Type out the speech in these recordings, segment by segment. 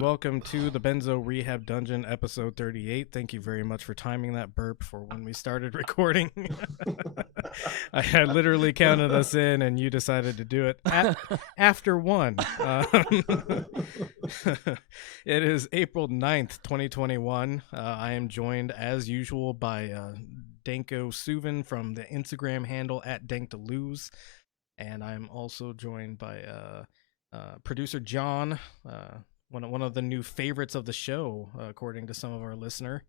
Welcome to the Benzo Rehab Dungeon, episode 38. Thank you very much for timing that burp for when we started recording. I had literally counted us in, and you decided to do it after one. It is April 9th, 2021. I am joined, as usual, by Danko Suvin from the Instagram handle @DankToLose. And I'm also joined by producer John, one of the new favorites of the show, according to some of our listener.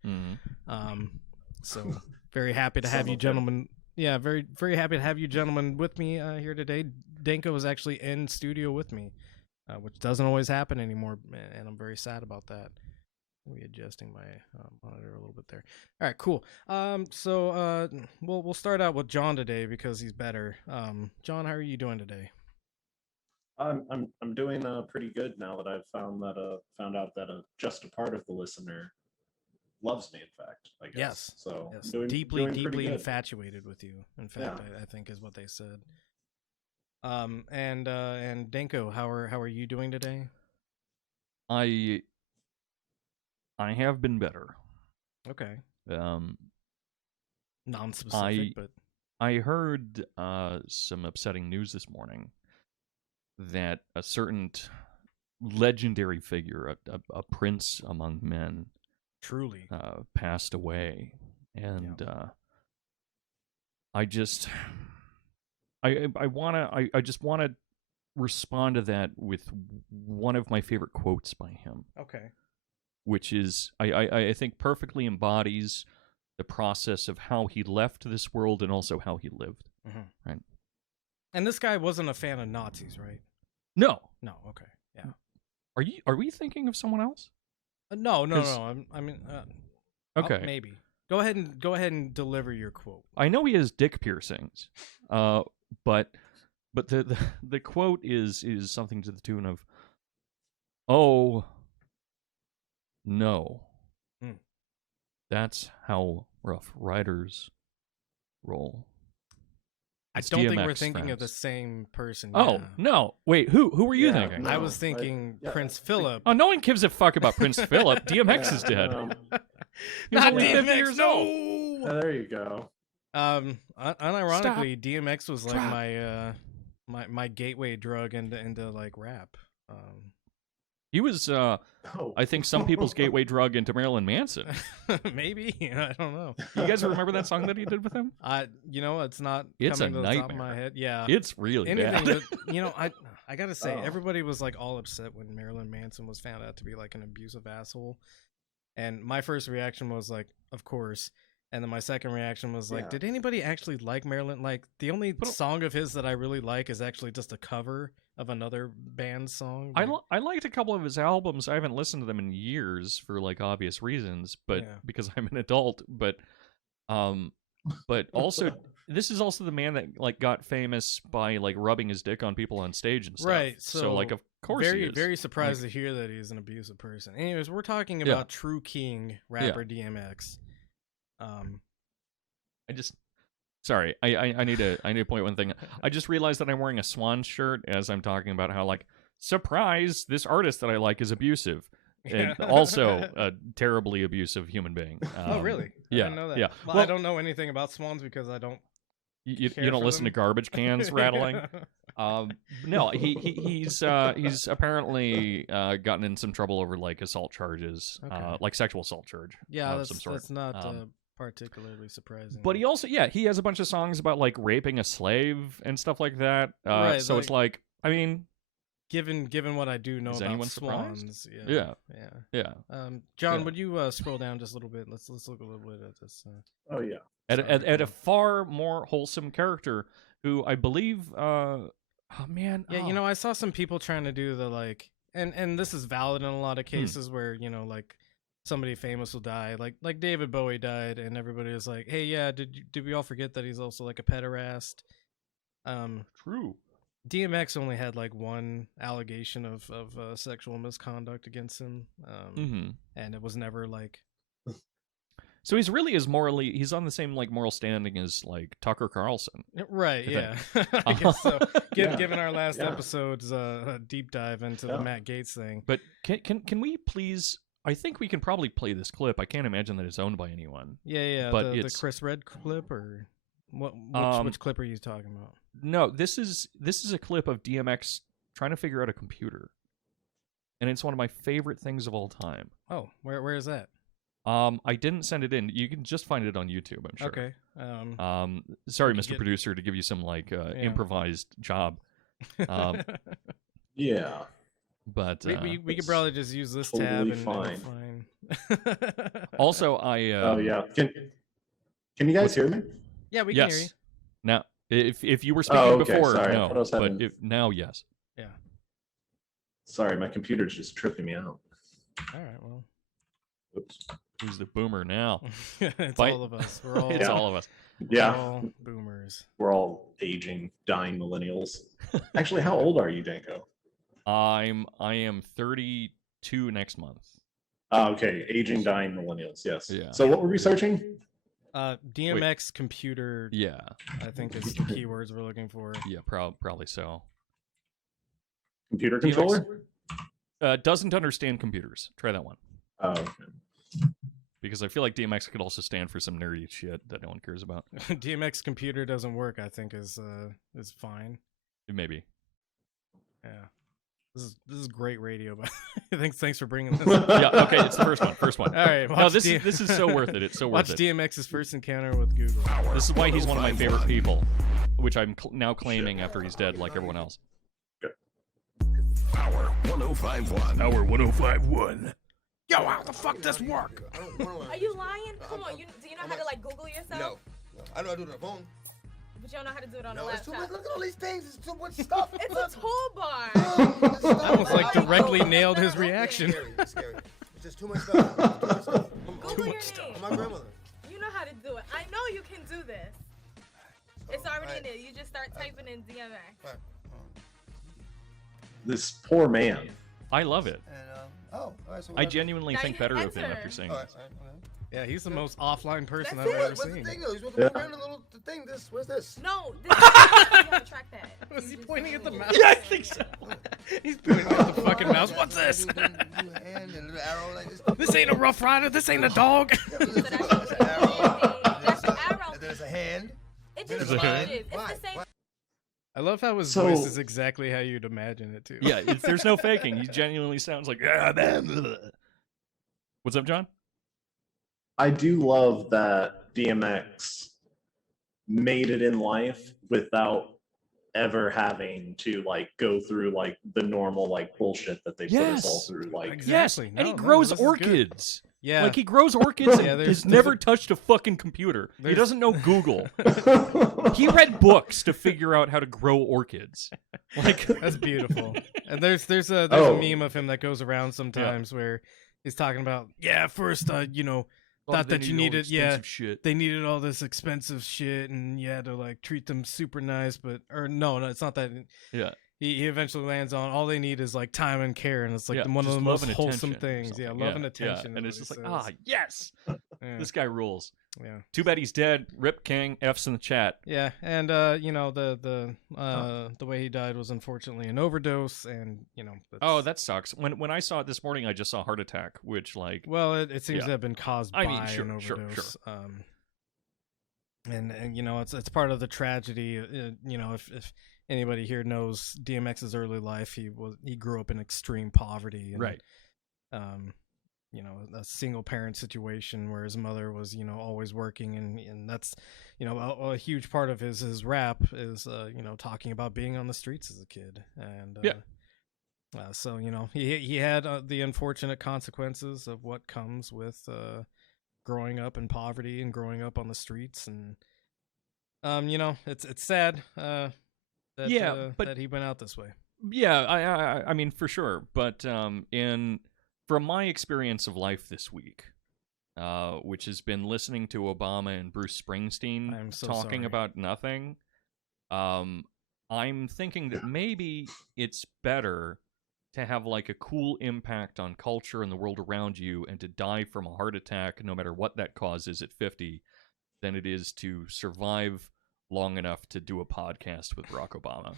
So very happy to have you gentlemen. Yeah, very, very happy to have you gentlemen with me here today. Danko is actually in studio with me, which doesn't always happen anymore, and I'm very sad about that. Readjusting my monitor a little bit there. All right, cool. So we'll start out with John today because he's better. John, how are you doing today? I'm doing pretty good now that I've found out that just a part of the listener loves me. In fact, I guess. Yes. So yes. Doing deeply infatuated with you. In fact, yeah. I think is what they said. And Danko, how are you doing today? I have been better. Okay. Non-specific, but I heard some upsetting news this morning that a certain legendary figure, a prince among men, truly passed away, and I just wanna respond to that with one of my favorite quotes by him. Okay. Which is, I think perfectly embodies the process of how he left this world and also how he lived. Mm-hmm. Right. And this guy wasn't a fan of Nazis, right? No. Okay. Yeah. Are we thinking of someone else? No. Okay. Maybe. Go ahead and deliver your quote. I know he has dick piercings, but the quote is something to the tune of, "Oh, no, that's how Rough Riders roll." I don't think we're thinking of the same person. Oh, yeah. no. Wait, who were you thinking? No, I was thinking Prince Philip. Oh, no one gives a fuck about Prince Philip. DMX is dead. Not DMX, no! There you go. Unironically, Stop. DMX was like my gateway drug into like rap. He was, I think, some people's gateway drug into Marilyn Manson. Maybe. I don't know. You guys remember that song that he did with him? It's not it's coming a to nightmare. the top of my head. Yeah. It's really bad. I gotta say, everybody was like all upset when Marilyn Manson was found out to be like an abusive asshole. And my first reaction was like, of course. And then my second reaction was like, did anybody actually like Marilyn? Like, the only song of his that I really like is actually just a cover of another band's song. I liked a couple of his albums. I haven't listened to them in years for like obvious reasons, but because I'm an adult. But also, this is also the man that like got famous by like rubbing his dick on people on stage and stuff. Right. So like, of course, he is. Very surprised to hear that he's an abusive person. Anyways, we're talking about True King rapper DMX. Sorry, I need to point one thing. I just realized that I'm wearing a Swan shirt as I'm talking about how, like, surprise, this artist that I like is abusive. And also a terribly abusive human being. Oh, really? I didn't know that. Yeah. Well, I don't know anything about swans because I don't. You don't listen to garbage cans rattling. No, he's apparently gotten in some trouble over like assault charges, like sexual assault charge. Yeah, of some sort. That's not particularly surprising. But he also, he has a bunch of songs about like raping a slave and stuff like that. Right, so it's like, I mean, given what I do know about swans, yeah. John, would you scroll down just a little bit? Let's look a little bit at this. Oh yeah. At a far more wholesome character who I believe Oh man. Yeah, I saw some people trying to do the like, and this is valid in a lot of cases where like somebody famous will die, like David Bowie died, and everybody was like, hey, yeah, did we all forget that he's also like a pederast? True. DMX only had like one allegation of sexual misconduct against him, and it was never like. So he's on the same like moral standing as like Tucker Carlson. Right, yeah. I guess so. Given our last episode's deep dive into the Matt Gaetz thing. But can we please, I think we can probably play this clip. I can't imagine that it's owned by anyone. Yeah, but the Chris Red clip, or which clip are you talking about? No, this is a clip of DMX trying to figure out a computer. And it's one of my favorite things of all time. Oh, where is that? I didn't send it in. You can just find it on YouTube, I'm sure. Okay. Sorry, Mr. Producer, to give you some like improvised job. Yeah. But we could probably just use this totally tab and fine. Also, I oh yeah. Can you guys hear me? Yeah, we can hear you. Now, if you were speaking before, sorry. no, but now, yes. Yeah. Sorry, my computer's just tripping me out. All right, well. Oops. Who's the boomer now? It's all of us. We're all. It's all of us. Yeah. We're all boomers. We're all aging, dying millennials. Actually, how old are you, Danko? I am 32 next month. Okay, aging, dying millennials. Yes. Yeah. So what were we searching? DMX computer. Yeah. I think is the keywords we're looking for. Yeah, probably so. Computer controller? Doesn't understand computers. Try that one. Oh, okay. Because I feel like DMX could also stand for some nerdy shit that no one cares about. DMX computer doesn't work, I think is fine. Maybe. Yeah. This is great radio, but thanks for bringing this. Yeah, okay, it's the first one. All right, no, this is so worth it. It's so worth it. Watch DMX's first encounter with Google. This is why he's one of my favorite people, which I'm now claiming after he's dead, like everyone else. Power 1051. Power 1051. Yo, how the fuck does work? Are you lying? Come on, do you know how to like Google yourself? No. I know how to do it on the phone. But you don't know how to do it on a No, it's too laptop. much. Look at all these things. It's too much stuff. It's a toolbar. I almost like directly nailed his reaction. It's scary. It's just too much stuff. Google your name. My grandmother. You know how to do it. I know you can do this. It's already in there. You just start typing in DMX. This poor man. I love it. And, all right, so I genuinely Now think you hit better of him enter. after saying all right, this. all right. Yeah, he's the most offline person That's I've it. ever What's the seen. thing though? He's supposed to go around the little thing. Where's this? No, this is you have to track that. Was You he just pointing do at the it. mouse? Yeah, I think so. He's pointing at the fucking mouse. What's this? Do a hand and a little arrow like this. This ain't a Rough Rider. This ain't a dog. So that's the arrow. That's the arrow. And then there's a hand. It There's just a line. changes. It's Why? the same. Why? I love how his So- voice is exactly how you'd imagine it too. Yeah, there's no faking. He genuinely sounds like. What's up, John? I do love that DMX made it in life without ever having to like go through like the normal like bullshit that they put us all Yes. through. Like Exactly. Yes, No, and he no, grows this is good. orchids. Yeah. Like he grows orchids Yeah, and there's- has there's never a- touched a fucking computer. He There's- doesn't know Google. He read books to figure out how to grow orchids. Like That's beautiful. And there's a Oh. meme of him that goes around sometimes where he's talking about first thought they that you need all needed expensive shit. they needed all this expensive shit and you had to like treat them super nice, but no, it's not that. Yeah. He eventually lands on all they need is like time and care, and it's like Yeah, one of just the love most and wholesome attention or things. Yeah, something. love and attention. And is it's what just he like, says. yes, Yeah. this guy rules. Yeah. Too bad he's dead. Rip King. F's in the chat. Yeah, and the way he died was unfortunately an overdose, and that's, Oh, that sucks. When I saw it this morning, I just saw heart attack, which like well, it seems Yeah. to have been caused I by mean, sure, an sure. overdose. And it's part of the tragedy. If anybody here knows DMX's early life, he grew up in extreme poverty. And, right. A single parent situation where his mother was, always working, and that's, a huge part of his rap is, talking about being on the streets as a kid, and so he had the unfortunate consequences of what comes with growing up in poverty and growing up on the streets, and it's sad. that but that he went out this way. yeah, I mean for sure. But from my experience of life this week, which has been listening to Obama and Bruce Springsteen I'm so talking sorry. about nothing, I'm thinking that maybe it's better to have like a cool impact on culture and the world around you and to die from a heart attack no matter what that causes at 50 than it is to survive long enough to do a podcast with Barack Obama.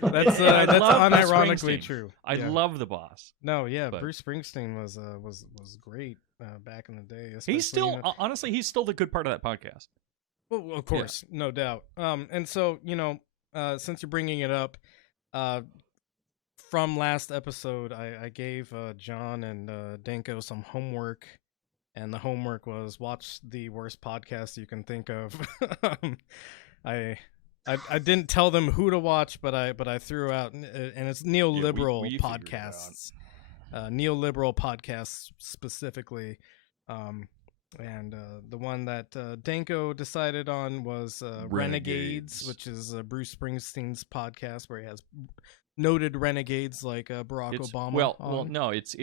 That's I love Bruce unironically Springsteen. true. I Yeah. love the boss. No, yeah, but- Bruce Springsteen was great back in the day. He's especially, still you know- honestly he's still the good part of that podcast. well, of course, no doubt. And so since you're bringing it up, from last episode, I gave John and Danko some homework, and the homework was watch the worst podcast you can think of. I didn't tell them who to watch, but I threw out, and it's neoliberal we figured it out. podcasts, neoliberal podcasts specifically. And the one that Danko decided on was Renegades, which is Bruce Springsteen's podcast where he has noted renegades like Barack Obama. Well, no, it's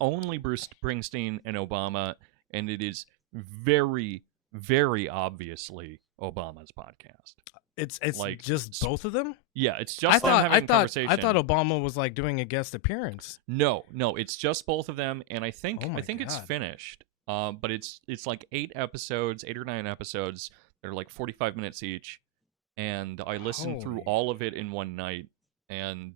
only Bruce Springsteen and Obama, and it is very, very obviously Obama's podcast. It's like, just both of them. Yeah, it's just them having a conversation. I thought Obama was like doing a guest appearance. No, it's just both of them, and I think Oh my it's God. finished. But it's like 8 or 9 episodes. They're like 45 minutes each, and I listened through Holy. all of it in one night. And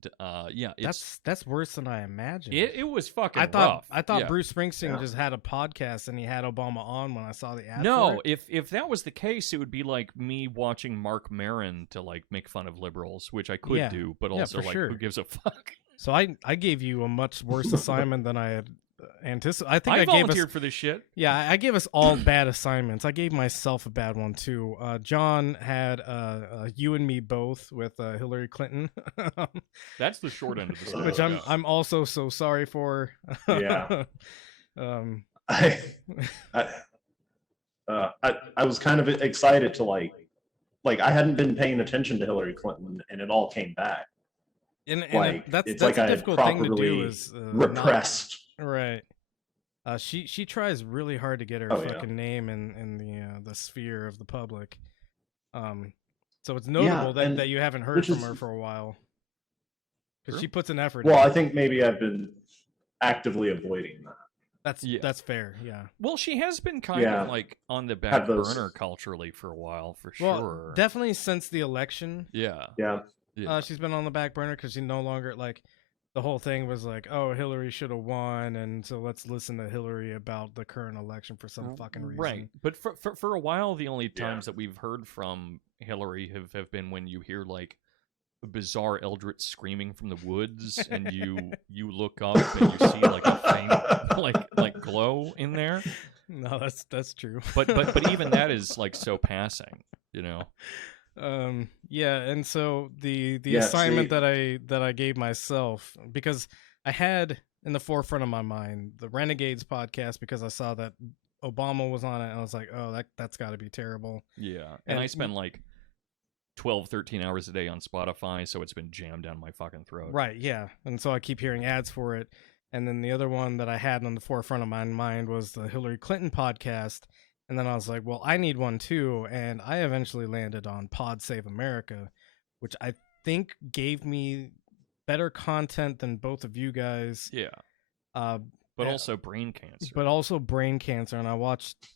yeah, That's worse than I imagined. it was fucking I thought rough. Yeah. Bruce Springsteen just had a podcast and he had Obama on when I saw the ad. for No, it. if that was the case, it would be like me watching Mark Maron to like make fun of liberals, which I could Yeah. do, but Yeah, also for like sure. who gives a fuck? So I gave you a much worse assignment than I had anticipated. I think I I gave us. volunteered for this shit. Yeah, I gave us all bad assignments. I gave myself a bad one too. John had you and me both with Hillary Clinton, That's the short end of the story. which I'm also so sorry for. Yeah. um, I was kind of excited to like I hadn't been paying attention to Hillary Clinton, and it all came back. and Like that's it's that's like a I had difficult thing to do. properly Is repressed. right. She tries really hard to get her Oh, yeah. fucking name in the sphere of the public. So it's notable and that you haven't heard which from is- her for a while. Because Sure. she puts an effort. Well, in. I think maybe I've been actively avoiding that. Yeah. That's fair. Yeah. Well, she has been kind Yeah. of like on the back Have those- burner culturally for a while, for Well, sure. definitely since the election, Yeah. Yeah. she's been on the back burner because she no longer like. The whole thing was like, oh, Hillary should have won, and so let's listen to Hillary about the current election for some fucking reason. Right. But for a while, the only Yeah. times that we've heard from Hillary have been when you hear like a bizarre eldritch screaming from the woods, and you look up and you see like a faint like glow in there. No, that's true. But even that is like so passing, you know. Yeah, and so the Yeah, assignment see- that I gave myself, because I had in the forefront of my mind the Renegades podcast, because I saw that Obama was on it, and I was like, oh, that's got to be terrible. Yeah. And I And- spend like 12, 13 hours a day on Spotify, so it's been jammed down my fucking throat. Right, yeah. And so I keep hearing ads for it. And then the other one that I had on the forefront of my mind was the Hillary Clinton podcast. And then I was like, well, I need one too. And I eventually landed on Pod Save America, which I think gave me better content than both of you guys. Yeah. But But also brain cancer. But also brain cancer. And I watched.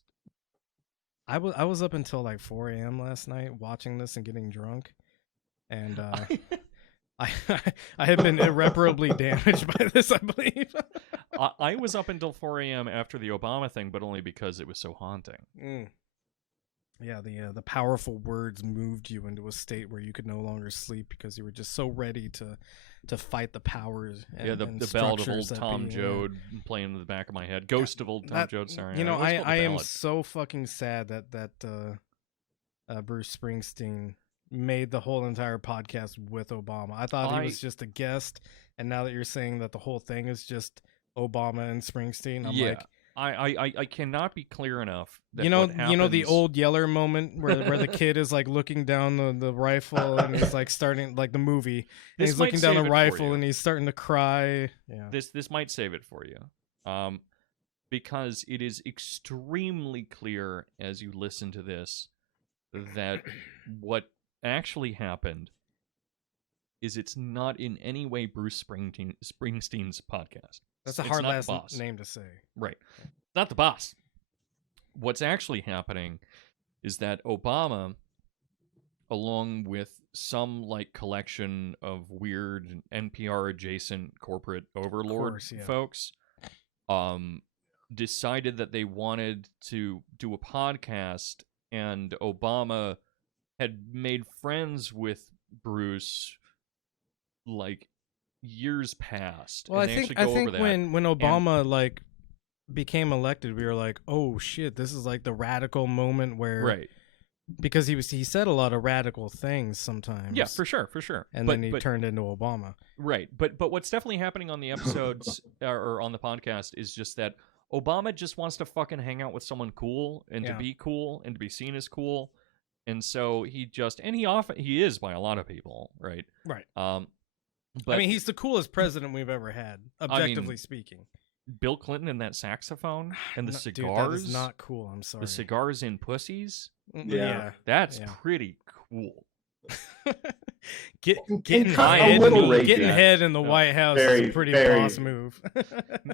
I was up until like 4 a.m. last night watching this and getting drunk. And I have been irreparably damaged by this, I believe. I was up until 4 a.m. after the Obama thing, but only because it was so haunting. Yeah, the powerful words moved you into a state where you could no longer sleep because you were just so ready to fight the powers. And, Yeah, and the ballad of structures old that Tom be, Joad playing in the back of my head. Ghost of old Tom that- Joad. Sorry, You know, it was called the I am ballad. so fucking sad that Bruce Springsteen made the whole entire podcast with Obama. I thought he was just a guest, and now that you're saying that the whole thing is just Obama and Springsteen, I'm Yeah. like, I cannot be clear enough. That you know what the happens- old Yeller moment where the kid is like looking down the rifle and he's like starting like the movie and This he's might looking down save the it for rifle you. and he's starting to cry. Yeah. This might save it for you, because it is extremely clear as you listen to this that what actually happened is it's not in any way Bruce Springsteen's podcast. That's a It's hard not the last boss. name to say. Right. Not the boss. What's actually happening is that Obama, along with some like collection of weird NPR adjacent corporate overlord course, yeah. folks, decided that they wanted to do a podcast, and Obama had made friends with Bruce like years past. Well, and I they think actually go over that. when Obama like became elected, we were like, oh shit, this is like the radical moment where Right. because he said a lot of radical things sometimes. Yeah, for sure. And then he turned into Obama. Right, but what's definitely happening on the episodes or on the podcast is just that Obama just wants to fucking hang out with someone cool and to be cool and to be seen as cool, and so he is by a lot of people, right? Right. But I mean, he's the coolest president we've ever had, objectively speaking. Bill Clinton and that saxophone and the No, cigars. Dude, that is not cool. I'm sorry. The cigars in pussies. Yeah. That's Yeah. pretty cool. Getting a little getting rapey. head in the White House is Very, a pretty very- boss move.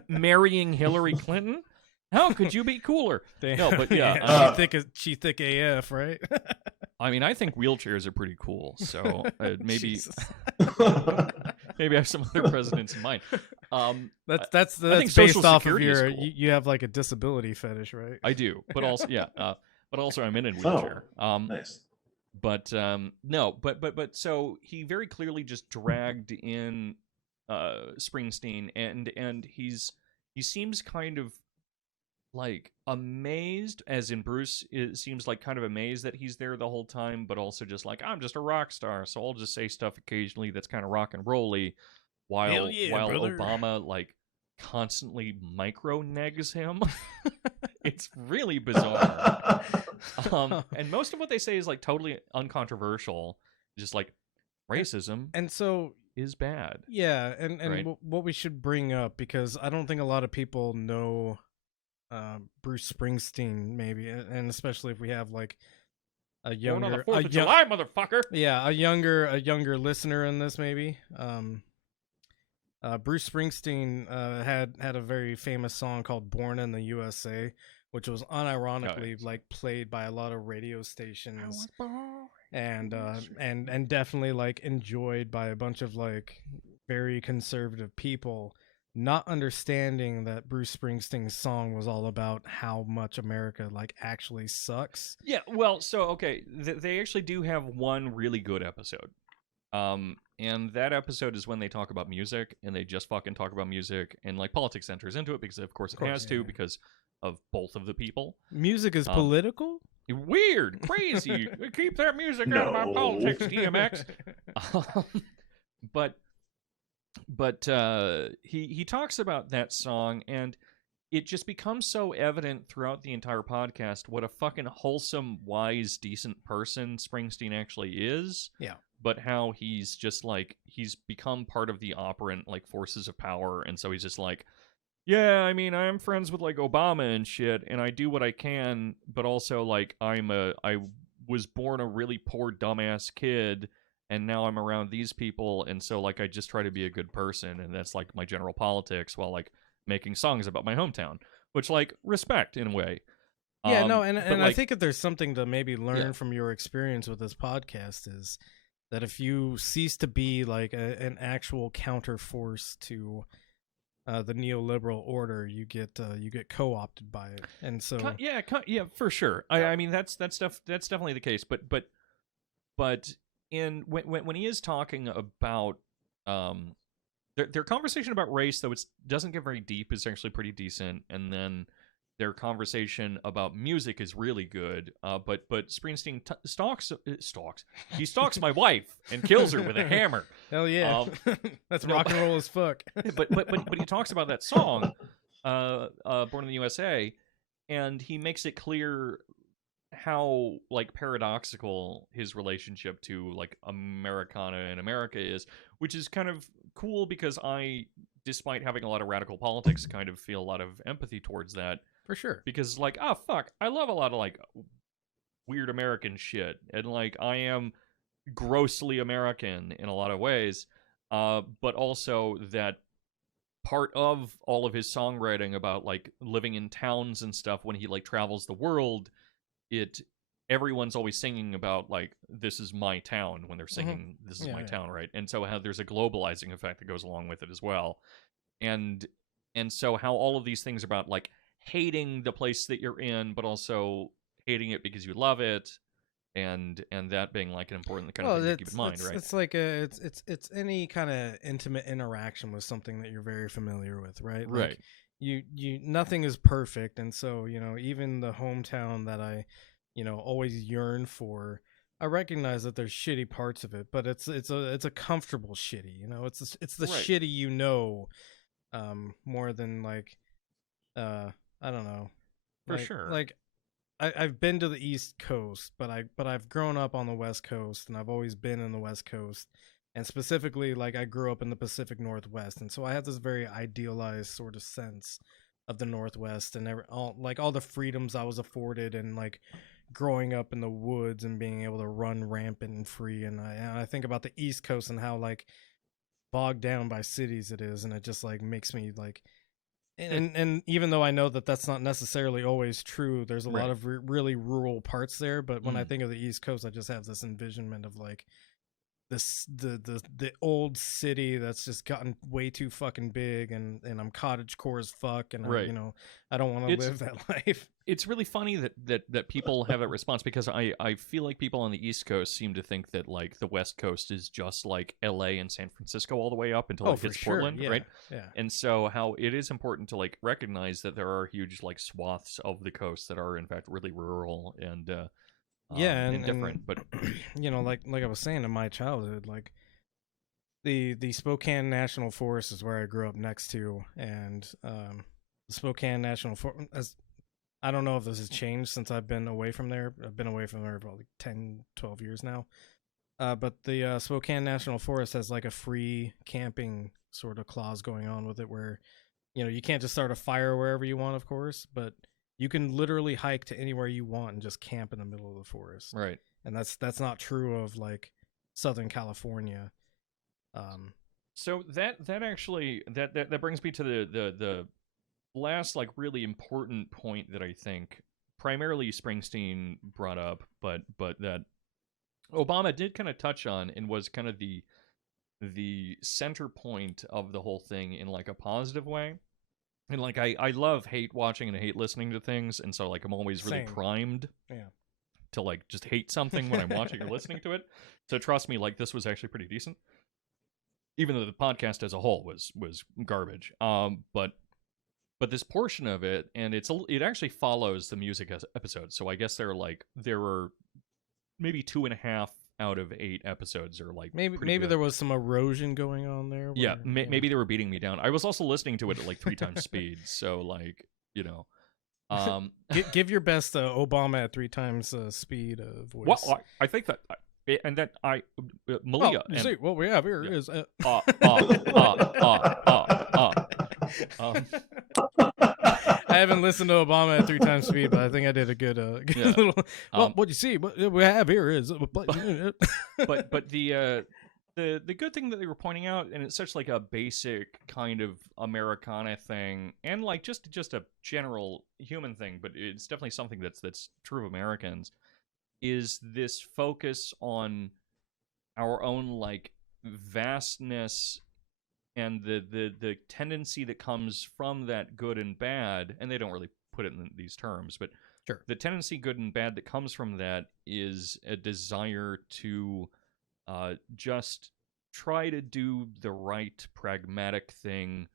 Marrying Hillary Clinton? How could you be cooler? Damn. No, but yeah, she thick AF, right? I mean, I think wheelchairs are pretty cool. So maybe Jesus. maybe I have some other presidents in mind. That's think based Social off of Security is your cool. you have like a disability fetish, right? I do, but also but also I'm in a wheelchair. Nice. But no, but so he very clearly just dragged in Springsteen, and he seems kind of like amazed, as in Bruce seems like kind of amazed that he's there the whole time, but also just like, I'm just a rock star, so I'll just say stuff occasionally that's kind of rock and rolly, while Hell yeah, brother. Obama like constantly micro-negs him. It's really bizarre. And most of what they say is like totally uncontroversial, just like racism And so is bad. yeah, and Right. what we should bring up, because I don't think a lot of people know Bruce Springsteen, maybe, and especially if we have like a Going on the younger 4th of July, motherfucker. yeah, a younger listener in this, maybe. Bruce Springsteen had a very famous song called "Born in the USA," which was unironically yes. like played by a lot of radio stations, and definitely like enjoyed by a bunch of like very conservative people, not understanding that Bruce Springsteen's song was all about how much America like actually sucks. Yeah, well, so okay, they actually do have one really good episode. And that episode is when they talk about music, and they just fucking talk about music, and like politics enters into it because of course it has to, yeah. because of both of the people. Music is political? Weird, crazy. Keep that music out of my No. politics, DMX. But he talks about that song, and it just becomes so evident throughout the entire podcast what a fucking wholesome, wise, decent person Springsteen actually is. Yeah. But how he's just like, he's become part of the operant like forces of power, and so he's just like, yeah, I mean, I'm friends with like Obama and shit, and I do what I can, but also like I was born a really poor dumbass kid, and now I'm around these people, and so like I just try to be a good person, and that's like my general politics, while like making songs about my hometown, which like respect in a way. Yeah, no, but, and I like, think if there's something to maybe learn Yeah. from your experience with this podcast is that if you cease to be like an actual counterforce to the neoliberal order, you get co-opted by it, and so yeah, for sure. I mean that's definitely the case. But in when he is talking about their conversation about race, though it doesn't get very deep, is actually pretty decent, and then their conversation about music is really good. But Springsteen stalks my wife and kills her with a hammer. hell yeah, that's rock and roll as fuck. But he talks about that song, Born in the USA, and he makes it clear how like paradoxical his relationship to like Americana and America is, which is kind of cool because I, despite having a lot of radical politics, kind of feel a lot of empathy towards that. For sure. Because like, oh fuck, I love a lot of like weird American shit, and like I am grossly American in a lot of ways, but also that part of all of his songwriting about like living in towns and stuff when he like travels the world, everyone's always singing about like this is my town when they're singing this is my town, right? And so how there's a globalizing effect that goes along with it as well, and so how all of these things about like hating the place that you're in but also hating it because you love it, and that being like an important kind of thing to keep in mind, right? It's like it's any kind of intimate interaction with something that you're very familiar with, right? Right. Like, you nothing is perfect, and so even the hometown that I always yearn for, I recognize that there's shitty parts of it, but it's a comfortable shitty, it's the Right. shitty, more than like I don't know, For like, sure. like I've been to the East Coast, but I've grown up on the West Coast, and I've always been in the West Coast, and specifically like I grew up in the Pacific Northwest, and so I have this very idealized sort of sense of the Northwest and all the freedoms I was afforded, and like growing up in the woods and being able to run rampant and free, and I think about the East Coast and how like bogged down by cities it is, and it just like makes me like. And even though I know that that's not necessarily always true, there's a lot of really rural parts there. But when I think of the East Coast, I just have this envisionment of like the old city that's just gotten way too fucking big, and I'm cottagecore as fuck, and I don't want to live that life. It's really funny that people have that response, because I feel like people on the East Coast seem to think that like the West Coast is just like LA and San Francisco all the way up until it hits Portland, right? Yeah. And so how it is important to like recognize that there are huge like swaths of the coast that are in fact really rural and and different, but like I was saying, in my childhood, like the Spokane National Forest is where I grew up next to, and the Spokane National Forest, I don't know if this has changed since I've been away from there. I've been away from there about like 10, 12 years now. But the Spokane National Forest has like a free camping sort of clause going on with it, where you can't just start a fire wherever you want, of course, but you can literally hike to anywhere you want and just camp in the middle of the forest. Right. And that's not true of like Southern California. So that actually that brings me to the last like really important point that I think primarily Springsteen brought up, but that Obama did kind of touch on, and was kind of the center point of the whole thing in like a positive way. And like I love hate watching and hate listening to things, and so like I'm always really primed to like just hate something when I'm watching or listening to it. So trust me, like this was actually pretty decent, even though the podcast as a whole was garbage. But this portion of it, and it actually follows the music episode. So I guess there were maybe 2.5 out of 8 episodes are like maybe there was some erosion going on there. Yeah, maybe they were beating me down. I was also listening to it at like 3 times speed, so like give your best Obama at 3 times speed voice. Well, I think that, and that Malia. You see, what we have here is. I haven't listened to Obama at 3 times speed, but I think I did a good little. Well, what you see, what we have here is. but the good thing that they were pointing out, and it's such like a basic kind of Americana thing, and like just a general human thing, but it's definitely something that's true of Americans, is this focus on our own like vastness and the tendency that comes from that good and bad, and they don't really put it in these terms, but sure, the tendency good and bad that comes from that is a desire to just try to do the right pragmatic thing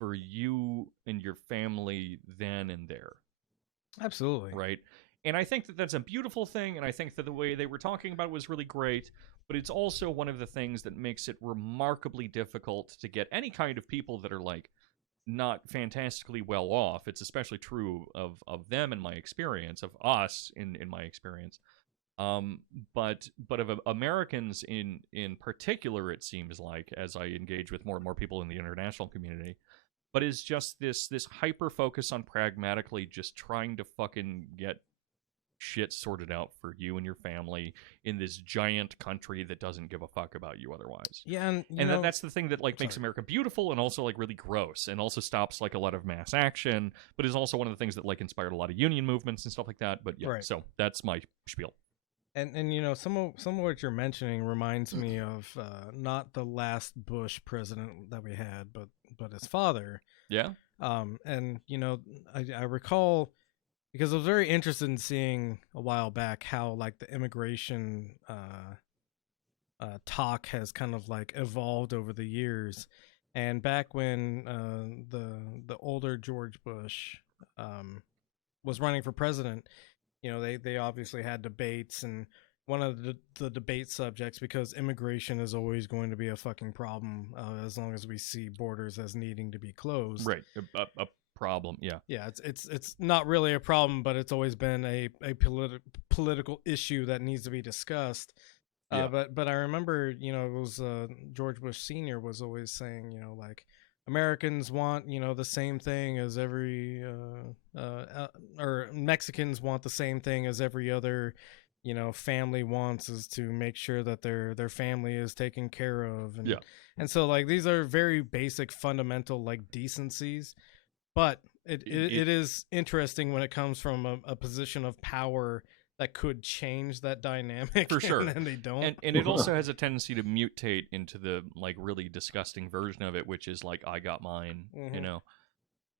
for you and your family then and there. Absolutely. Right? And I think that that's a beautiful thing, and I think that the way they were talking about it was really great, but it's also one of the things that makes it remarkably difficult to get any kind of people that are like not fantastically well off. It's especially true of them in my experience, of us in my experience. But of Americans in particular, it seems like, as I engage with more and more people in the international community, but is just this hyper focus on pragmatically just trying to fucking get shit sorted out for you and your family in this giant country that doesn't give a fuck about you otherwise. Yeah, and that's the thing that like makes America beautiful and also like really gross, and also stops like a lot of mass action, but is also one of the things that like inspired a lot of union movements and stuff like that. But yeah, Right. so that's my spiel. And you know, some of what you're mentioning reminds me of not the last Bush president that we had, but his father. Yeah. And you know, I recall, because I was very interested in seeing a while back how like the immigration talk has kind of like evolved over the years. And back when the older George Bush was running for president, you know, they obviously had debates, and one of the debate subjects, because immigration is always going to be a fucking problem as long as we see borders as needing to be closed. Right. A problem. Yeah. Yeah, it's not really a problem, but it's always been a political issue that needs to be discussed. Yeah. But I remember, you know, it was George Bush Sr. was always saying, you know, like, Americans want, you know, the same thing as every or Mexicans want the same thing as every other, you know, family wants, is to make sure that their family is taken care of. And, Yeah. And so like these are very basic fundamental like decencies, but it is interesting when it comes from a position of power that could change that dynamic. For sure. And they don't. And it also has a tendency to mutate into the like really disgusting version of it, which is like, I got mine, you know.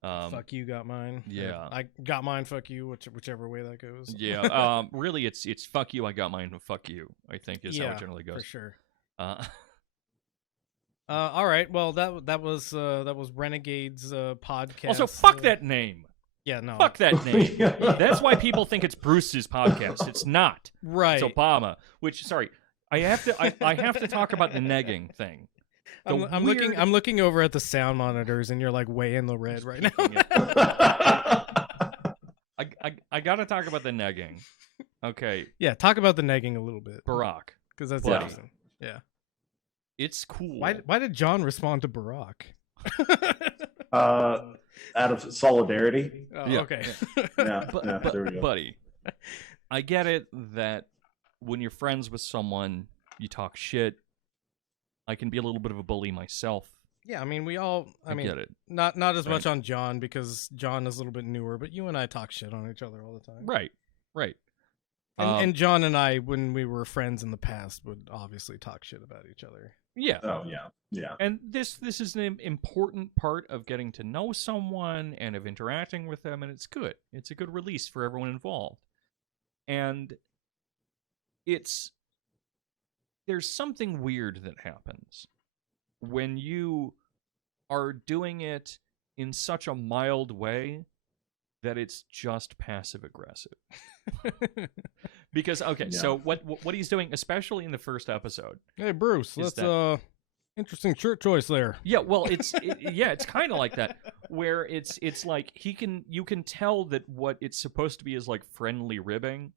Fuck you, got mine. Yeah. Or, I got mine, fuck you, whichever way that goes. Yeah. Really, it's fuck you, I got mine, fuck you, I think is how it generally goes. For sure. Uh, All right. Well, that was Renegade's podcast. also, fuck that name. Yeah, no. Fuck that name. That's why people think it's Bruce's podcast. It's not. Right. It's Obama. Which, sorry, I have to talk about the negging thing. I'm looking over at the sound monitors, and you're like way in the red right now. I gotta talk about the negging. Okay. Yeah, talk about the negging a little bit, Barack, because that's Buddy. interesting. Yeah. It's cool. Why did John respond to Barack? Out of solidarity. Oh, Yeah. okay. Yeah, But, yeah, there we go. buddy, I get it that when you're friends with someone, you talk shit. I can be a little bit of a bully myself. Yeah, I mean, we all. I mean, get it. Not as much Right. on John, because John is a little bit newer, but you and I talk shit on each other all the time. Right. And John and I, when we were friends in the past, would obviously talk shit about each other. Yeah. Oh yeah, yeah. And this is an important part of getting to know someone and of interacting with them, and it's good. It's a good release for everyone involved. And there's something weird that happens when you are doing it in such a mild way that it's just passive aggressive. Because okay, Yeah. so what he's doing, especially in the first episode. Hey, Bruce, Is let's interesting shirt choice there. Yeah, well, it's kind of like that, where it's like you can tell that what it's supposed to be is like friendly ribbing,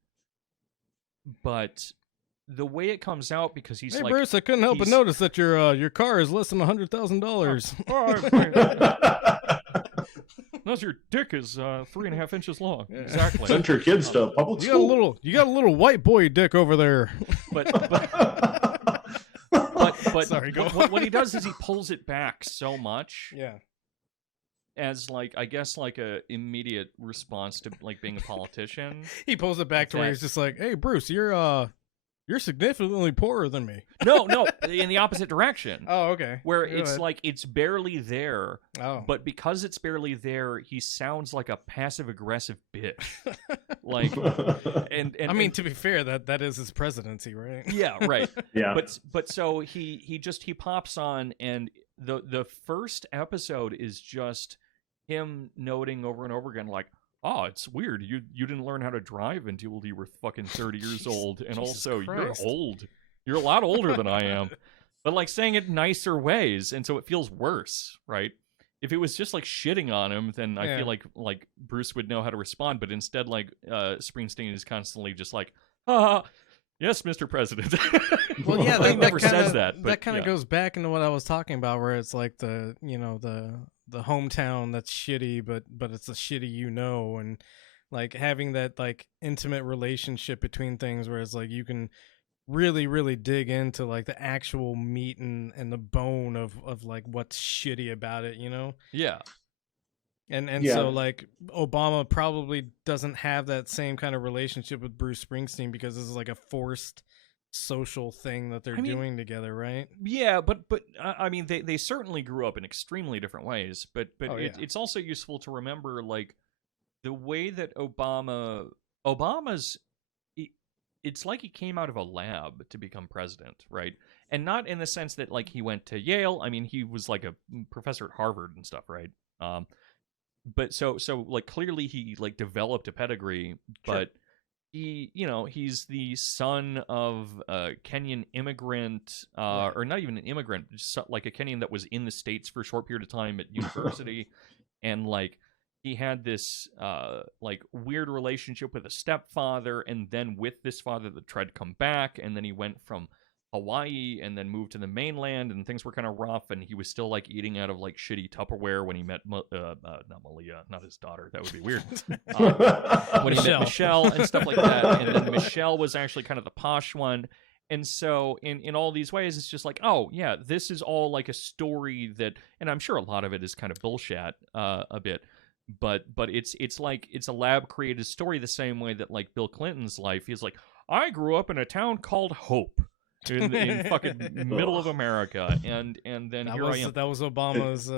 but the way it comes out, because he's Hey, like, Bruce, I couldn't help but he's- notice that your car is less than $100,000. Notice your dick is 3.5 inches long. Yeah. Exactly. Send your kids to public You got a school. little white boy dick over there. But Sorry, go what he does is he pulls it back so much Yeah. as like, I guess, like a immediate response to like being a politician. He pulls it back to where he's just like, "Hey, Bruce, you're significantly poorer than me." No, in the opposite direction. Oh, okay. Where Go it's ahead. like it's barely there, Oh. but because it's barely there, he sounds like a passive aggressive bitch. Like, and I mean, to be fair, that is his presidency, right? yeah, right. Yeah. But so he pops on, and the first episode is just him noting over and over again, like, oh, it's weird. You didn't learn how to drive until you were fucking 30 years old, and Jesus also Christ. you're old. You're a lot older than I am. But like saying it in nicer ways, and so it feels worse, right? if it was just like shitting on him, then I Yeah. feel like Bruce would know how to respond. But instead, like Springsteen is constantly just like, "Ah, yes, Mr. President." Well, yeah, he never says that. But That kind of yeah. goes back into what I was talking about, where it's like the the hometown that's shitty, but it's a shitty and like having that like intimate relationship between things, where it's like you can really dig into like the actual meat and the bone of like what's shitty about it, Yeah. And Yeah. so like Obama probably doesn't have that same kind of relationship with Bruce Springsteen, because this is like a forced social thing that they're doing together, right? Yeah, but I mean, they certainly grew up in extremely different ways. But Oh, yeah. it's also useful to remember like the way that Obama's. It's like he came out of a lab to become president, right? And not in the sense that like he went to Yale. I mean, he was like a professor at Harvard and stuff, right? But so like clearly he like developed a pedigree, but he's the son of a Kenyan immigrant, or not even an immigrant, just like a Kenyan that was in the States for a short period of time at university, and like he had this like weird relationship with a stepfather, and then with this father that tried to come back, and then he went from Hawaii and then moved to the mainland, and things were kind of rough, and he was still like eating out of like shitty Tupperware when he met not Malia, not his daughter, that would be weird. When he met Michelle and stuff like that, and then Michelle was actually kind of the posh one. And so in all these ways, it's just like, oh yeah, this is all like a story that, and I'm sure a lot of it is kind of bullshit a bit, but it's like it's a lab created story, the same way that like Bill Clinton's life, he's like, I grew up in a town called Hope in fucking middle of America, and then I am. That was Obama's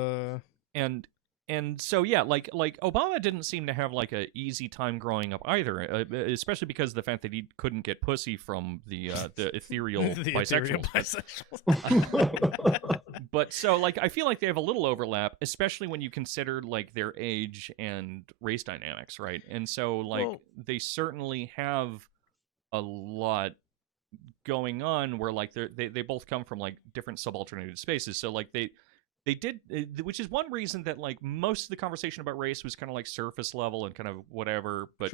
and so yeah, like Obama didn't seem to have like a easy time growing up either, especially because of the fact that he couldn't get pussy from the ethereal bisexuals. But so like I feel like they have a little overlap, especially when you consider like their age and race dynamics, right? And so like they certainly have a lot going on where like they both come from like different subalternated spaces. So like they did, which is one reason that like most of the conversation about race was kind of like surface level and kind of whatever, but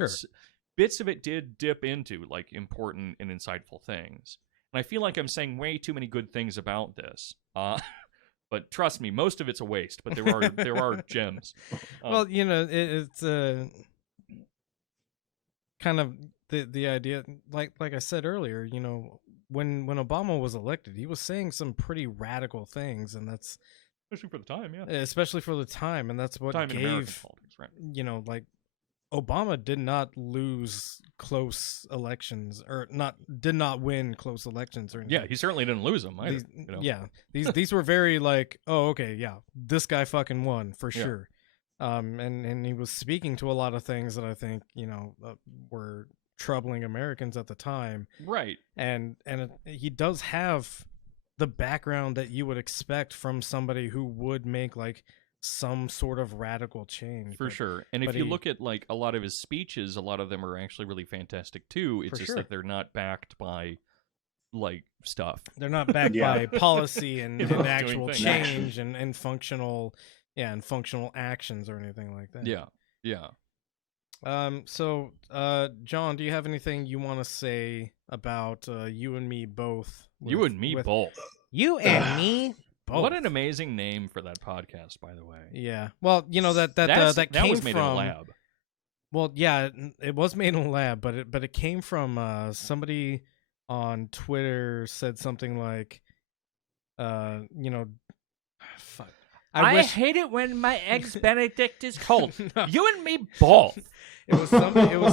bits of it did dip into like important and insightful things. And I feel like I'm saying way too many good things about this. But trust me, most of it's a waste, but there are gems. Well, it's kind of the idea, like I said earlier, when Obama was elected, he was saying some pretty radical things, and that's especially for the time, yeah. Especially for the time, and that's what time gave in American politics, right? Like Obama did not lose close elections, or did not win close elections or anything. Yeah, he certainly didn't lose them either. Yeah, these were very like, oh, okay, yeah, this guy fucking won for sure. And he was speaking to a lot of things that I think were troubling Americans at the time, right? And he does have the background that you would expect from somebody who would make like some sort of radical change, for sure. And if you look at like a lot of his speeches, a lot of them are actually really fantastic too. It's just that they're not backed by like stuff. They're not backed by policy and actual change and functional actions or anything like that. So John, do you have anything you want to say about you and me both? You and me both. You and me both. What an amazing name for that podcast, by the way. Yeah. Well, that came was made from in a lab. Well, yeah, it was made in a lab, but it came from somebody on Twitter said something like, fuck. I hate it when my eggs Benedict is cold. No. You and me both. It was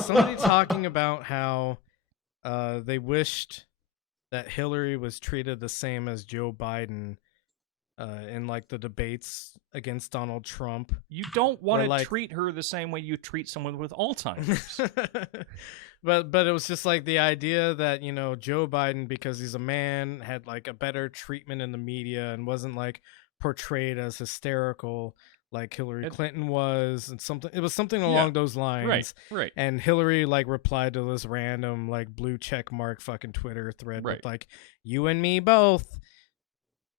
somebody talking about how they wished that Hillary was treated the same as Joe Biden in like the debates against Donald Trump. You don't want to treat her the same way you treat someone with Alzheimer's. But it was just like the idea that Joe Biden, because he's a man, had like a better treatment in the media and wasn't like portrayed as hysterical like Hillary Clinton was, and it was something along those lines. Right. And Hillary like replied to this random like blue check mark fucking Twitter thread with like, you and me both.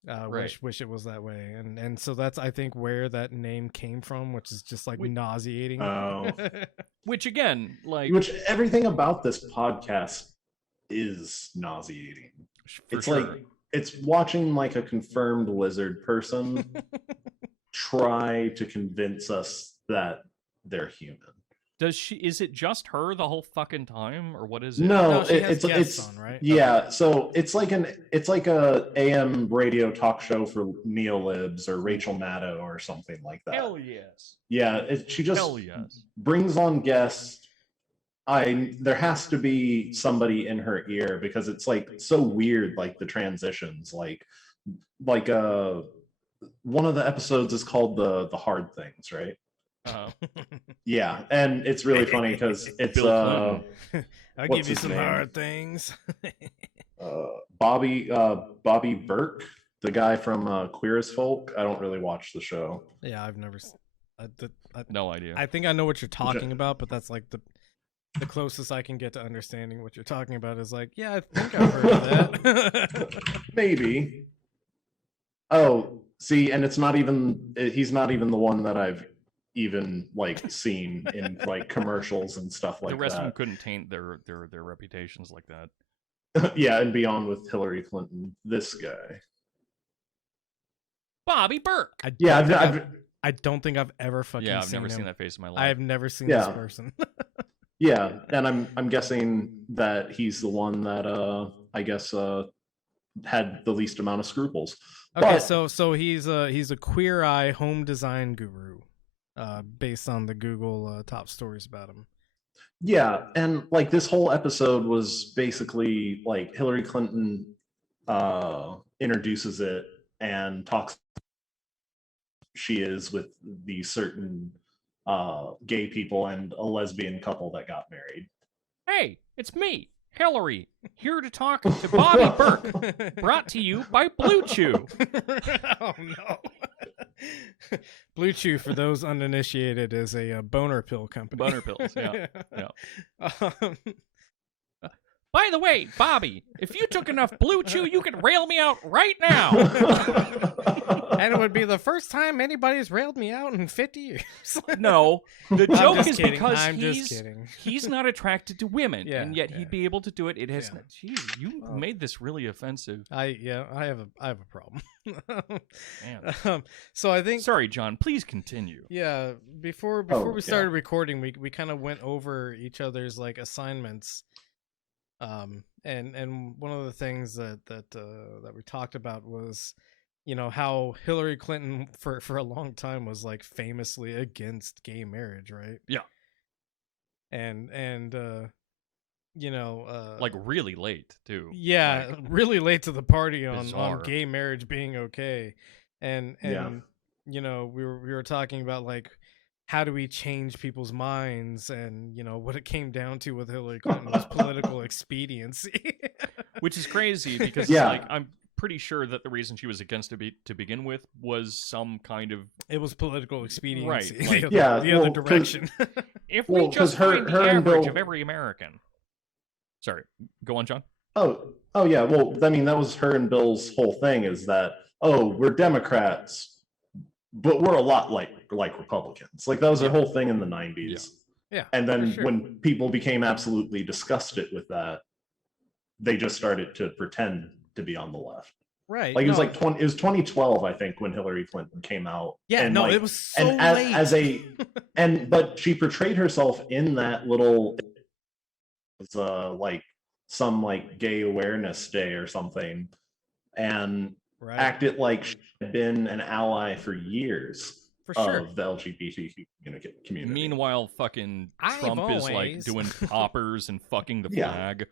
Right. Wish it was that way, and so that's I think where that name came from, which is just like nauseating. Oh. Which again, like, Which everything about this podcast is nauseating. for It's sure. like it's watching like a confirmed lizard person try to convince us that they're human. Is it just her the whole fucking time, or what is it? No, No, she has guests it's on, right? Yeah, so it's like a AM radio talk show for neolibs or Rachel Maddow or something like that. Hell yes. Yeah, she just Hell yes. brings on guests. There has to be somebody in her ear because it's like so weird, like the transitions, like one of the episodes is called the hard things, right? Yeah, and it's really funny because it's I'll what's give you his some name? hard things. Bobby Burke, the guy from Queer as Folk. I don't really watch the show. Yeah, I've never. No idea. I think I know what you're talking about, but that's like the closest I can get to understanding what you're talking about is like, yeah, I think I've heard of that. Maybe. Oh, see, and it's not even. He's not even the one that I've even like seen in like commercials and stuff like the rest that. of them couldn't taint their reputations like that. Yeah, and beyond with Hillary Clinton, this guy. Bobby Burke. I don't think I've ever fucking Yeah, I've seen never him. seen that face in my life. I have never seen Yeah. this person. Yeah, and I'm guessing that he's the one that I guess had the least amount of scruples. Okay, But- so he's a Queer Eye home design guru, based on the Google top stories about him. Yeah, and like this whole episode was basically like Hillary Clinton introduces it and talks she is with these certain gay people and a lesbian couple that got married. Hey, it's me, Hillary, here to talk to Bobby Burke, brought to you by Blue Chew. Oh no. Blue Chew, for those uninitiated, is a boner pill company. Boner pills, yeah. Um, By the way, Bobby, if you took enough Blue Chew, you could rail me out right now. and it would be the first time anybody's railed me out in 50 years. No, the I'm joke just is kidding. because I'm just kidding. he's not attracted to women, Yeah, and yet yeah. he'd be able to do it. It has Yeah. Gee, you Oh. made this really offensive. I have a problem. Man. So I think Sorry, John. Please continue. yeah, before Oh, we started recording, we kind of went over each other's like assignments. And one of the things that we talked about was, you know, how Hillary Clinton for a long time was like famously against gay marriage, right? Yeah. And you know, Like really late too. yeah, Like, really late to the party on bizarre. gay marriage being okay. And Yeah. you know, we were talking about like how do we change people's minds, and you know what it came down to with Hillary Clinton was political expediency. which is crazy because Yeah. like I'm pretty sure that the reason she was against it to begin with was some kind of It was political expediency. Right, like- the Yeah, the other well, 'cause- direction. if Well, we 'cause just find the her and average Bill- of every American. Sorry, go on, John. Oh yeah. Well, I mean, that was her and Bill's whole thing is that, oh, we're Democrats, but we're a lot like Republicans. Like that was their whole thing in the 90s. Yeah, And then for sure. when people became absolutely disgusted with that, they just started to pretend to be on the left. Right. Like it was no, like it was 2012, I think, when Hillary Clinton came out. yeah, and no, like, it was so and late. as a but she portrayed herself in that little like some like gay awareness day or something, and right. acted like she had been an ally for years For sure. of the LGBTQ community. Meanwhile, fucking I've Trump is like always- doing poppers and fucking the Yeah. flag.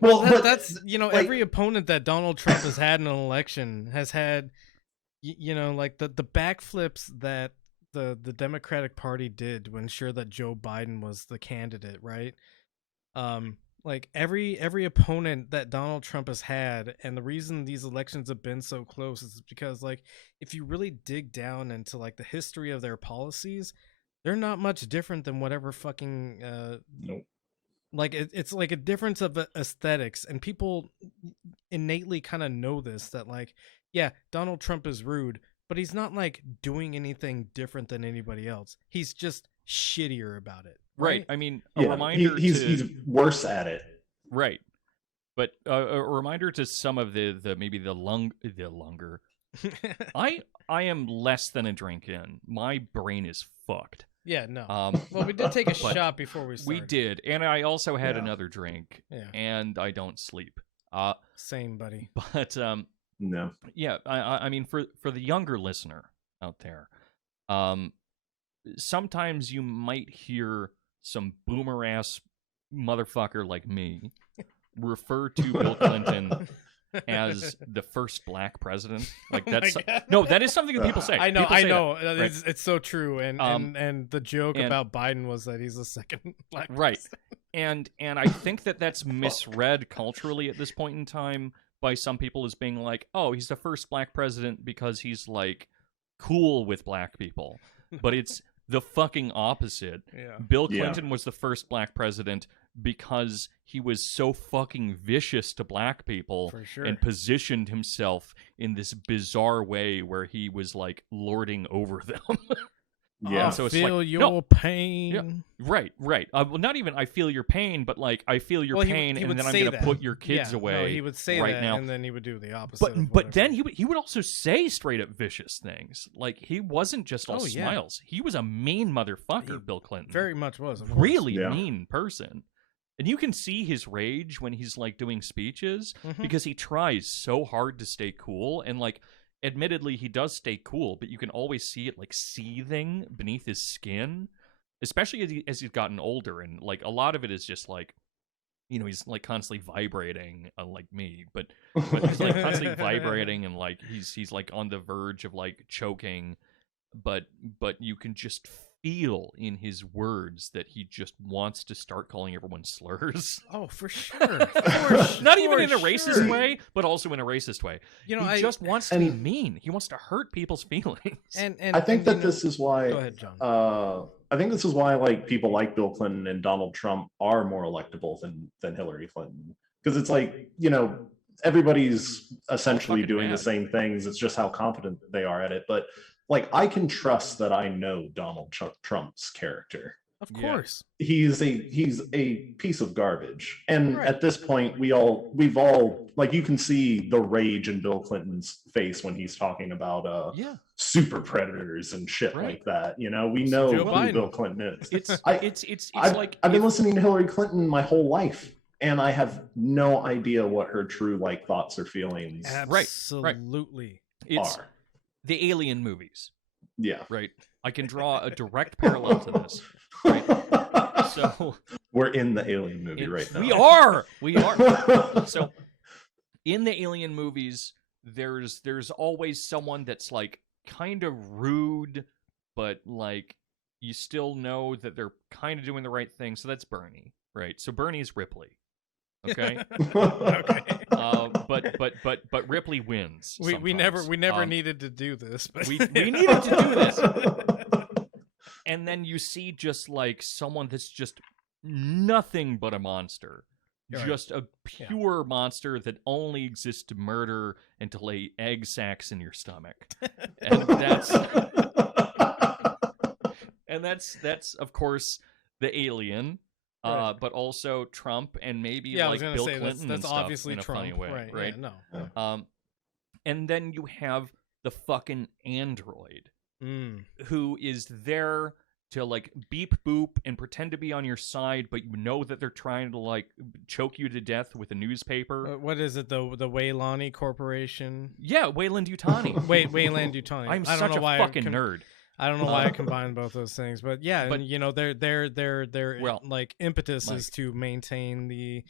Well, but that's you know, like- every opponent that Donald Trump has had in an election has had you know, like the backflips that the Democratic Party did to ensure that Joe Biden was the candidate, right? Like every opponent that Donald Trump has had, and the reason these elections have been so close is because like if you really dig down into like the history of their policies, they're not much different than whatever fucking Nope. Like it's like a difference of aesthetics, and people innately kind of know this, that like, yeah, Donald Trump is rude, but he's not like doing anything different than anybody else. He's just shittier about it. Right. I mean, a Yeah, reminder he's worse at it. Right. But a reminder to some of the maybe the longer. I am less than a drink in. My brain is fucked. Yeah, no. Well, we did take a shot before we started. We did, and I also had Yeah. another drink. Yeah. And I don't sleep. Same, buddy. But No. yeah, I mean, for the younger listener out there, sometimes you might hear some boomer ass motherfucker like me refer to Bill Clinton as the first black president. Like that's no, that is something that people say. I know, People I say know. that, right? It's so true. And the joke about Biden was that he's the second black Right. president. And I think that's misread culturally at this point in time by some people as being like, oh, he's the first black president because he's like cool with black people. But it's the fucking opposite. Yeah. Bill Clinton was the first black president because he was so fucking vicious to black people For sure. and positioned himself in this bizarre way where he was like lording over them. Yeah. I So it's feel like, your no. pain. Yeah. Right. Well, not even I feel your pain, but like I feel your Well, he pain, and would then I'm say going to that. put your kids Yeah, away. No, he would say right that, now. and then he would do the opposite. But of but then whatever. he would also say straight up vicious things. Like he wasn't just all Oh, yeah. smiles. He was a mean motherfucker, He Bill Clinton. very much was. Of course. really Yeah. mean person. And you can see his rage when he's like doing speeches Mhm. because he tries so hard to stay cool, and like admittedly he does stay cool, but you can always see it like seething beneath his skin, especially as he's gotten older, and like a lot of it is just like, you know, he's like constantly vibrating, like me, but he's like constantly vibrating, and like he's like on the verge of like choking, but you can just feel in his words that he just wants to start calling everyone slurs. Oh, for sure. Not even in a for racist sure. way, but also in a racist way. You know, he just wants to be and- mean. He wants to hurt people's feelings. And I think and, that you know- this is why. Go ahead, John. I think this is why like people like Bill Clinton and Donald Trump are more electable than Hillary Clinton, because it's like, you know, everybody's essentially fucking doing mad. the same things. It's just how competent they are at it. But like, I can trust that I know Donald Trump's character. Of Yeah. course. He's a piece of garbage, and Right. at this point we've all like, you can see the rage in Bill Clinton's face when he's talking about Yeah, super predators and shit Right. like that. You know, we know Joe who Biden. Bill Clinton is. it's I- it's I've, like I've been if- listening to Hillary Clinton my whole life, and I have no idea what her true like thoughts or feelings Right. Absolutely. it's are. the Alien movies, Yeah. right? I can draw a direct parallel to this. So We're in the Alien movie right now. we are. So in the Alien movies, there's always someone that's like kind of rude, but like you still know that they're kind of doing the right thing. So that's Bernie, right? So Bernie's Ripley. Okay. Okay. But Ripley wins. We sometimes. never needed to do this, but we needed to do this. And then you see just like someone that's just nothing but a monster. Right. Just a pure monster that only exists to murder and to lay egg sacs in your stomach. And that's of course the Alien. Right. But also Trump and maybe Yeah, I like was gonna Bill say Clinton that's and stuff obviously in a Trump, funny way, right? Yeah, no. And then you have the fucking android Mm. who is there to like beep boop and pretend to be on your side, but you know that they're trying to like choke you to death with a newspaper. What is it? The Waylani Corporation? Yeah, Wayland Yutani. Wayland Yutani. I'm I don't such know a why fucking nerd. I don't know why I combined both those things, but yeah, But- and you know their Well, like impetus Mike. is to maintain the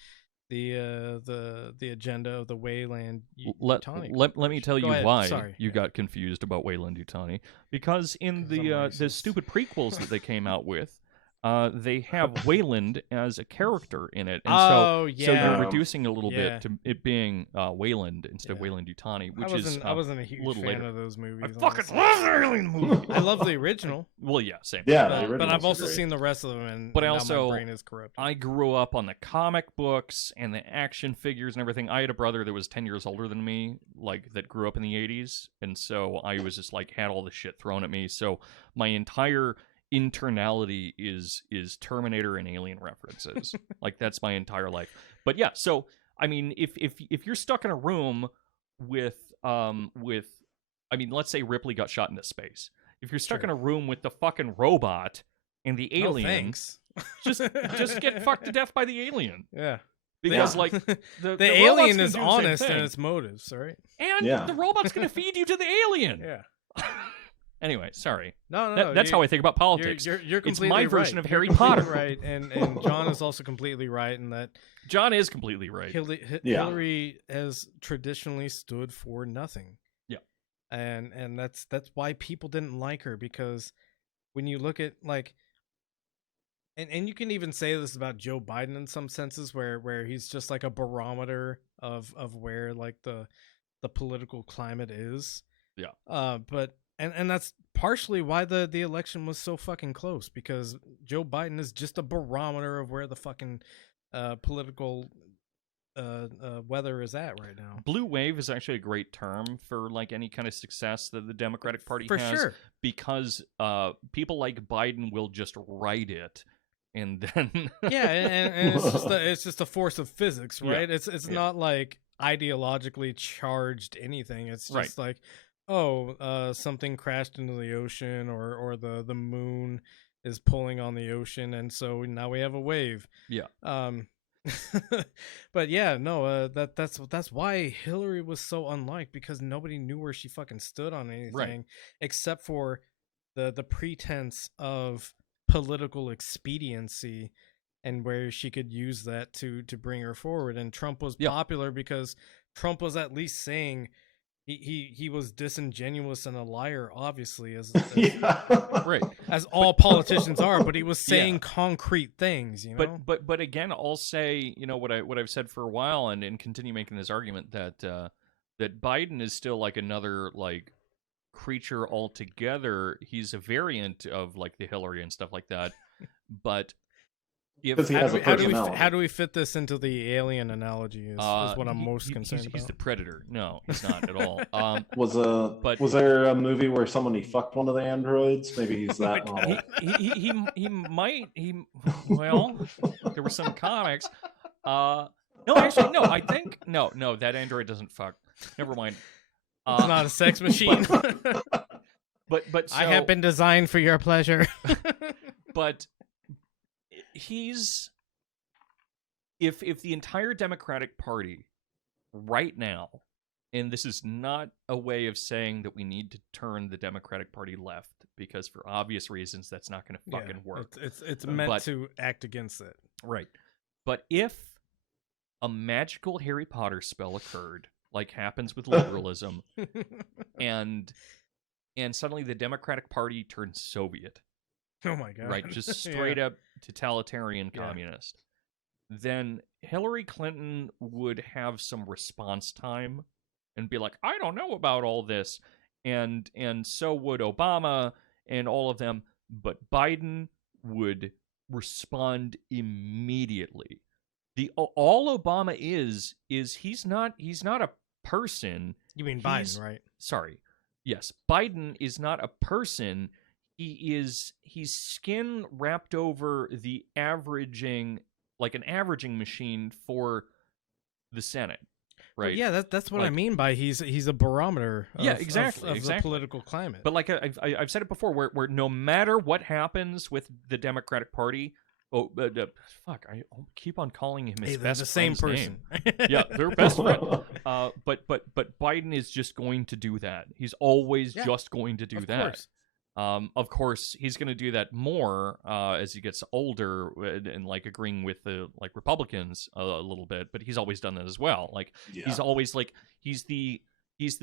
agenda of the Wayland Let Yutani. me tell Go you ahead. why Sorry. you got confused about Wayland Yutani. Because in 'Cause I'm the racist. stupid prequels that they came out with, they have Wayland as a character in it, and Oh, so yeah. you're reducing it a little Yeah. bit to it being Wayland instead of Yeah. Wayland Yutani, I which wasn't, is I wasn't a huge little fan later. of those movies. I fucking honestly. love the Alien movie. I love the original. Well, yeah, same. Yeah, but, the but originals I've are also great. seen the rest of them, and But now also, my brain is corrupted. I grew up on the comic books and the action figures and everything. I had a brother that was 10 years older than me, like that grew up in the 80s, and so I was just like had all this shit thrown at me. So my entire internality is Terminator and Alien references. Like that's my entire life. But yeah, so I mean, if you're stuck in a room with I mean, let's say Ripley got shot into space. If you're stuck in a room with the fucking robot and the No, alien, thanks. just get fucked to death by the alien. Yeah. Because Yeah. like the robot's alien gonna is do the same honest in thing. its motives, right? And Yeah. the robot's gonna feed you to the alien. Yeah. Anyway, sorry. No, That's how I think about politics. You're It's completely my right. version of You're Harry completely Potter. right, and John is also completely right in that John is completely right. Yeah. Hillary has traditionally stood for nothing. Yeah. And that's why people didn't like her, because when you look at like and you can even say this about Joe Biden in some senses where he's just like a barometer of where like the political climate is. Yeah. But and that's partially why the election was so fucking close, because Joe Biden is just a barometer of where the fucking political weather is at right now. Blue wave is actually a great term for like any kind of success that the Democratic Party For has, sure. because people like Biden will just write it, and then Yeah, and it's just a force of physics, Yeah. right? It's Yeah. not like ideologically charged anything. It's just Right. like, something crashed into the ocean, or the moon is pulling on the ocean, and so now we have a wave. Yeah. But yeah, no, that's why Hillary was so unliked, because nobody knew where she fucking stood on anything, except for the pretense of political expediency, and where she could use that to bring her forward. And Trump was Yeah. popular because Trump was at least saying he was disingenuous and a liar, obviously, as Yeah. right. as all politicians are, but he was saying Yeah. concrete things, you know. But again, I'll say, you know, what I've said for a while, and continue making this argument that that Biden is still like another like creature altogether. He's a variant of like the Hillary and stuff like that. But if 'Cause he has a how personality. do we fit this into the alien analogy? Is what I'm most concerned about. He's the predator. No, he's not at all. Was there a movie where somebody fucked one of the androids? Maybe he's that model. he might well, there were some comics. No, actually, no. I think no. That android doesn't fuck. Never mind. It's not a sex machine. But I have so- been designed for your pleasure. But he's if the entire Democratic Party right now, and this is not a way of saying that we need to turn the Democratic Party left, because for obvious reasons that's not going to fucking work. It's meant But- to act against it. Right. But if a magical Harry Potter spell occurred, like happens with liberalism, and suddenly the Democratic Party turned Soviet, Oh my god! right, just straight up totalitarian Yeah. communist, then Hillary Clinton would have some response time and be like, I don't know about all this, and so would Obama and all of them, but Biden would respond immediately. All Obama is he's not a person. You mean He's- Biden, right? Sorry. Yes, Biden is not a person. He's skin wrapped over the averaging, like an averaging machine for the Senate, right? Yeah, that's what I Like- mean by he's a barometer. Yeah, of exactly, the exactly. political climate. But like I've said it before, where no matter what happens with the Democratic Party, fuck, I keep on calling him his hey, they're best the same friend's person. name. Yeah, they're best friend. But Biden is just going to do that. He's always Yeah, just going to do of that. course. Of course, he's going to do that more as he gets older, and like agreeing with the like Republicans a little bit. But he's always done that as well. Like Yeah. he's always like he's the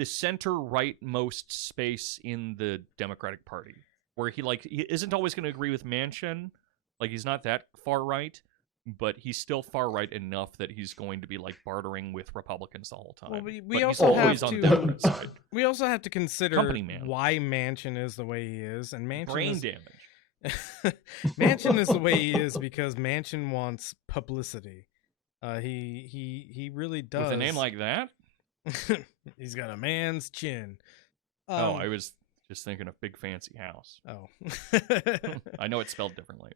center rightmost space in the Democratic Party, where he isn't always going to agree with Manchin, Like, he's not that far right, but he's still far right enough that he's going to be like bartering with Republicans the whole time. Well, we But also he's have always on to- the Democrat side. We also have to consider Company man. why Manchin is the way he is, and Manchin Brain is, damage. Manchin is the way he is because Manchin wants publicity. He really does. With a name like that? He's got a man's chin. Oh, I was just thinking of big fancy house. Oh. I know it's spelled differently.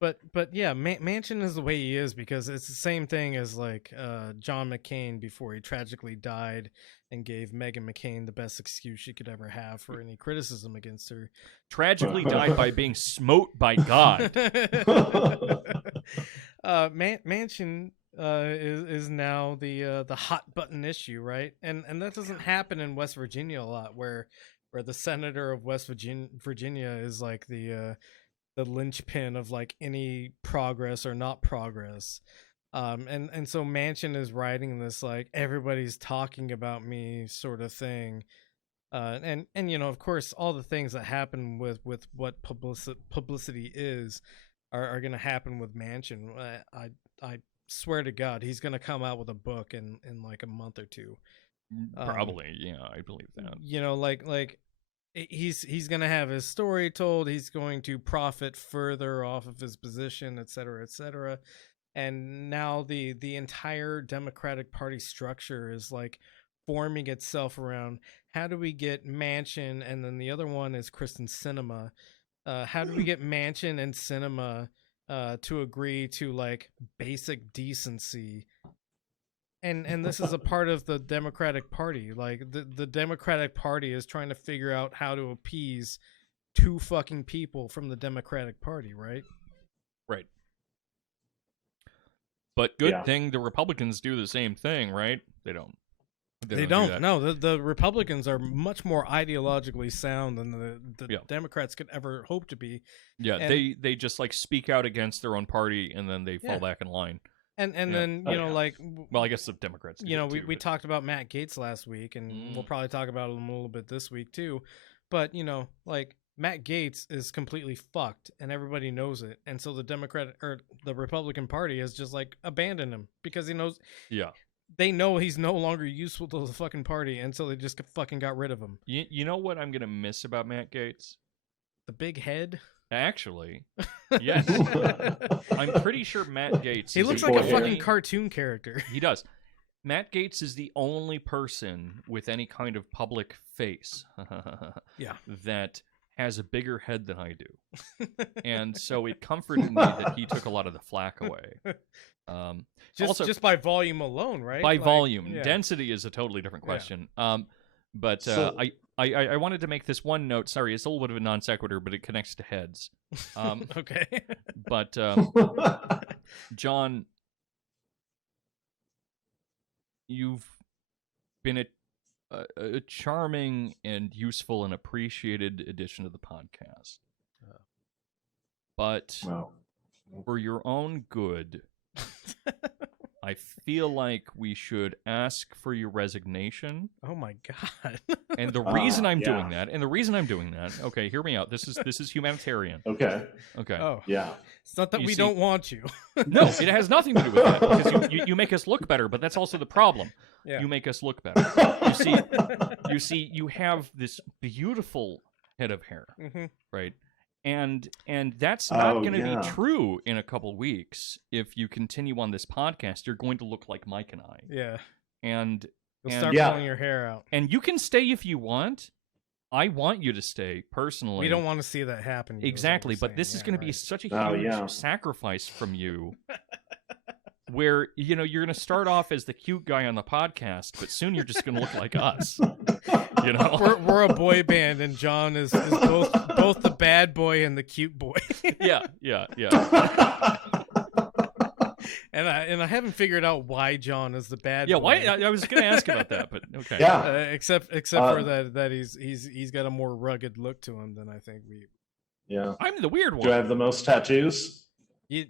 But yeah, Manchin is the way he is because it's the same thing as like John McCain before he tragically died and gave Meghan McCain the best excuse she could ever have for any criticism against her. Tragically died by being smote by God. Manchin is now the hot button issue, right? And that doesn't happen in West Virginia a lot, where the senator of West Virginia is like the linchpin of like any progress or not progress. And so Manchin is writing this like everybody's talking about me sort of thing. And you know, of course, all the things that happen with what publicity is are going to happen with Manchin. I swear to God, he's going to come out with a book in like a month or two. Probably, yeah, I believe that. You know, like he's going to have his story told. He's going to profit further off of his position, et cetera, et cetera. And now the entire Democratic Party structure is like forming itself around how do we get Manchin, and then the other one is Kristen Sinema. How do we get Manchin and Sinema to agree to like basic decency? And this is a part of the Democratic Party. Like the Democratic Party is trying to figure out how to appease two fucking people from the Democratic Party, right? Right. But good thing the Republicans do the same thing, right? They don't. They don't. No, the Republicans are much more ideologically sound than the Democrats could ever hope to be. Yeah, and they just like speak out against their own party and then they fall back in line. And then, you know, like... Well, I guess the Democrats do, you know, too, we talked about Matt Gaetz last week, and we'll probably talk about him a little bit this week, too. But, you know, like, Matt Gaetz is completely fucked, and everybody knows it. And so the Republican Party has just, like, abandoned him because he knows... Yeah. They know he's no longer useful to the fucking party, and so they just fucking got rid of him. You know what I'm going to miss about Matt Gaetz? The big head? Actually, yes. I'm pretty sure Matt Gaetz... He looks like a fucking cartoon character. He does. Matt Gaetz is the only person with any kind of public face that has a bigger head than I do. And so it comforted me that he took a lot of the flack away. Just by volume alone, right? By volume. Yeah. Density is a totally different question. But I wanted to make this one note. Sorry, it's a little bit of a non sequitur, but it connects to heads. Okay. But John, you've been a charming and useful and appreciated addition to the podcast. But for your own good, I feel like we should ask for your resignation. Oh my God. And the reason I'm doing that, okay, hear me out. This is humanitarian. Okay. Oh. Yeah. It's not that we don't want you. No, it has nothing to do with that. Because you make us look better, but that's also the problem. Yeah. You make us look better. You see, you have this beautiful head of hair, right? And that's not going to be true in a couple weeks. If you continue on this podcast, you're going to look like Mike and I. Yeah. And you'll start pulling your hair out. And you can stay if you want. I want you to stay, personally. We don't want to see that happen. Exactly, but this is going to be such a huge sacrifice from you. Where, you know, you're going to start off as the cute guy on the podcast, but soon you're just going to look like us. You know, we're a boy band, and John is both the bad boy and the cute boy. Yeah. And I haven't figured out why John is the bad boy. Why? I was going to ask about that, but okay. Yeah. Except for that he's got a more rugged look to him than I think we. Yeah. I'm the weird one. Do I have the most tattoos? You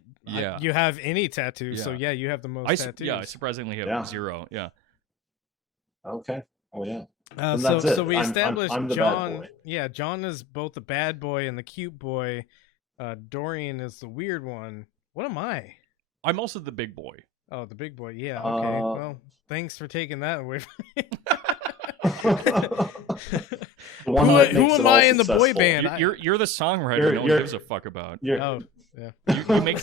have any tattoos, so yeah, you have the most tattoos. Yeah, I surprisingly have 0. Yeah. Okay. Oh yeah. So we established I'm the John. bad boy. Yeah, John is both the bad boy and the cute boy, Dorian is the weird one. What am I? I'm also the big boy. Oh, the big boy. Yeah. Okay. Well, thanks for taking that away from me. The one that Who makes it am all I in the boy successful. band? You're the songwriter. No one gives a fuck about. Oh, yeah.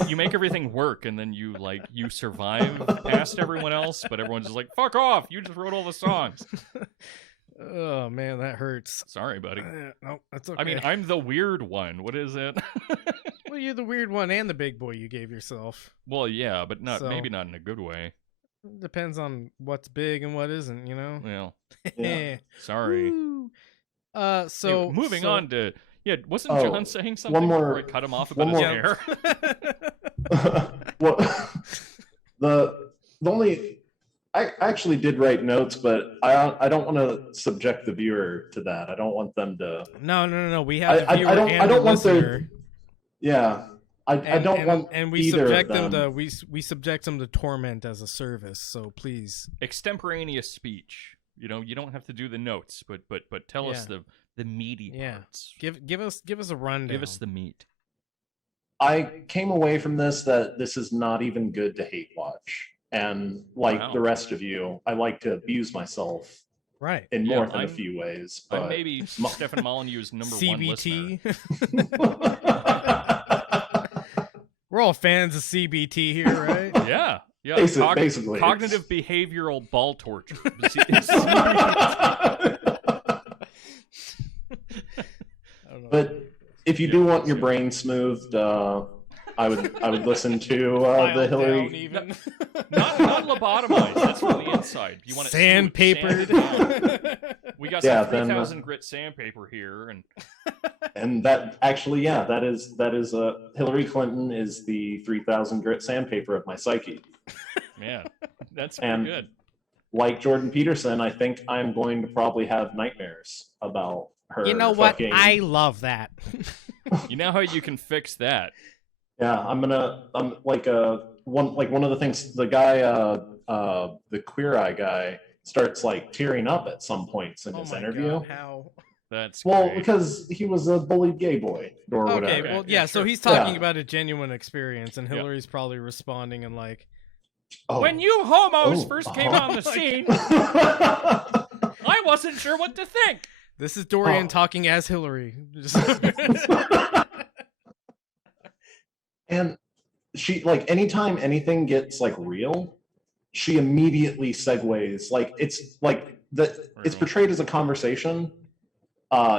You make everything work, and then you survive past everyone else, but everyone's just like, fuck off. You just wrote all the songs. Oh man, that hurts. Sorry, buddy. No, that's okay. I mean, I'm the weird one. What is it? Well, you're the weird one and the big boy you gave yourself. Well, yeah, but maybe So- not in a good way. Depends on what's big and what isn't, you know? Well, Yeah. sorry. Woo. Anyway, moving on to wasn't John saying something one more- before I cut him off about one his more- hair? Well, the only I actually did write notes, but I don't want to subject the viewer to that. I don't want them to. No. We have the I viewer don't. and I don't the want listener. their. Yeah, I don't want. And we either subject of them to we subject them to torment as a service. So please. Extemporaneous speech. You know, you don't have to do the notes, but tell us the meaty parts. Give us a rundown. Give us the meat. I came away from that this is not even good to hate watch, and like Wow. the rest of you, I like to abuse myself right. in Yeah, more than a I'm- few ways. I'm But maybe Stefan Molyneux's number one listener. CBT. We're all fans of CBT here, right? Yeah. Yeah, Basically, cognitive behavioral ball torture. I don't know. But if you do want your brain smoothed, I would listen to Dial the Hillary. down even. not lobotomized. That's from the inside. You want it smooth, Sandpapered. sanded down. We got Yeah, some then, 3,000 grit sandpaper here, and And that actually, yeah, that is Hillary Clinton is the 3,000 grit sandpaper of my psyche. man, that's pretty And good. like Jordan Peterson, I think I'm going to probably have nightmares about her. You know what? fucking- I love that. You know how you can fix that? Yeah, I'm like one of the things the guy the Queer Eye guy starts like tearing up at some points in Oh his my interview. God, how? That's Well, great. because he was a bullied gay boy or Okay, whatever. well, Yeah, yeah. So sure. he's talking Yeah. about a genuine experience, and Hillary's probably responding and like, Oh. When you homos Oh, first came oh. on the scene, I wasn't sure what to think. "This is Dorian Oh. talking as Hillary." Just- And she like anytime anything gets like real, she immediately segues. Like it's like it's portrayed as a conversation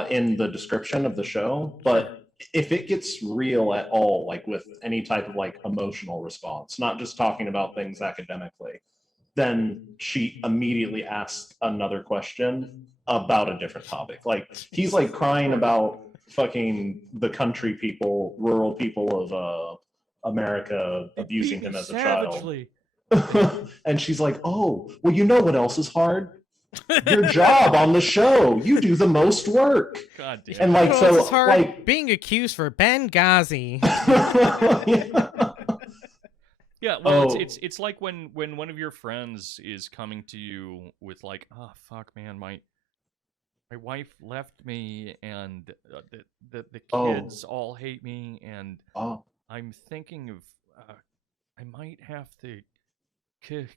in the description of the show, but if it gets real at all, like with any type of like emotional response, not just talking about things academically, then she immediately asks another question about a different topic. Like he's like crying about fucking the country people, rural people of America abusing him as a child. And she's like, "Oh, well, you know what else is hard? Your job on the show. You do the most work." God damn. And like Oh, so, this is hard like being accused for Benghazi. Yeah, well, Oh. it's like when one of your friends is coming to you with like, "Oh fuck, man, my wife left me, and the Oh. kids all hate me, and oh, I'm thinking of I might have to kill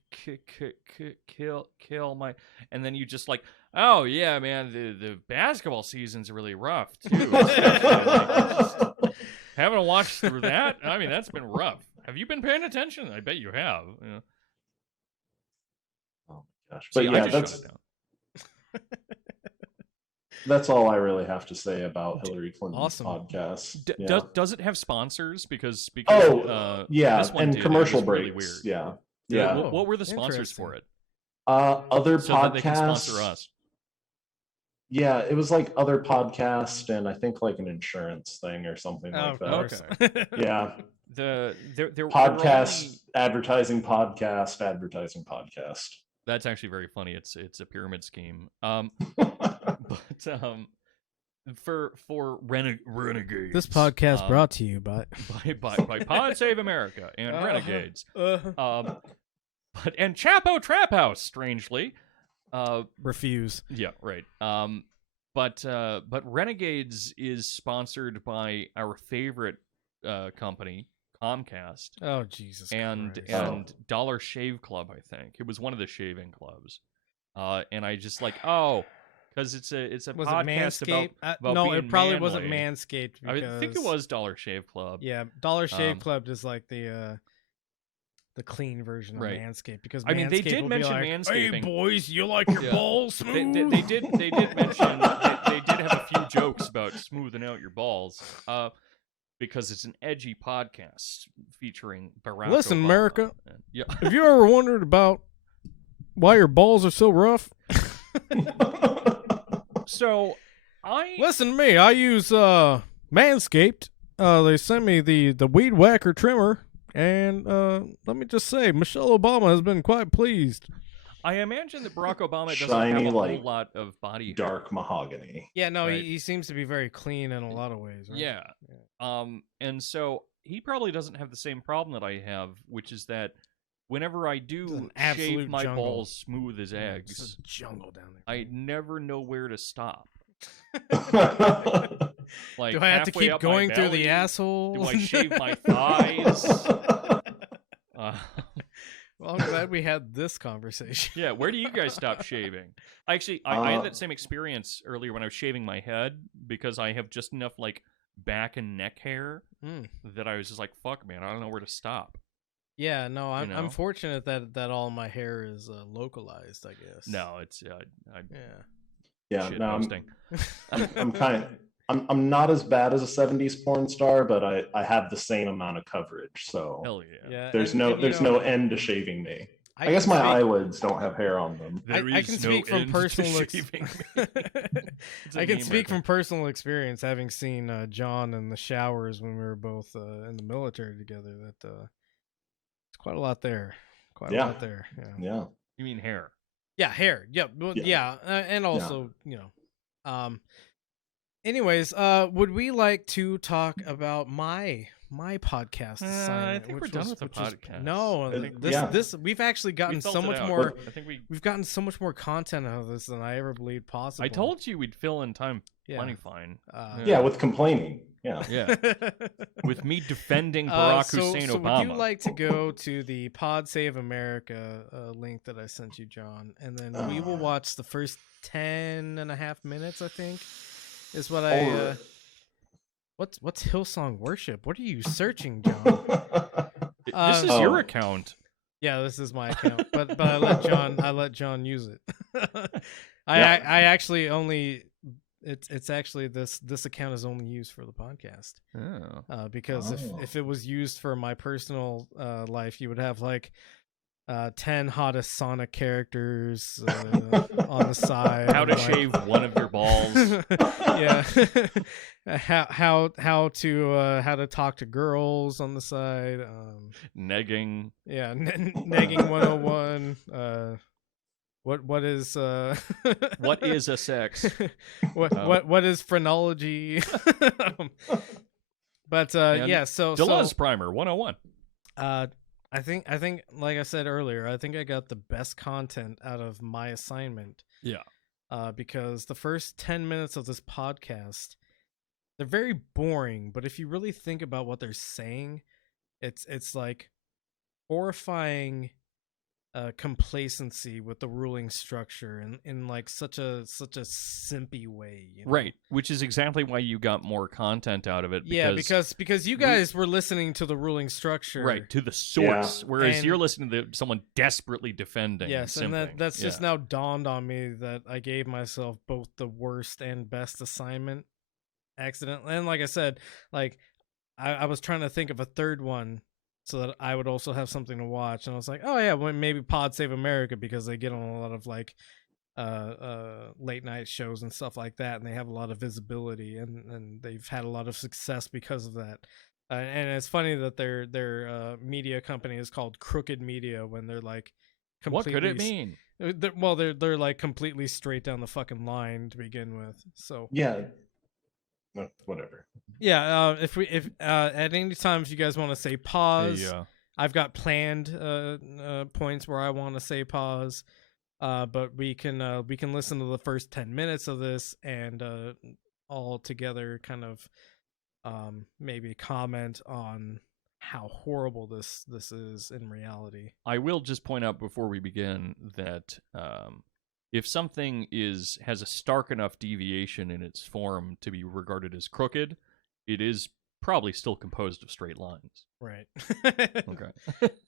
my," and then you just like, "Oh yeah, man, the basketball season's really rough too." Haven't watched through that. I mean, that's been rough. Have you been paying attention? I bet you have. Yeah. oh gosh. See, But I yeah, just shut it down. that's all I really have to say about Hillary Clinton's Awesome. podcast. Yeah. Does it have sponsors? Because Oh, yeah, this one and did, commercial it was really breaks. weird. Yeah, Yeah. yeah. What were the sponsors for it? Other So podcasts. that they can sponsor us. Yeah, it was like other podcast and I think like an insurance thing or something Oh, like of that. course. Yeah, There were podcast, only- advertising podcast, advertising podcast. That's actually very funny. It's a pyramid scheme. But for renegades. This podcast um, brought to you by. by Pod Save America and Renegades. Uh, But and Chapo Trap House, strangely. refuse. Yeah, right. But Renegades is sponsored by our favorite company, Comcast, Oh Jesus and Christ. and Dollar Shave Club. I think it was one of the shaving clubs. And I just like, oh, because it's a Was it podcast Manscaped? about No, being it probably wasn't manly. Manscaped. I Because, think it was Dollar Shave Club. Yeah, Dollar Shave Um, Club is like the clean version of Right. Manscaped, because I mean, they Manscaped did will mention be like, manscaping. Hey boys, you like your Yeah. balls smooth? They did mention they did have a few jokes about smoothing out your balls. Because it's an edgy podcast featuring Barack Listen, Obama. America. Yeah. Have you ever wondered about why your balls are so rough? So Listen to me. I use Manscaped. They sent me the weed whacker trimmer, and let me just say, Michelle Obama has been quite pleased. I imagine that Barack Obama doesn't Shiny, have a like, whole lot of body hair. Dark mahogany. Yeah, no, Right. he seems to be very clean in a lot of ways. Right? Yeah. And so he probably doesn't have the same problem that I have, which is that whenever I It's do an shave absolute my jungle. balls smooth as Yeah, eggs, it's a jungle down there. I never know where to stop. Like, Do I have to halfway keep up my going through belly? the asshole? Do I shave my thighs? Well, I'm glad we had this conversation. Yeah, where do you guys stop shaving? Actually, I had that same experience earlier when I was shaving my head because I have just enough like back and neck hair that I was just like, "Fuck, man, I don't know where to stop." Yeah, no, I'm know? fortunate that all my hair is localized, I guess. No, it's Yeah, shit no, posting. I'm not as bad as a 70s porn star, but I have the same amount of coverage. So Hell yeah. Yeah, there's and, you there's know, no end to shaving me. I can guess my speak- eyelids don't have hair on them. I can speak from personal I can speak from personal experience, having seen John in the showers when we were both in the military together. That it's quite a lot there. Quite a Yeah. lot there. Yeah. Yeah. You mean hair? Yeah, hair. Yeah, well, Yeah. and also, anyways, would we like to talk about my podcast I assignment? think we're which done was- with the which was- podcast. No, Yeah. this we've actually gotten We felt so it much out. more. I think We've gotten so much more content out of this than I ever believed possible. I told you we'd fill in time Yeah. plenty fine. Yeah, with complaining. Yeah. Yeah. With me defending Barack Hussein so Obama. would you like to go to the Pod Save America link that I sent you, John, and then we will watch the first 10.5 minutes, I think, is what I. What's Hillsong Worship? What are you searching, John? This is your account. Yeah, this is my account, but I let John use it. I actually only. It's actually this account is only used for the podcast. Because if it was used for my personal life, you would have like 10 hottest Sonic characters on the side. How to like, shave one of your balls. Yeah. how to talk to girls on the side. Negging. Yeah, negging 101. What is What is a sex? what is phrenology? But yeah, so Deleuze Primer 101. I think like I said earlier, I think I got the best content out of my assignment. Yeah. Because the first 10 minutes of this podcast, they're very boring, but if you really think about what they're saying, it's like horrifying complacency with the ruling structure in like such a simpy way, you know? Right, which is exactly why you got more content out of it. Because you guys were listening to the ruling structure, right, to the source, whereas And- you're listening to someone desperately defending. Yes, and something. that's just now dawned on me that I gave myself both the worst and best assignment accidentally. And like I said, like I was trying to think of a third one so that I would also have something to watch, and I was like, oh yeah, well, maybe Pod Save America, because they get on a lot of like late night shows and stuff like that, and they have a lot of visibility, and they've had a lot of success because of that. And it's funny that their media company is called Crooked Media when they're like completely. What could it mean? They're like completely straight down the fucking line to begin with. So Yeah. No, whatever. yeah, if at any time if you guys want to say pause, Yeah. I've got planned points where I want to say pause. But we can listen to the first 10 minutes of this and all together kind of maybe comment on how horrible this is in reality. I will just point out before we begin that if something has a stark enough deviation in its form to be regarded as crooked, it is probably still composed of straight lines. Right. Okay.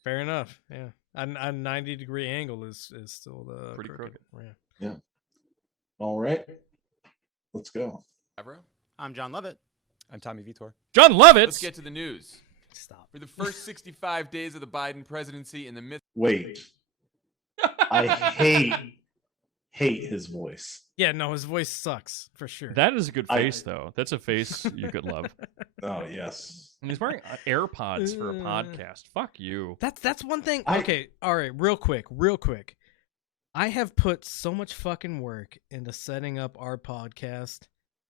Fair enough. Yeah. A 90-degree angle is still the Pretty crooked. Yeah. All right. Let's go. I'm John Lovett. I'm Tommy Vitor. John Lovett. Let's get to the news. Stop. For the first 65 days of the Biden presidency, in the midst. Wait. I hate his voice. Yeah, no, his voice sucks for sure. That is a good face, though. That's a face you could love. Oh yes. And he's wearing AirPods for a podcast. Fuck you. That's one thing. Okay, all right, real quick. I have put so much fucking work into setting up our podcast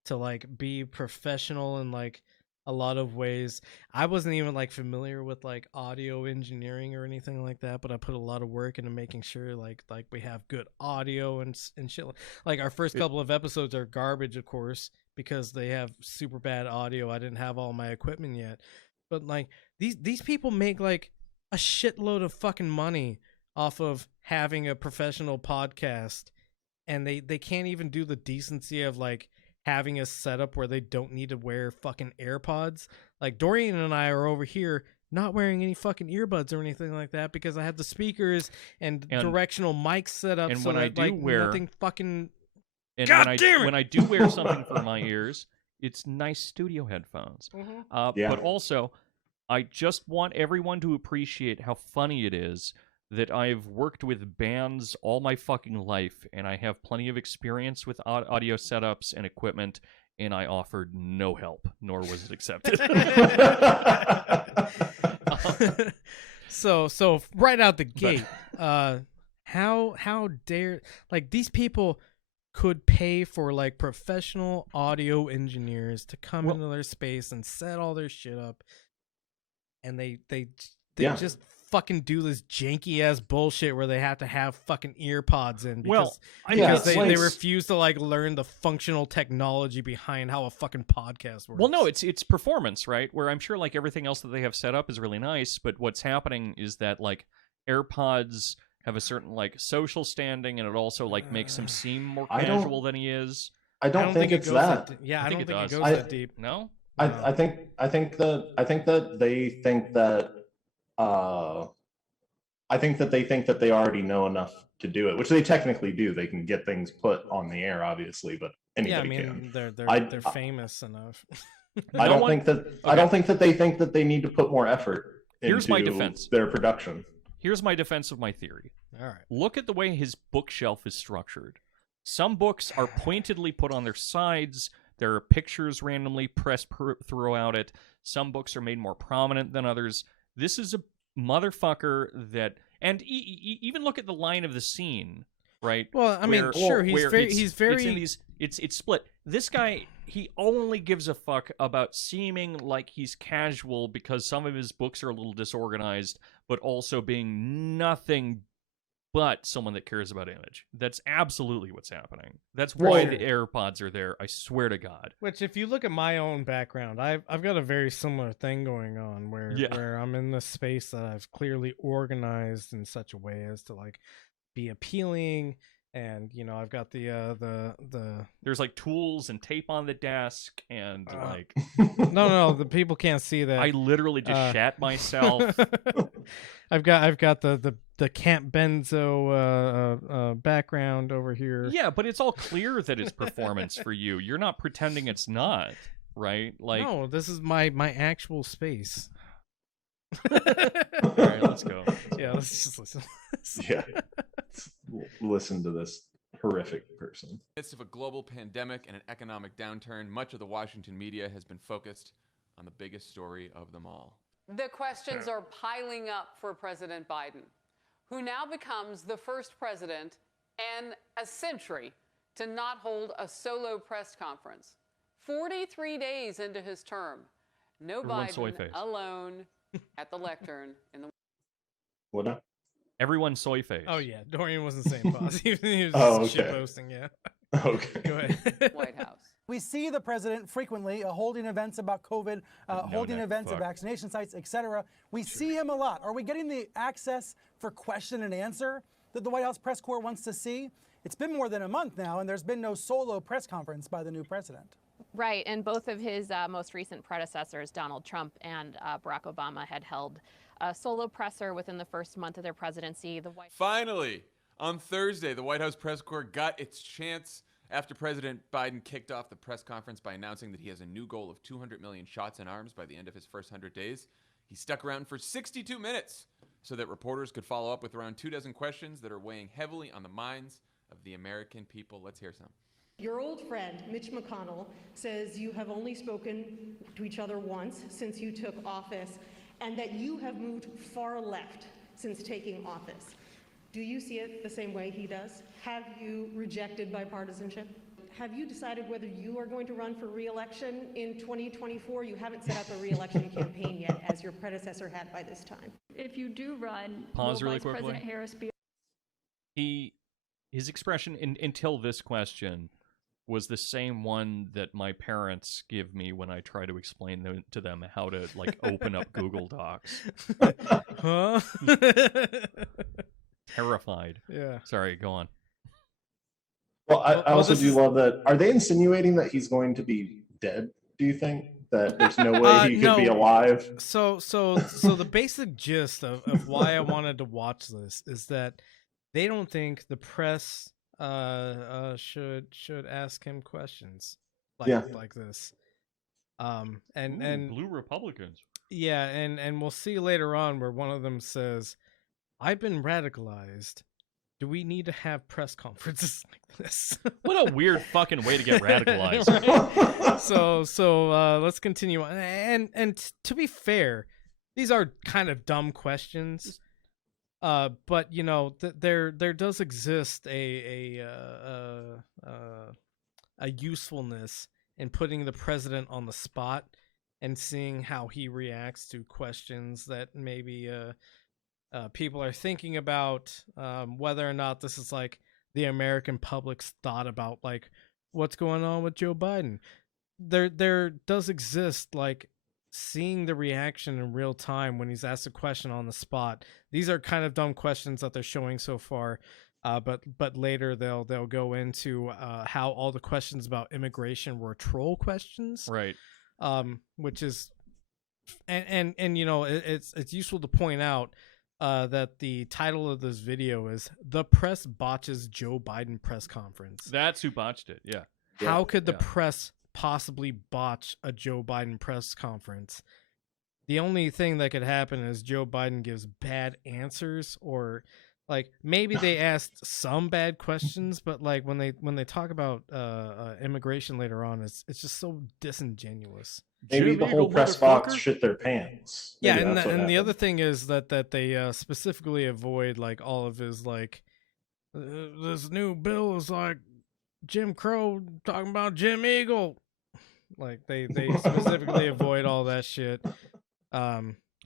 to like be professional in like a lot of ways. I wasn't even like familiar with like audio engineering or anything like that, but I put a lot of work into making sure like we have good audio and shit. Like our first couple of episodes are garbage, of course, because they have super bad audio. I didn't have all my equipment yet, but like these people make like a shitload of fucking money off of having a professional podcast, and they can't even do the decency of like having a setup where they don't need to wear fucking AirPods. Like Dorian and I are over here not wearing any fucking earbuds or anything like that because I have the speakers and directional mics set up, and so when that I do like wear, nothing fucking. And God damn it! When I do wear something for my ears, it's nice studio headphones. Yeah. But also, I just want everyone to appreciate how funny it is that I've worked with bands all my fucking life, and I have plenty of experience with audio setups and equipment, and I offered no help, nor was it accepted. So right out the gate, how dare, like, these people could pay for like professional audio engineers to come into their space and set all their shit up, and they just fucking do this janky ass bullshit where they have to have fucking ear pods in because, they refuse to like learn the functional technology behind how a fucking podcast works. Well, no, it's performance, right? Where I'm sure like everything else that they have set up is really nice, but what's happening is that like AirPods have a certain like social standing, and it also like makes him seem more casual than he is. I don't think it's that. Yeah, I don't think it goes that deep. No? I think that they think that I think that they think that they already know enough to do it, which they technically do. They can get things put on the air, obviously, but anybody can. They're famous enough. I don't think that they think that they need to put more effort Here's into my defense. their production. Here's my defense of my theory. All right. Look at the way his bookshelf is structured. Some books are pointedly put on their sides. There are pictures randomly pressed throughout it. Some books are made more prominent than others. This is a motherfucker that, and even look at the line of the scene, right? Well, I mean, sure, it's split. This guy, he only gives a fuck about seeming like he's casual because some of his books are a little disorganized, but also being nothing but someone that cares about image. That's absolutely what's happening. That's why the AirPods are there. I swear to God. Which, if you look at my own background, I've got a very similar thing going on where I'm in this space that I've clearly organized in such a way as to like be appealing, and you know I've got the there's like tools and tape on the desk and like no the people can't see that. I literally just shat myself. I've got the Camp Benzo background over here. Yeah, but it's all clear that it's performance for you. You're not pretending it's not, right? Like, no, this is my actual space. All right, let's go. Yeah, let's just listen. Yeah, listen to this horrific person. In the midst of a global pandemic and an economic downturn, much of the Washington media has been focused on the biggest story of them all. The questions are piling up for President Biden, who now becomes the first president in a century to not hold a solo press conference. 43 days into his term, no Everyone's soy Biden face. alone at the lectern in the. What up? Everyone soy face. Oh yeah, Dorian wasn't saying pause. He was Oh, shit okay. posting. Yeah. Okay. Go ahead. White House. We see the president frequently holding events about COVID, holding events at vaccination sites, etc. We see him a lot. Are we getting the access for question and answer that the White House press corps wants to see? It's been more than a month now, and there's been no solo press conference by the new president. Right, and both of his most recent predecessors, Donald Trump and Barack Obama, had held a solo presser within the first month of their presidency. Finally, on Thursday, the White House press corps got its chance after President Biden kicked off the press conference by announcing that he has a new goal of 200 million shots in arms by the end of his first 100 days. He stuck around for 62 minutes so that reporters could follow up with around 24 questions that are weighing heavily on the minds of the American people. Let's hear some. Your old friend, Mitch McConnell, says you have only spoken to each other once since you took office, and that you have moved far left since taking office. Do you see it the same way he does? Have you rejected bipartisanship? Have you decided whether you are going to run for re-election in 2024? You haven't set up a re-election campaign yet, as your predecessor had by this time. If you do run, Pause will really Vice quickly. President Harris be... His expression until this question was the same one that my parents give me when I try to explain to them how to like open up Google Docs. Huh? Terrified. Yeah. Sorry, go on. Well, I also do love that. Are they insinuating that he's going to be dead? Do you think that there's no way he could be alive? So the basic gist of why I wanted to watch this is that they don't think the press should ask him questions like this. And blue Republicans. Yeah, and we'll see later on where one of them says, "I've been radicalized. Do we need to have press conferences like this?" What a weird fucking way to get radicalized. Right? So let's continue on. And to be fair, these are kind of dumb questions. But you know, there does exist a usefulness in putting the president on the spot and seeing how he reacts to questions that maybe people are thinking about, whether or not this is like the American public's thought about like what's going on with Joe Biden. There does exist like seeing the reaction in real time when he's asked a question on the spot. These are kind of dumb questions that they're showing so far, but later they'll go into how all the questions about immigration were troll questions, right? Which is and you know, it's useful to point out that the title of this video is "The Press Botches Joe Biden Press Conference." That's who botched it. Yeah. How could the press possibly botch a Joe Biden press conference? The only thing that could happen is Joe Biden gives bad answers, or like maybe they asked some bad questions, but like when they talk about immigration later on, it's just so disingenuous. Maybe the whole press box shit their pants. Yeah, and the other thing is that they specifically avoid like all of his like this new bill is like Jim Crow talking about Jim Eagle. Like they specifically avoid all that shit.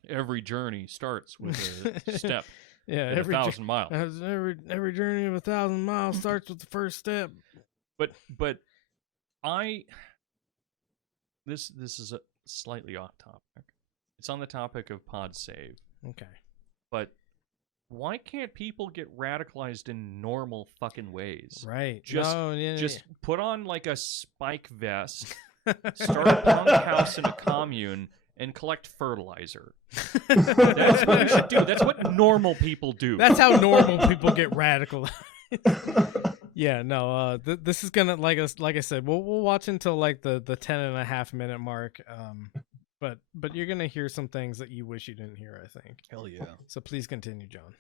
Every journey starts with a step. Yeah, every 1,000 miles. Every journey of 1,000 miles starts with the first step. But this is a slightly off topic. It's on the topic of pod save. Okay. But why can't people get radicalized in normal fucking ways? Right. Just put on like a spike vest, start a punk house in a commune, and collect fertilizer. That's what you should do. That's what normal people do. That's how normal people get radicalized. Yeah, no, this is gonna like I said, we'll watch until like the 10.5 minute mark. But you're gonna hear some things that you wish you didn't hear, I think. Hell yeah. So please continue, John.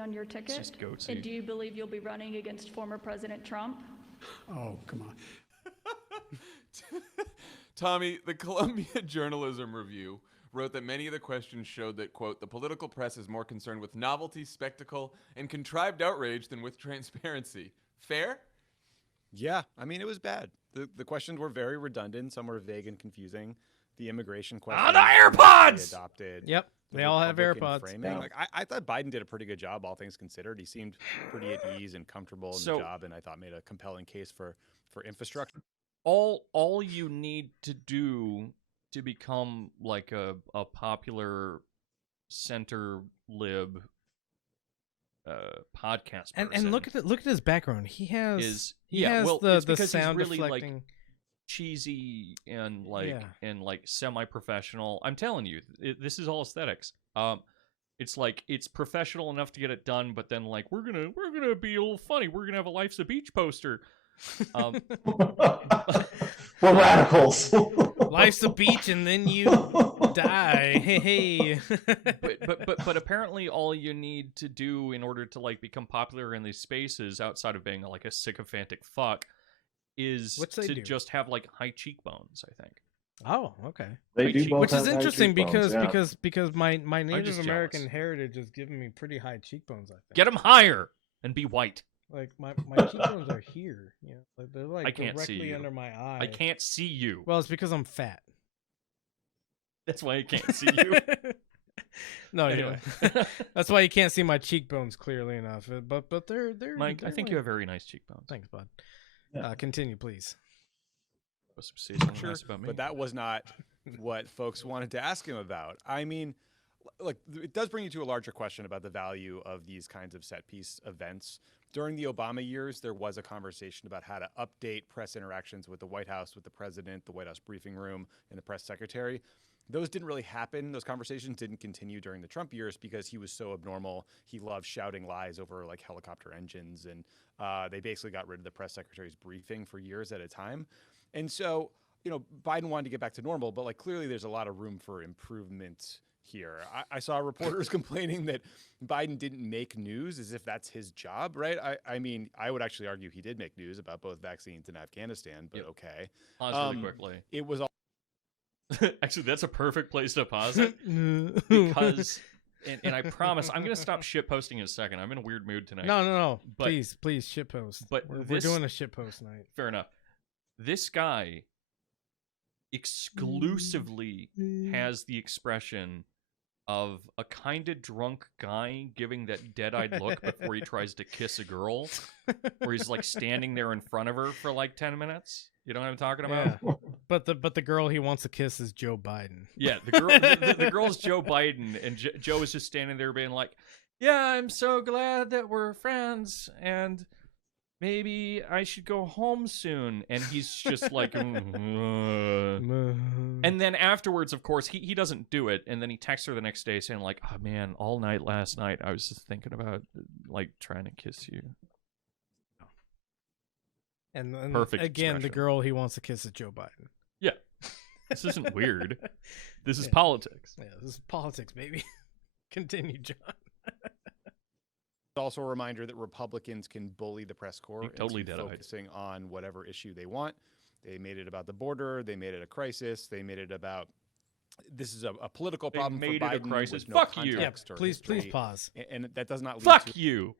On your ticket? Just goatsy. And do you believe you'll be running against former President Trump? Oh, come on. Tommy, the Columbia Journalism Review wrote that many of the questions showed that, quote, the political press is more concerned with novelty, spectacle, and contrived outrage than with transparency. Fair? Yeah, I mean, it was bad. The questions were very redundant. Some were vague and confusing. The immigration question. On the AirPods! Adopted. Yep. the They all have Republican AirPods. framing. Yeah. Like I thought Biden did a pretty good job, all things considered. He seemed pretty at ease and comfortable in the job, and I thought made a compelling case for infrastructure. All you need to do to become like a popular center lib podcast person, And look at his background. He has it's the because sound he's really deflecting. like cheesy and like semi-professional. I'm telling you, this is all aesthetics. It's like it's professional enough to get it done, but then like we're gonna be a little funny. We're gonna have a Life's a Beach poster. We're radicals. Life's a beach, and then you die. Hey. but apparently, all you need to do in order to like become popular in these spaces, outside of being like a sycophantic fuck, is to just have like high cheekbones. I think. Oh, okay. They do both Which is have high interesting cheekbones, because my Native just American jealous. heritage is giving me pretty high cheekbones. I think. Get them higher and be white. Like my cheekbones are here. You know, like they're like I can't see directly you. under my eye. I can't see you. Well, it's because I'm fat. That's why I can't see you. No, Anyway. yeah. That's why you can't see my cheekbones clearly enough. But they're Mike, they're I think you have very nice cheekbones. Thanks, bud. Continue, please. Say something Sure, nice about me. but that was not what folks wanted to ask him about. I mean, look, it does bring you to a larger question about the value of these kinds of set piece events. During the Obama years, there was a conversation about how to update press interactions with the White House, with the president, the White House briefing room, and the press secretary. Those didn't really happen. Those conversations didn't continue during the Trump years because he was so abnormal. He loved shouting lies over like helicopter engines, and they basically got rid of the press secretary's briefing for years at a time. And so, you know, Biden wanted to get back to normal, but like clearly there's a lot of room for improvement here. I saw reporters complaining that Biden didn't make news as if that's his job, right? I mean, I would actually argue he did make news about both vaccines and Afghanistan, but okay. Pause really quickly. It was all Actually, that's a perfect place to pause it because, and I promise I'm going to stop shit posting in a second. I'm in a weird mood tonight. No. But, Please shit post. But we're doing a shit post night. Fair enough. This guy exclusively has the expression of a kind of drunk guy giving that dead-eyed look before he tries to kiss a girl, where he's like standing there in front of her for like 10 minutes. You know what I'm talking about? Yeah. But the girl he wants to kiss is Joe Biden. Yeah, the girl's Joe Biden, and Joe is just standing there being like, "Yeah, I'm so glad that we're friends, and maybe I should go home soon." And he's just like, and then afterwards, of course, he doesn't do it, and then he texts her the next day saying like, "Oh man, all night last night I was just thinking about like trying to kiss you." And Perfect again, the expression. girl he wants to kiss is Joe Biden. Yeah, this isn't weird. This is politics. Yeah, this is politics, baby. Continue, John. also a reminder that Republicans can bully the press corps He totally into dead-eyed. focusing on whatever issue they want. They made it about the border. They made it a crisis. They made it about this is a political They problem made for it a Biden crisis. with no Fuck you. context Yeah, or please history. pause. And that does not lead Fuck to you.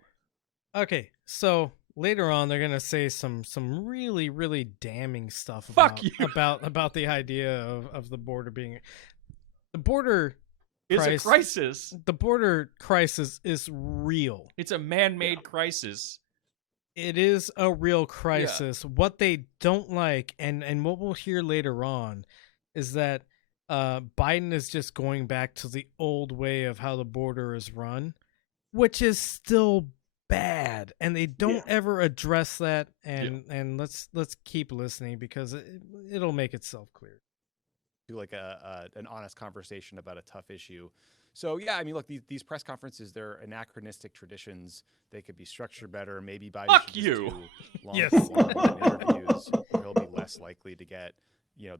Okay, so later on they're gonna say some really really damning stuff Fuck about the idea of the border being the border It's a crisis. The border crisis is real. It's a man-made crisis. It is a real crisis. What they don't like, and what we'll hear later on, is that Biden is just going back to the old way of how the border is run, which is still bad, and they don't ever address that. And let's keep listening because it'll make itself clear. Do like an honest conversation about a tough issue. So yeah, I mean, look, these press conferences, they're anachronistic traditions. They could be structured better. Maybe Biden Fuck should just you. do long Yes. interviews where he'll be less likely to get,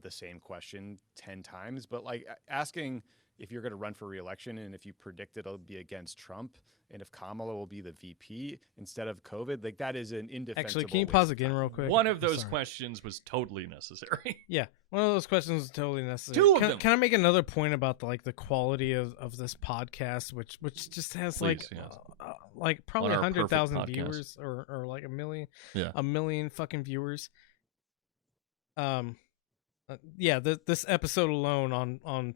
the same question 10 times. But like asking if you're going to run for re-election and if you predict it'll be against Trump and if Kamala will be the VP instead of COVID, like that is an indefensible. Actually, can you waste pause of again time. real quick? One of I'm those sorry. questions was totally necessary. Yeah, one of those questions is totally necessary. Two of can, them. Can I make another point about the quality of this podcast, which just has Please, yes. like probably On our perfect 100,000 podcast. viewers or like a million, Yeah. a million fucking viewers. This episode alone on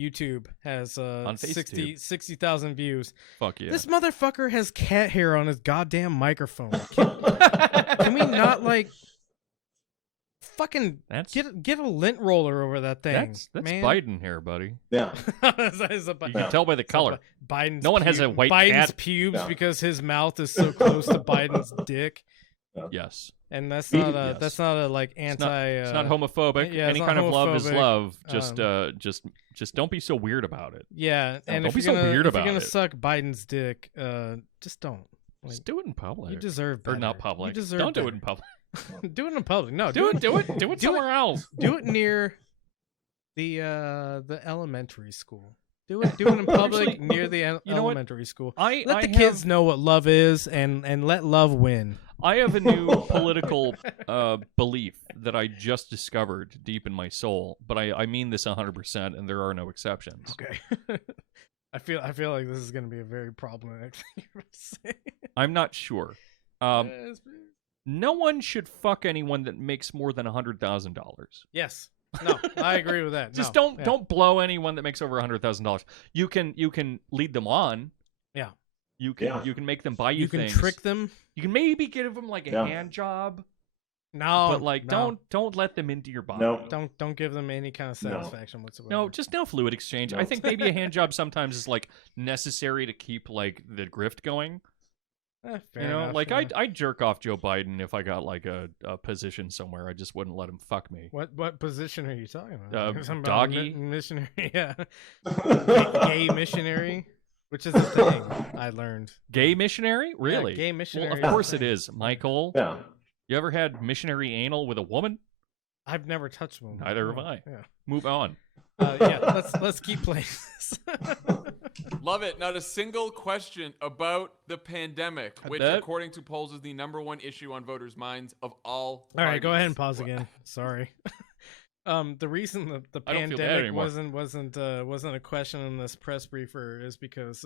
YouTube has On 60,000 views. Fuck yeah. This motherfucker has cat hair on his goddamn microphone. Can we not like fucking get a lint roller over that thing? That's man. Biden hair, buddy. Yeah. You can tell by the color. Biden's no one has a white Biden's cat. pubes because his mouth is so close to Biden's dick. Yes. And that's not a that's not a like anti. It's not homophobic. Yeah, Any it's kind not of love is homophobic. love. Just don't be so weird about it. Yeah, and don't if be you're so gonna, weird if about you're gonna it. suck Biden's dick, just don't. Like, Just do it in public. You deserve better. Or not public. You deserve Don't do better. it in public. Do it in public. No, Do it somewhere else. Do it near the elementary school. Do it in public Actually, near the you know what? elementary school. I Let the kids know what love is and let love win. I have a new political belief that I just discovered deep in my soul, but I mean this 100%, and there are no exceptions. Okay. I feel like this is going to be a very problematic thing to say. I'm not sure. No one should fuck anyone that makes more than $100,000. Yes. No, I agree with that. Just No. don't blow anyone that makes over $100,000. You can lead them on. Yeah. You can make them buy you things. You can trick them. You can maybe give them like a hand job. No, but like no. don't let them into your body. No. Don't give them any kind of satisfaction whatsoever. No, just no fluid exchange. No. I think maybe a hand job sometimes is like necessary to keep like the grift going. Fair you know, enough, like yeah. I'd jerk off Joe Biden if I got like a position somewhere. I just wouldn't let him fuck me. What position are you talking about? Something about Doggy. missionary, yeah. Gay missionary, which is a thing I learned. Gay missionary? Really? Yeah, gay missionary. Well, of course it is, Michael. Yeah. You ever had missionary anal with a woman? I've never touched one. Neither have I. Yeah. Move on. Yeah. Let's keep playing this. Love it. Not a single question about the pandemic, which, according to polls, is the #1 issue on voters' minds of all. All right, go parties. ahead and pause again. Sorry. The reason the I don't feel bad pandemic anymore. wasn't a question in this press briefer is because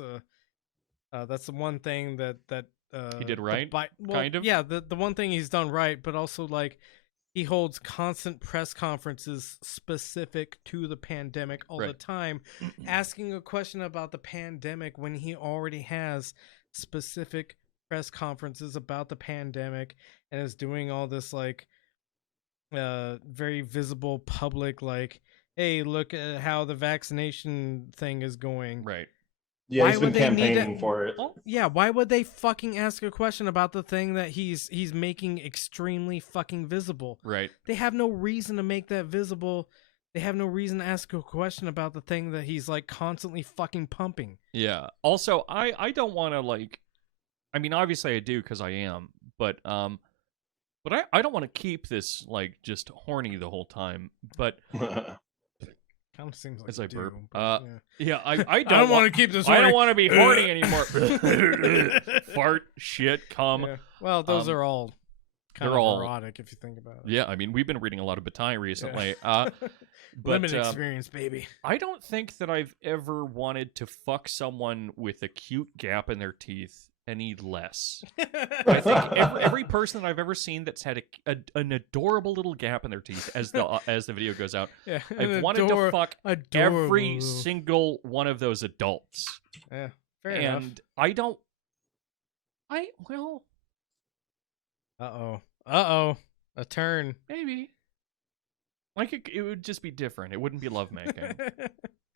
that's the one thing that He did right, kind of? Yeah, the one thing he's done right, but also like he holds constant press conferences specific to the pandemic all the time, asking a question about the pandemic when he already has specific press conferences about the pandemic and is doing all this like very visible public like, hey, look at how the vaccination thing is going. Right. Yeah, Why he's been would they need campaigning for it. Yeah, why would they fucking ask a question about the thing that he's making extremely fucking visible? Right. They have no reason to make that visible. They have no reason to ask a question about the thing that he's like constantly fucking pumping. Yeah. Also, I don't want to like. I mean, obviously I do because I am, but I don't want to keep this like just horny the whole time. But kind of seems like as I do, burp. but, Yeah, I I don't want to keep this. I horny. don't want to be horny anymore. Fart, shit, cum. Yeah. Well, those are all kind they're of all erotic if you think about it. Yeah, I mean, we've been reading a lot of Bataille recently. Yeah. But, limited experience, baby. I don't think that I've ever wanted to fuck someone with a cute gap in their teeth any less. I think every person that I've ever seen that's had an adorable little gap in their teeth as the video goes out, Yeah, I've wanted to fuck every single one of those adults. Yeah, fair enough. And I don't. Uh-oh, a turn. Maybe. Like it would just be different. It wouldn't be lovemaking.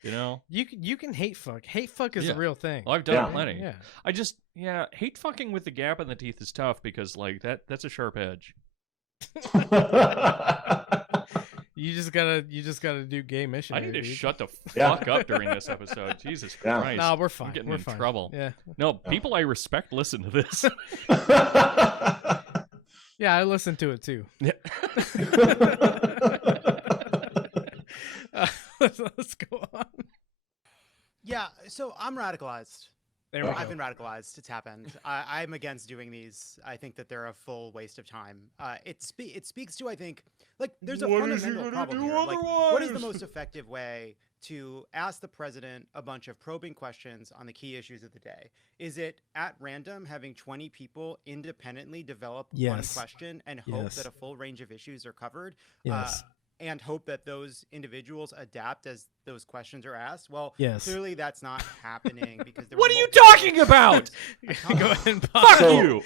You know? You can hate fuck. Hate fuck is Yeah. a real thing. Well, I've done plenty. Yeah. I just hate fucking with the gap in the teeth is tough because like that's a sharp edge. You just gotta do gay missionary. I need to dude. shut the fuck up during this episode. Jesus Christ. No, we're fine. I'm getting We're in fine. trouble. Yeah. No, people I respect listen to this. Yeah, I listened to it too. Yeah. Let's go on. Yeah, so I'm radicalized. There we I've go. been radicalized. It's happened. I'm against doing these. I think that they're a full waste of time. It speaks to, I think, like there's a What is he fundamental gonna problem do here. Like, what is the otherwise? most effective way to ask the president a bunch of probing questions on the key issues of the day? Is it at random having 20 people independently develop one Yes. question and hope Yes. that a full range of issues are covered? Yes. and hope that those individuals adapt as those questions are asked. Well, Yes. clearly that's not happening because there What were are you multiple- talking about? Go ahead and Fuck So- you.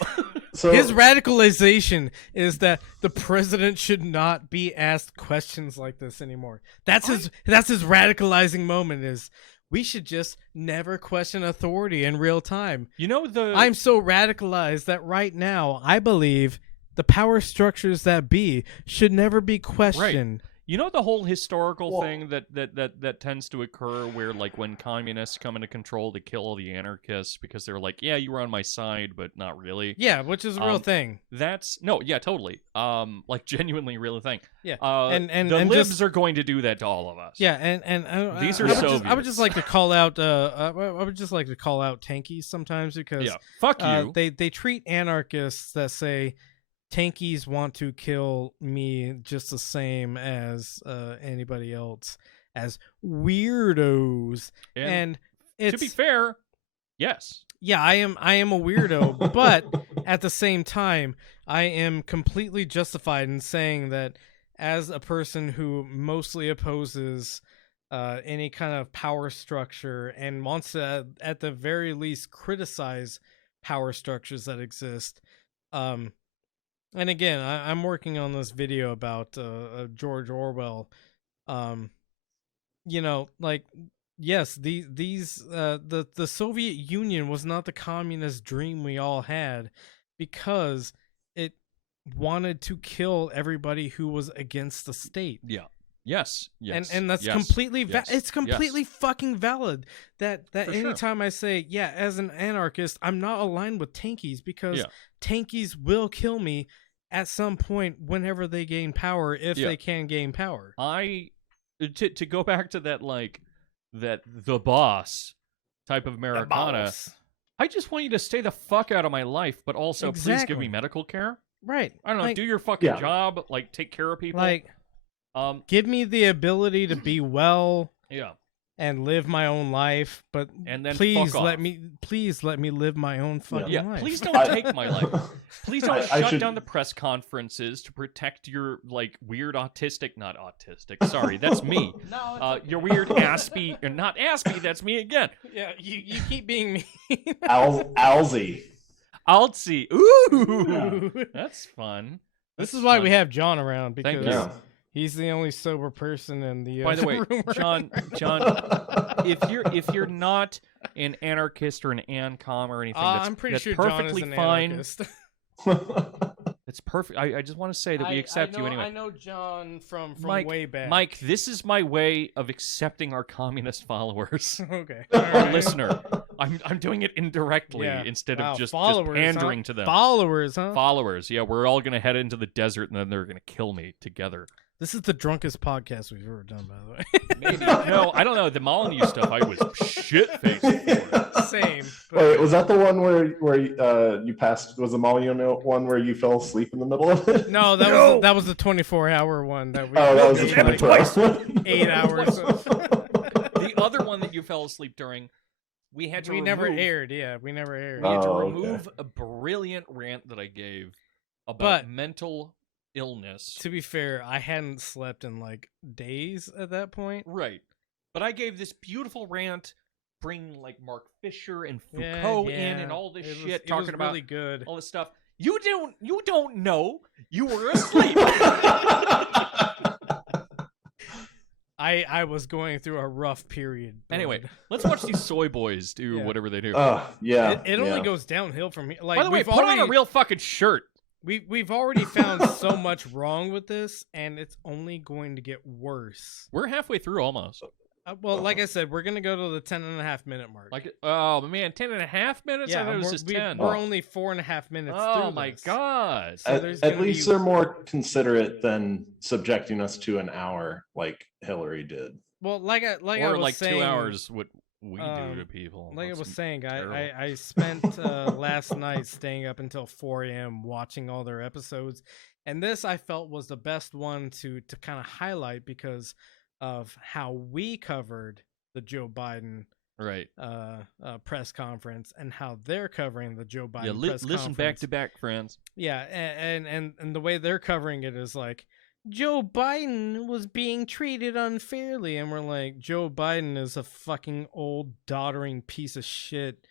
So His radicalization is that the president should not be asked questions like this anymore. That's his radicalizing moment is we should just never question authority in real time. You know I'm so radicalized that right now I believe the power structures that be should never be questioned. You know the whole historical Well- thing that tends to occur where, like, when communists come into control, they kill all the anarchists because they're like, yeah, you were on my side, but not really. Yeah, which is a real thing. Totally. Like, genuinely real thing. Yeah, and the and libs just- are going to do that to all of us. Yeah, and These are I would Soviets. just like to call out. I would just like to call out tankies sometimes because Yeah, fuck you. They treat anarchists that say tankies want to kill me just the same as anybody else as weirdos, and it's, to be fair, yes. yeah, I am a weirdo, but at the same time, I am completely justified in saying that as a person who mostly opposes any kind of power structure and wants to, at the very least, criticize power structures that exist. And again, I'm working on this video about George Orwell. You know, like, yes, the Soviet Union was not the communist dream we all had because it wanted to kill everybody who was against the state. Yeah. Yes. Yes. And that's yes, completely yes, it's completely yes. fucking valid that For sure. anytime I say, yeah, as an anarchist, I'm not aligned with tankies because Yeah. tankies will kill me at some point whenever they gain power, if Yeah. they can gain power. To go back to that, like, that the boss type of Americana, boss. I just want you to stay the fuck out of my life, but also please give Exactly. me medical care. Right. I don't know, Like- do your fucking Yeah. job, like, take care of people. Like, give me the ability to be well yeah. and live my own life, but And then please fuck let off. me live my own fucking Yeah, life. please don't take my life. Please don't I shut should- down the press conferences to protect your, like, weird autistic, not autistic, sorry, that's me. No, it's Your weird Aspie, or not Aspie, that's me again. Yeah, you keep being mean. Alzy. Altsy, ooh, that's fun. This That's is why fun. we have John around Thank because you. Yeah. he's the only sober person in the. By the way, room right John, now. if you're not an anarchist or an ancom or anything, that's, I'm pretty that's sure John perfectly is an fine. anarchist. It's perfect. I just want to say that we accept you anyway. I know John from Mike, way back. Mike, this is my way of accepting our communist followers. Okay. Our listener. I'm doing it indirectly Yeah. instead Wow, of just followers, pandering huh? to them. Followers, huh? Followers, yeah, we're all gonna head into the desert and then they're gonna kill me together. This is the drunkest podcast we've ever done, by the way. Maybe. No, I don't know. The Molyneux stuff, I was shit-faced for. Same. Wait, was that the one where you passed? Was the Molyneux one where you fell asleep in the middle of it? No, that was the 24-hour one that we. Oh, that was the did, like, 24-hour one. 8 hours. Of, The other one that you fell asleep during, we had to we never remove- aired. Yeah, we never aired. We had to Oh, okay. remove a brilliant rant that I gave about But- mental illness. To be fair, I hadn't slept in like days at that point. Right. But I gave this beautiful rant, bringing like Mark Fisher and Yeah, Foucault in yeah. and all this It shit, was talking about really good. all this stuff. You don't know. You were asleep. I was going through a rough period. Anyway, bud. let's watch these soy boys do Yeah. whatever they do. Yeah. It only yeah. goes downhill from here. Like, By the way, we've put already, on a real fucking shirt. we've already found so much wrong with this, and it's only going to get worse. We're halfway through almost. Well, like I said, we're gonna go to the 10.5 minute mark. Like, oh man, 10.5 minutes? I thought it was just 10. We're only 4.5 minutes. Oh through my this. god. So there's At gonna least be- they're more considerate than subjecting us to an hour like Hillary did. Well, like I Or was like saying, 2 hours what we do to people. Like I That's was saying, terrible. I spent last night staying up until 4 a.m. watching all their episodes, and this I felt was the best one to kind of highlight because of how we covered the Joe Biden Right. press conference and how they're covering the Joe Biden Yeah, press listen back conference. to back, friends. Yeah, and the way they're covering it is like, Joe Biden was being treated unfairly, and we're like, Joe Biden is a fucking old doddering piece of shit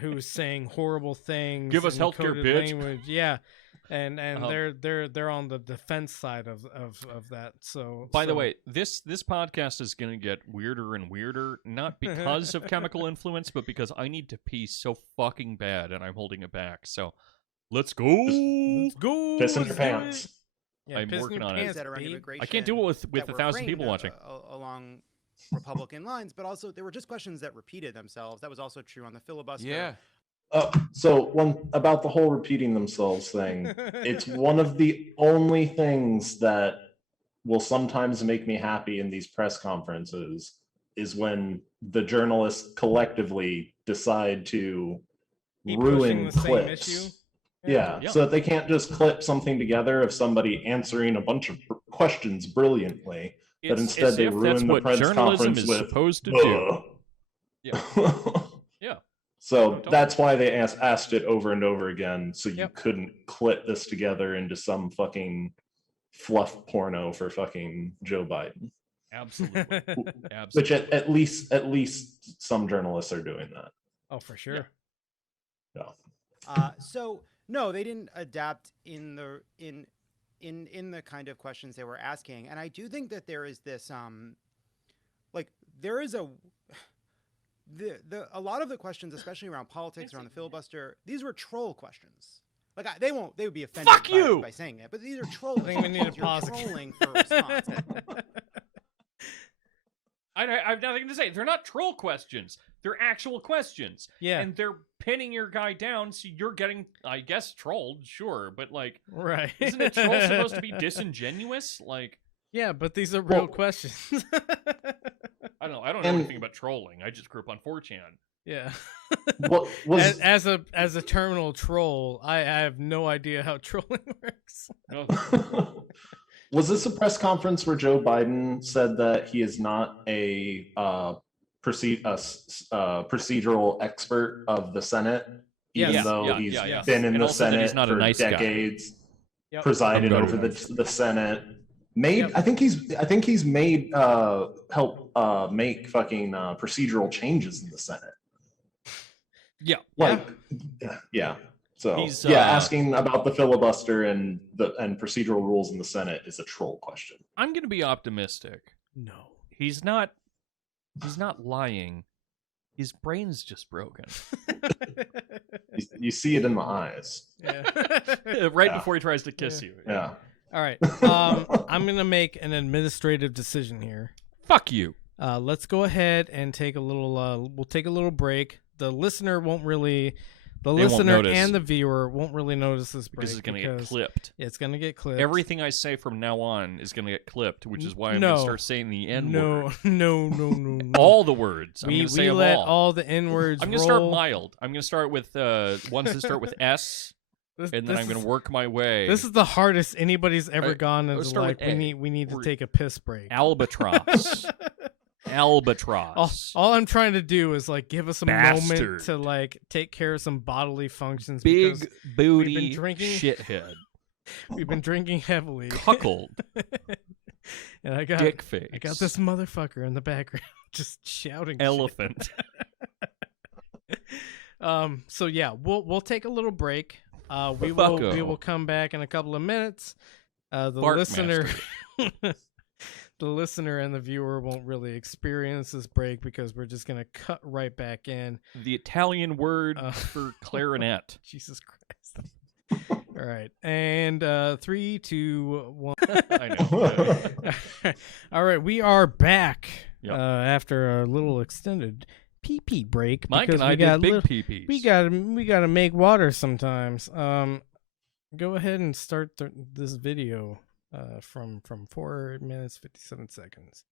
who's saying horrible things. Give us in healthcare, coded bitch. language. Yeah, and they're on the defense side of that. So By the way, this podcast is going to get weirder and weirder, not because of chemical influence, but because I need to pee so fucking bad, and I'm holding it back. So, let's go. Let's go. Piss in your pants. Yeah, I'm working on it. That are on I can't do it with that were 1,000 people framed, watching. Along Republican lines, but also there were just questions that repeated themselves. That was also true on the filibuster. Yeah. So one about the whole repeating themselves thing, it's one of the only things that will sometimes make me happy in these press conferences is when the journalists collectively decide to ruin clips. Yeah, so that they can't just clip something together of somebody answering a bunch of questions brilliantly, but instead they ruin the press conference with supposed to do. Yeah. Yeah. So that's why they asked it over and over again, so you couldn't clip this together into some fucking fluff porno for fucking Joe Biden. Absolutely. Which at least some journalists are doing that. Oh, for sure. Yeah. So no, they didn't adapt in the kind of questions they were asking, and I do think that there is this there is a lot of the questions, especially around politics, around the filibuster, these were troll questions. Like they would be offended by saying it, but these are troll questions. I think we need to pause. Trolling for response. I have nothing to say. They're not troll questions. They're actual questions. Yeah. And they're pinning your guy down, so you're getting, I guess, trolled, sure. But, like, right. Isn't a troll supposed to be disingenuous? Like, yeah, but these are real questions. I don't know. I don't know anything about trolling. I just grew up on 4chan. Yeah. As a terminal troll, I have no idea how trolling works. Was this a press conference where Joe Biden said that he is not a procedural expert of the Senate, even though he's been in the Senate for decades, presided over the Senate, made I think he's made help make fucking procedural changes in the Senate. Yeah. So asking about the filibuster and procedural rules in the Senate is a troll question. I'm going to be optimistic. No, he's not lying. His brain's just broken. You see it in the eyes. Right before he tries to kiss you. Yeah. All right. I'm going to make an administrative decision here. Fuck you. Let's go ahead and take a little. We'll take a little break. The listener won't really. The listener and the viewer won't really notice this break because it's going to get clipped. It's going to get clipped. Everything I say from now on is going to get clipped, which is why I'm going to start saying the N word. No. All the words. We let all the N words. I'm going to start mild. I'm going to start with ones that start with S, and then I'm going to work my way. This is the hardest anybody's ever gone into life. We need to take a piss break. Albatross. Albatross. All I'm trying to do is give us a moment to take care of some bodily functions. Big booty we've been drinking, shithead. We've been drinking heavily. Cuckold. And I got dick face. I got this motherfucker in the background just shouting. Elephant. So yeah, we'll take a little break. We will come back in a couple of minutes. The listener and the viewer won't really experience this break because we're just going to cut right back in. The Italian word for clarinet. Jesus Christ. All right. And 3, 2, 1. I know. All right. We are back after a little extended pee-pee break. Mike and I did big pee-pees. We got to make water sometimes. Go ahead and start this video. From 4 minutes 57 seconds.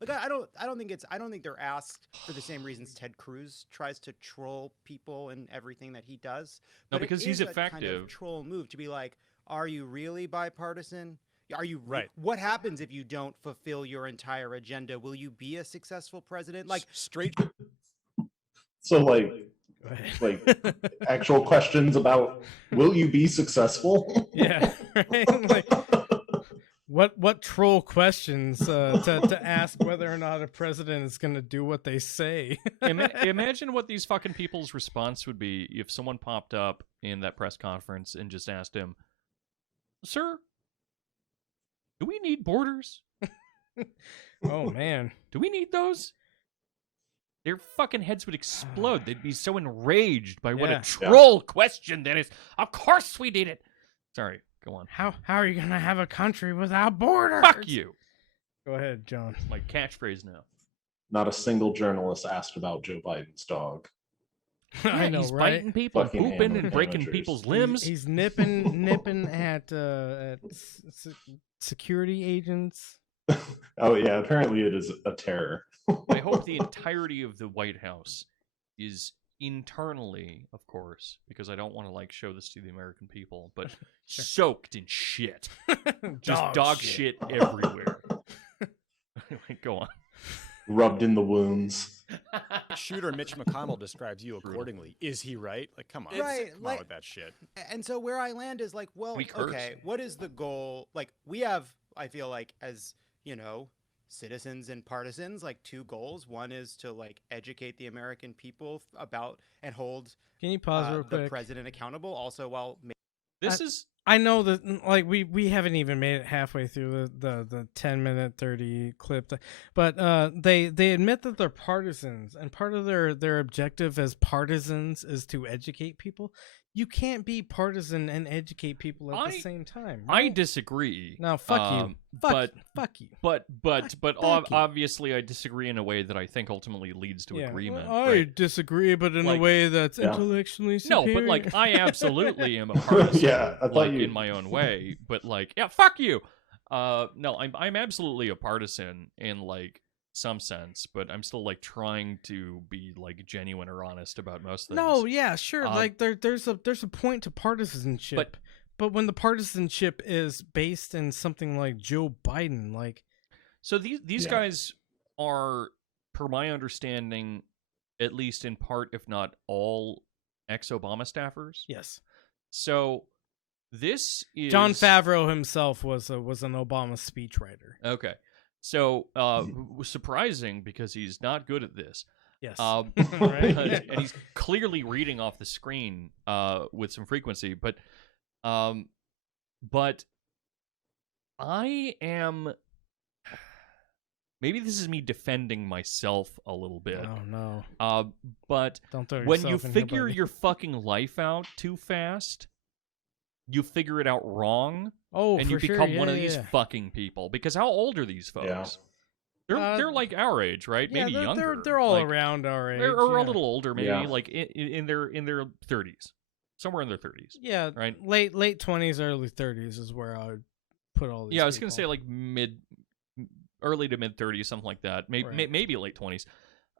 Look, I don't think they're asked for the same reasons Ted Cruz tries to troll people and everything that he does. No, because he's effective. Kind of troll move to be like, are you really bipartisan? Are you right? What happens if you don't fulfill your entire agenda? Will you be a successful president? Like straight. So like actual questions about will you be successful? Yeah, right? Like, what troll questions to ask whether or not a president is going to do what they say? Imagine what these fucking people's response would be if someone popped up in that press conference and just asked him, "Sir, do we need borders? Oh man, do we need those?" Their fucking heads would explode. They'd be so enraged by what a troll question that is. Of course we need it. Sorry, go on. How are you gonna have a country without borders? Fuck you. Go ahead, John. It's my catchphrase now. Not a single journalist asked about Joe Biden's dog. I know, he's right? biting people, Fucking pooping, and breaking amateurs. people's limbs. He's nipping at security agents. Oh yeah, apparently it is a terror. I hope the entirety of the White House is internally, of course, because I don't want to like show this to the American people, but soaked in shit. Just dog shit everywhere. Anyway, go on. Rubbed in the wounds. Shooter Mitch McConnell describes you accordingly. Is he right? Like, come on. Right, Come like- on with that shit. And so where I land is like, well, We curse. okay, what is the goal? Like, we have, I feel like, as, citizens and partisans, like two goals. One is to like educate the American people about and hold Can you pause real the quick? president accountable, also while I know that like we haven't even made it halfway through the 10-minute 30 clip, but they admit that they're partisans, and part of their objective as partisans is to educate people. You can't be partisan and educate people at the same time. I disagree. No, fuck you. Fuck you. But Fuck you. obviously I disagree in a way that I think ultimately leads to agreement. I right? disagree, but in a way that's intellectually No, superior. but like I absolutely am a partisan. Yeah, I thought like, you- in my own way. But like, yeah, fuck you. No, I'm absolutely a partisan in like some sense, but I'm still like trying to be like genuine or honest about most things. No, yeah, sure. Like there's a point to partisanship, but when the partisanship is based in something like Joe Biden, like so these guys are, per my understanding, at least in part, if not all, ex-Obama staffers. Yes. So this is John Favreau himself was an Obama speechwriter. Okay. So, was surprising because he's not good at this. Yes. Right? And he's clearly reading off the screen with some frequency. But I am... Maybe this is me defending myself a little bit. Oh, no. But Don't throw when you yourself in here, figure buddy. your fucking life out too fast, you figure it out wrong. Oh, and for you sure. become Yeah, one of yeah, these yeah. fucking people. Because how old are these folks? They're like our age, right? Yeah, Maybe younger. They're all like, around our age. or a yeah. little older, maybe Yeah. like in their 30s, somewhere in their 30s. Yeah, right. Late 20s, early 30s is where I would put all these. Yeah, I was gonna people. say like early to mid 30s, something like that. Right. Maybe late 20s.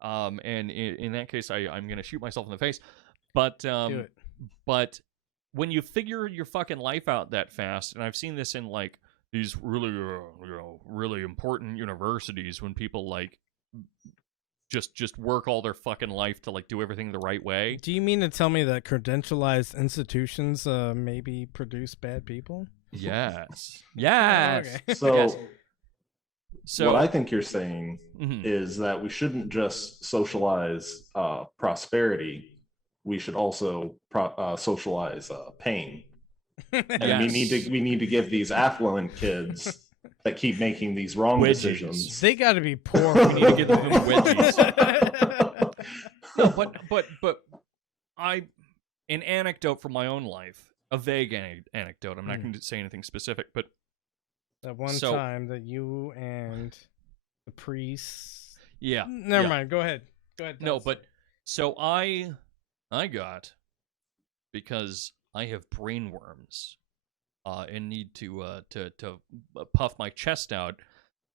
And in that case, I'm gonna shoot myself in the face. But Do it. but when you figure your fucking life out that fast, and I've seen this in like these really really important universities, when people like just work all their fucking life to like do everything the right way. Do you mean to tell me that credentialized institutions maybe produce bad people? Yes. Yes. Okay. So, Yes. So what I think you're saying Mhm. is that we shouldn't just socialize prosperity. We should also socialize pain. And Yes. we need to give these affluent kids that keep making these wrong Wedgies. decisions. They got to be poor. We need to give them wedgies. No, but an anecdote from my own life, a vague anecdote. I'm not going to say anything specific, but That one So- time that you and the priest. yeah. Never yeah. mind. Go ahead. Go ahead. No, but so I got, because I have brain worms and need to puff my chest out.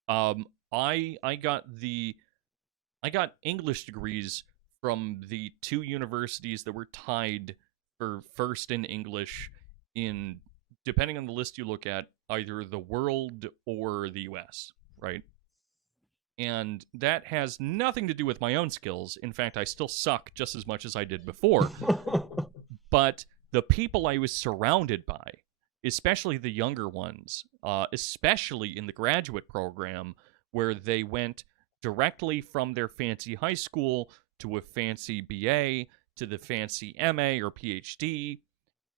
I got English degrees from the two universities that were tied for first in English in, depending on the list you look at, either the world or the US, right? And that has nothing to do with my own skills. In fact, I still suck just as much as I did before. But the people I was surrounded by, especially the younger ones, especially in the graduate program, where they went directly from their fancy high school to a fancy BA to the fancy MA or PhD,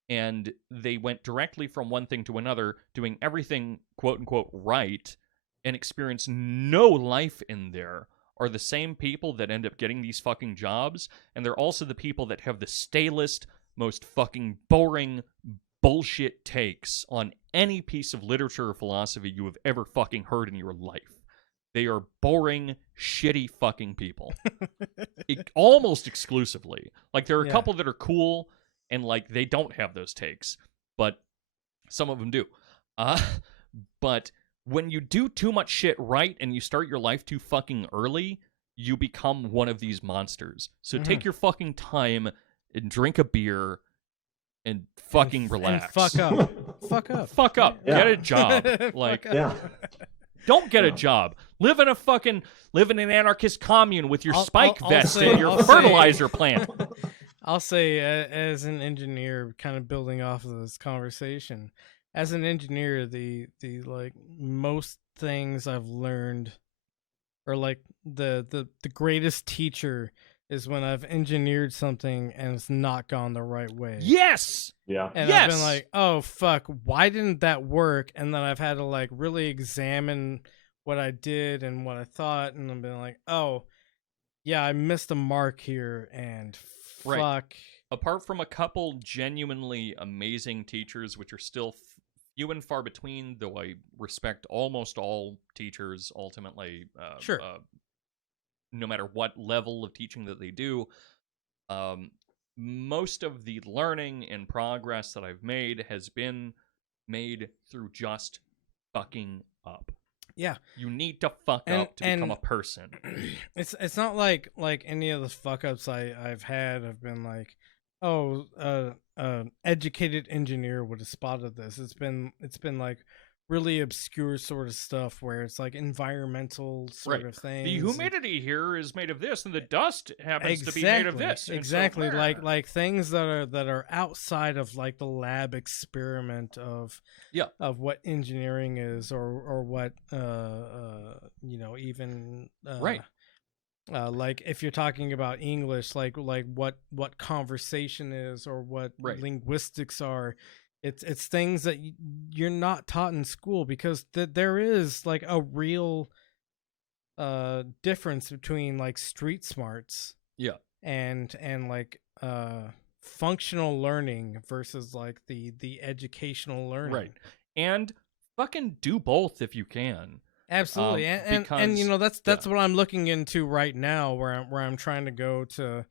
and they went directly from one thing to another, doing everything quote-unquote right, and experience no life in there, are the same people that end up getting these fucking jobs, and they're also the people that have the stalest, most fucking boring bullshit takes on any piece of literature or philosophy you have ever fucking heard in your life. They are boring, shitty fucking people. Almost exclusively. Like, there are a couple that are cool, and, like, they don't have those takes, but some of them do. But when you do too much shit right and you start your life too fucking early, you become one of these monsters. So take your fucking time and drink a beer and fucking relax. And fuck up. Fuck up. Fuck up. Yeah. Get a job. Like, Yeah. don't get a job. Live in an anarchist commune with your spike vest say- and your I'll say- fertilizer plant. I'll say, as an engineer, kind of building off of this conversation, as an engineer, the like most things I've learned, or like the greatest teacher, is when I've engineered something and it's not gone the right way. Yes. Yeah. And Yes! I've been like, oh fuck, why didn't that work? And then I've had to like really examine what I did and what I thought, and I've been like, oh yeah, I missed a mark here, and fuck. Right. Apart from a couple genuinely amazing teachers, which are still few and far between, though I respect almost all teachers ultimately. Sure. No matter what level of teaching that they do, most of the learning and progress that I've made has been made through just fucking up. Yeah. You need to fuck up to become a person. It's not like any of the fuck ups I've had have been like, oh, educated engineer would have spotted this. It's been like really obscure sort of stuff where it's like environmental sort of things. The humidity here is made of this, and the dust happens to be made of this. Exactly, And so, like things that are outside of like the lab experiment of what engineering is, or what even right. Like if you're talking about English, like what conversation is, or what linguistics are. It's things that you're not taught in school, because there is like a real difference between like street smarts and like functional learning versus like the educational learning. Right. And fucking do both if you can. Absolutely. And you know, that's what I'm looking into right now, where I'm trying to go to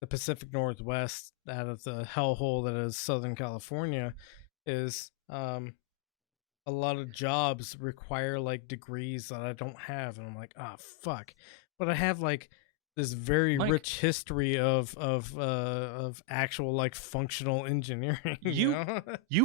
the Pacific Northwest out of the hellhole that is Southern California. Is a lot of jobs require like degrees that I don't have, and I'm like, ah, fuck. But I have like this very rich history of actual like functional engineering. You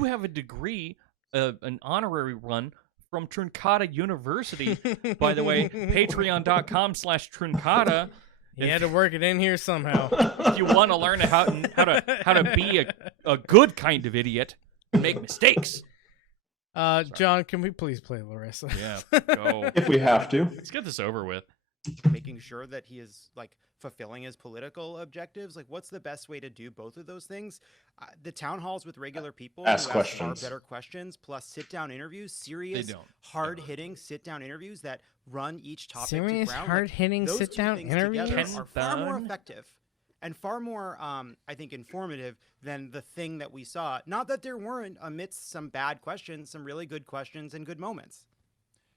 have a degree, an honorary one from Truncata University. By the way, patreon.com/Truncata. You had to work it in here somehow. If you want to learn how to be a good kind of idiot and make mistakes. John, can we please play Larissa? Yeah, go. If we have to. Let's get this over with. Making sure that he is like fulfilling his political objectives. Like, what's the best way to do both of those things? The town halls with regular people ask who questions. ask far better questions, plus sit-down interviews, serious, hard-hitting sit-down interviews that run each topic Serious to ground. hard-hitting Those two sit-down things interviews together are far more effective and far more, I think, informative than the thing that we saw. Not that there weren't, amidst some bad questions, some really good questions and good moments.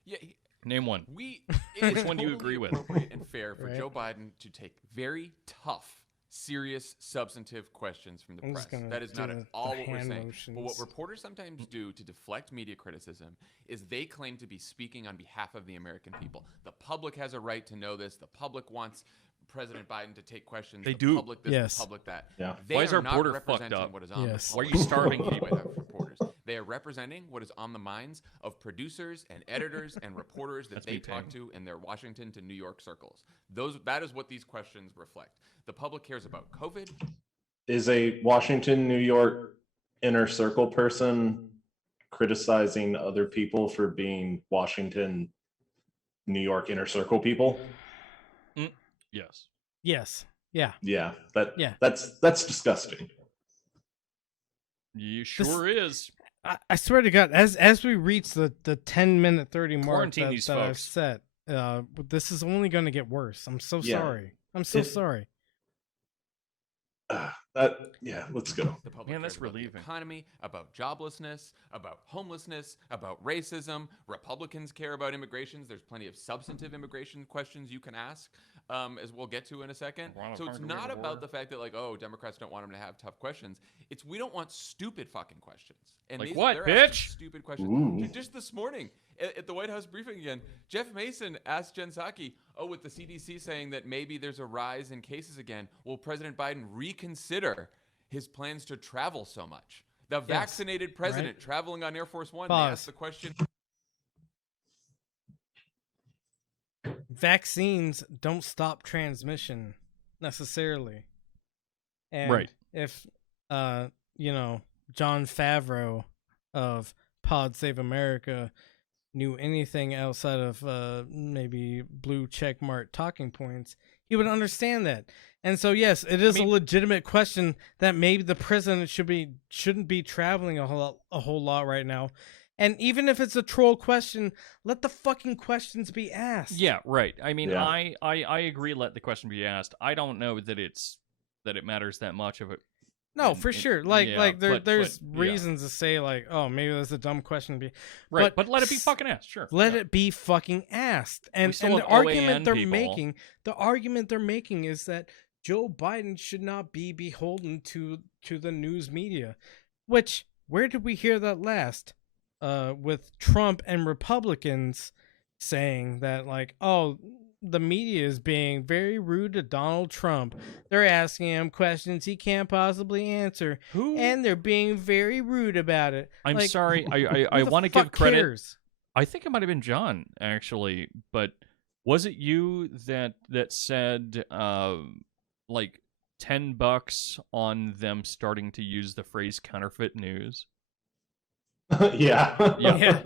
Yeah. Name one. It Which is one do you totally agree with? appropriate and fair for Right. Joe Biden to take very tough, serious, substantive questions from the I'm press. just gonna That is do not at all the what we're hand saying. But what motions. reporters sometimes do to deflect media criticism is they claim to be speaking on behalf of the American people. The public has a right to know this. The public wants President Biden to take questions. They the do. Public this, Yes. the public that. Yeah. They Why is are our not border fucked representing up? what is on Yes. the Why are you public starving media people? by the reporters. They are representing what is on the minds of producers and editors and reporters that they talk to in their Washington to New York circles. That is what these questions reflect. The public cares about COVID. Is a Washington, New York inner circle person criticizing other people for being Washington, New York inner circle people? Yes. Yes. Yeah. Yeah. Yeah. That's disgusting. You sure is. I swear to God, as we reach the 10-minute 30 mark Quarantine these that I've folks. set, this is only going to get worse. I'm so sorry. I'm so sorry. Let's go. The public Man, cares that's about the relieving. economy, about joblessness, about homelessness, about racism. Republicans care about immigrations. There's plenty of substantive immigration questions you can ask, as we'll get to in a second. So it's not about the fact that, like, oh, Democrats don't want them to have tough questions. It's we don't want stupid fucking questions. And like these, what, they're asking bitch? Stupid questions. Dude, just this morning at the White House briefing again, Jeff Mason asked Jen Psaki, with the CDC saying that maybe there's a rise in cases again, will President Biden reconsider his plans to travel so much? The vaccinated president traveling on Air Force One. They asked the question. Vaccines don't stop transmission necessarily. And if John Favreau of Pod Save America knew anything outside of maybe blue checkmark talking points, he would understand that. And so, yes, it is a legitimate question that maybe the president shouldn't be traveling a whole lot right now. And even if it's a troll question, let the fucking questions be asked. Yeah, right. I mean, I agree. Let the question be asked. I don't know that it matters that much of it. No, for sure. There's reasons to say like, oh, maybe that's a dumb question to be. Right, but let it be fucking asked. Sure. Let it be fucking asked. And the argument they're making is that Joe Biden should not be beholden to the news media. Which, where did we hear that last? With Trump and Republicans saying that, like, oh, the media is being very rude to Donald Trump. They're asking him questions he can't possibly answer. And they're being very rude about it. I'm like, sorry. I want to give credit. Cares? I think it might have been John, actually. But was it you that said, like, $10 on them starting to use the phrase counterfeit news? Yeah.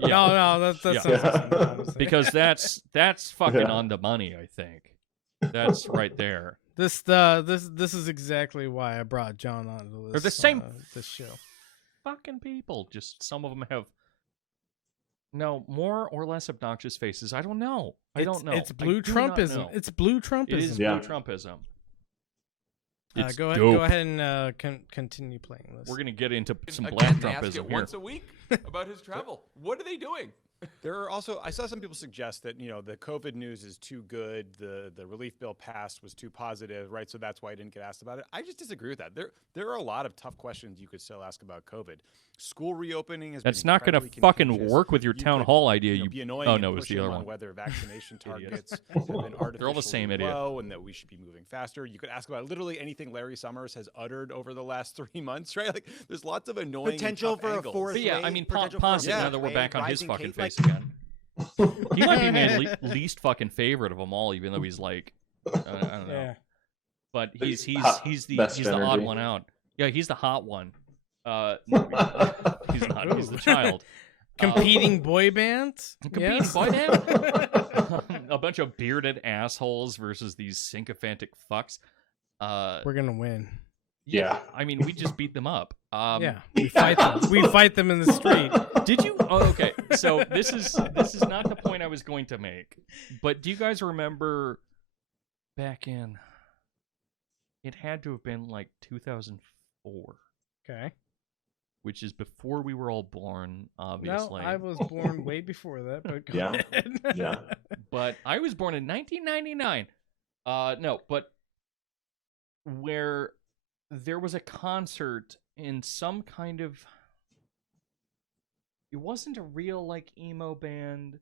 No, that's because that's fucking on the money. I think that's right there. This is exactly why I brought John onto this. They're the same this show. Fucking people. Just some of them have more or less obnoxious faces. I don't know. It's blue Trumpism. It's blue Trumpism. It is blue Trumpism. Go ahead and continue playing this. We're gonna get into some black Trumpism here. Once a week about his travel. What are they doing? There are also, I saw some people suggest that, the COVID news is too good, the relief bill passed was too positive, right? So that's why I didn't get asked about it. I just disagree with that. There are a lot of tough questions you could still ask about COVID. School reopening is that's not going to fucking work with your town hall idea. Be annoying. Oh no, it was the other one. Whether vaccination targets have been artificially They're all the same idiot. low and that we should be moving faster. You could ask about literally anything Larry Summers has uttered over the last 3 months, right? Like, there's lots of annoying potential for angles. a fourth. But yeah, I mean, Ponce, now that we're back on his fucking case, face again. He might be my least fucking favorite of them all, even though he's like, I don't know. Yeah. But he's the odd one out. Yeah, he's the hot one. No, he's not. He's the child. Competing boy bands. Competing boy band. A bunch of bearded assholes versus these sycophantic fucks. We're gonna win. Yeah, I mean, we just beat them up. Yeah, we fight them. We fight them in the street. Did you? Oh, okay. So this is not the point I was going to make. But do you guys remember back in? It had to have been like 2004. Okay. Which is before we were all born, obviously. No, I was born way before that. But go ahead. Yeah. But I was born in 1999. No, but where there was a concert in some kind of, it wasn't a real like emo band,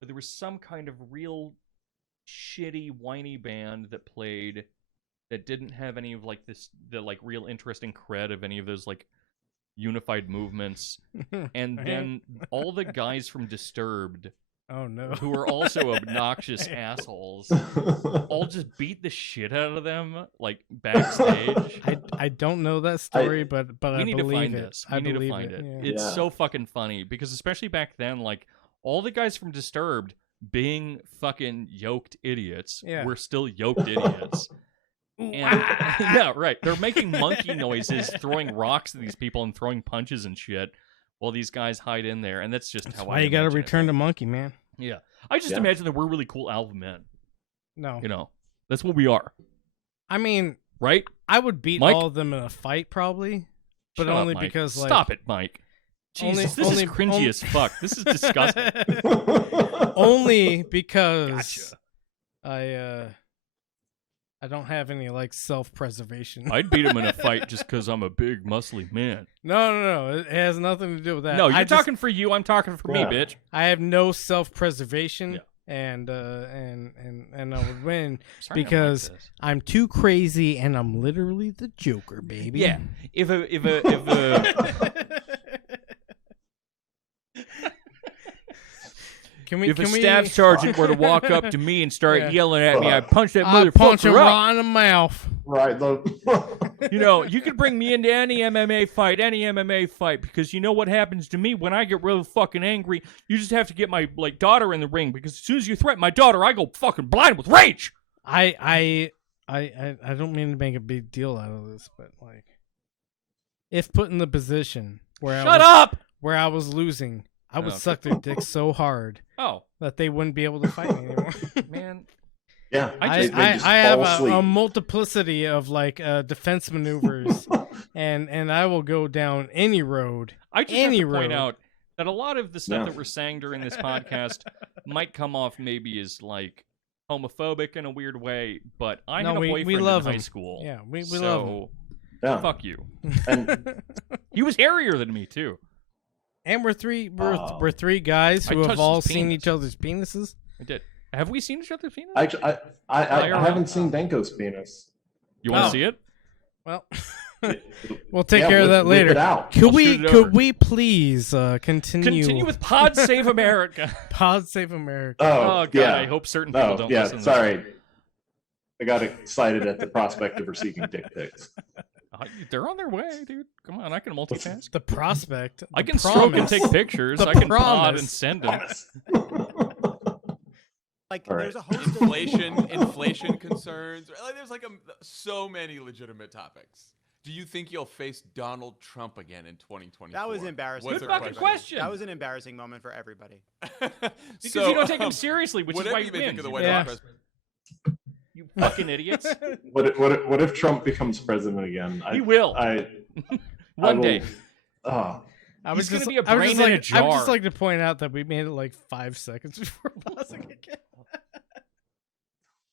but there was some kind of real shitty whiny band that played that didn't have any of like the like real interesting cred of any of those like unified movements, and then all the guys from Disturbed. Oh no! Who are also obnoxious assholes. All just beat the shit out of them, like backstage. I don't know that story, but we need to find it. this. We need to find it. Yeah. It's so fucking funny because especially back then, like all the guys from Disturbed being fucking yoked idiots were still yoked idiots. And, yeah, right. They're making monkey noises, throwing rocks at these people and throwing punches and shit. While these guys hide in there, and that's just how why you got to return to monkey, man. Yeah, I just imagine that we're really cool alpha men. No, that's what we are. I mean, right? I would beat Mike? all of them in a fight, probably, but Shut only up, Mike. because like Stop it, Mike. Jesus, this is cringy as fuck. This is disgusting. Only because I don't have any like self-preservation. I'd beat him in a fight just because I'm a big, muscly man. No. It has nothing to do with that. No, you're talking for you. I'm talking for me, bitch. I have no self-preservation, and I would win because I'm too crazy, and I'm literally the Joker, baby. Yeah. If a If a staff sergeant were to walk up to me and start yelling at me, I'd punch that motherfucker punch him up. right in the mouth. Right. You could bring me into any MMA fight, because you know what happens to me when I get real fucking angry? You just have to get my daughter in the ring, because as soon as you threaten my daughter, I go fucking blind with rage. I don't mean to make a big deal out of this, but like, if put in the position where where I was losing, I would suck their dick so hard that they wouldn't be able to fight me anymore. Man. Yeah. I have a multiplicity of defense maneuvers, and I will go down any road. I just have to point out that a lot of the stuff that we're saying during this podcast might come off maybe as homophobic in a weird way, but I had a boyfriend in high school. Yeah, we love him. Yeah. Fuck you. And he was hairier than me too. And we're three guys who have all seen each other's penises. I did. Have we seen each other's penis? I haven't seen Danko's penis. You want to see it? Well, we'll take care of that later. Could we please continue with Pod Save America? Pod Save America. Oh God, I hope certain people don't listen to sorry. I got excited at the prospect of receiving dick pics. They're on their way, dude. Come on, I can multitask. The prospect. I can stroke and take pictures. I can pod and send them. There's a host of inflation concerns. There's so many legitimate topics. Do you think you'll face Donald Trump again in 2024? That was embarrassing. Good fucking question. That was an embarrassing moment for everybody. Because you don't take him seriously, which is why you win. You fucking idiots. What if Trump becomes president again? He will. One day. He's going to be a brain in a jar. I would just like to point out that we made it 5 seconds before pausing again.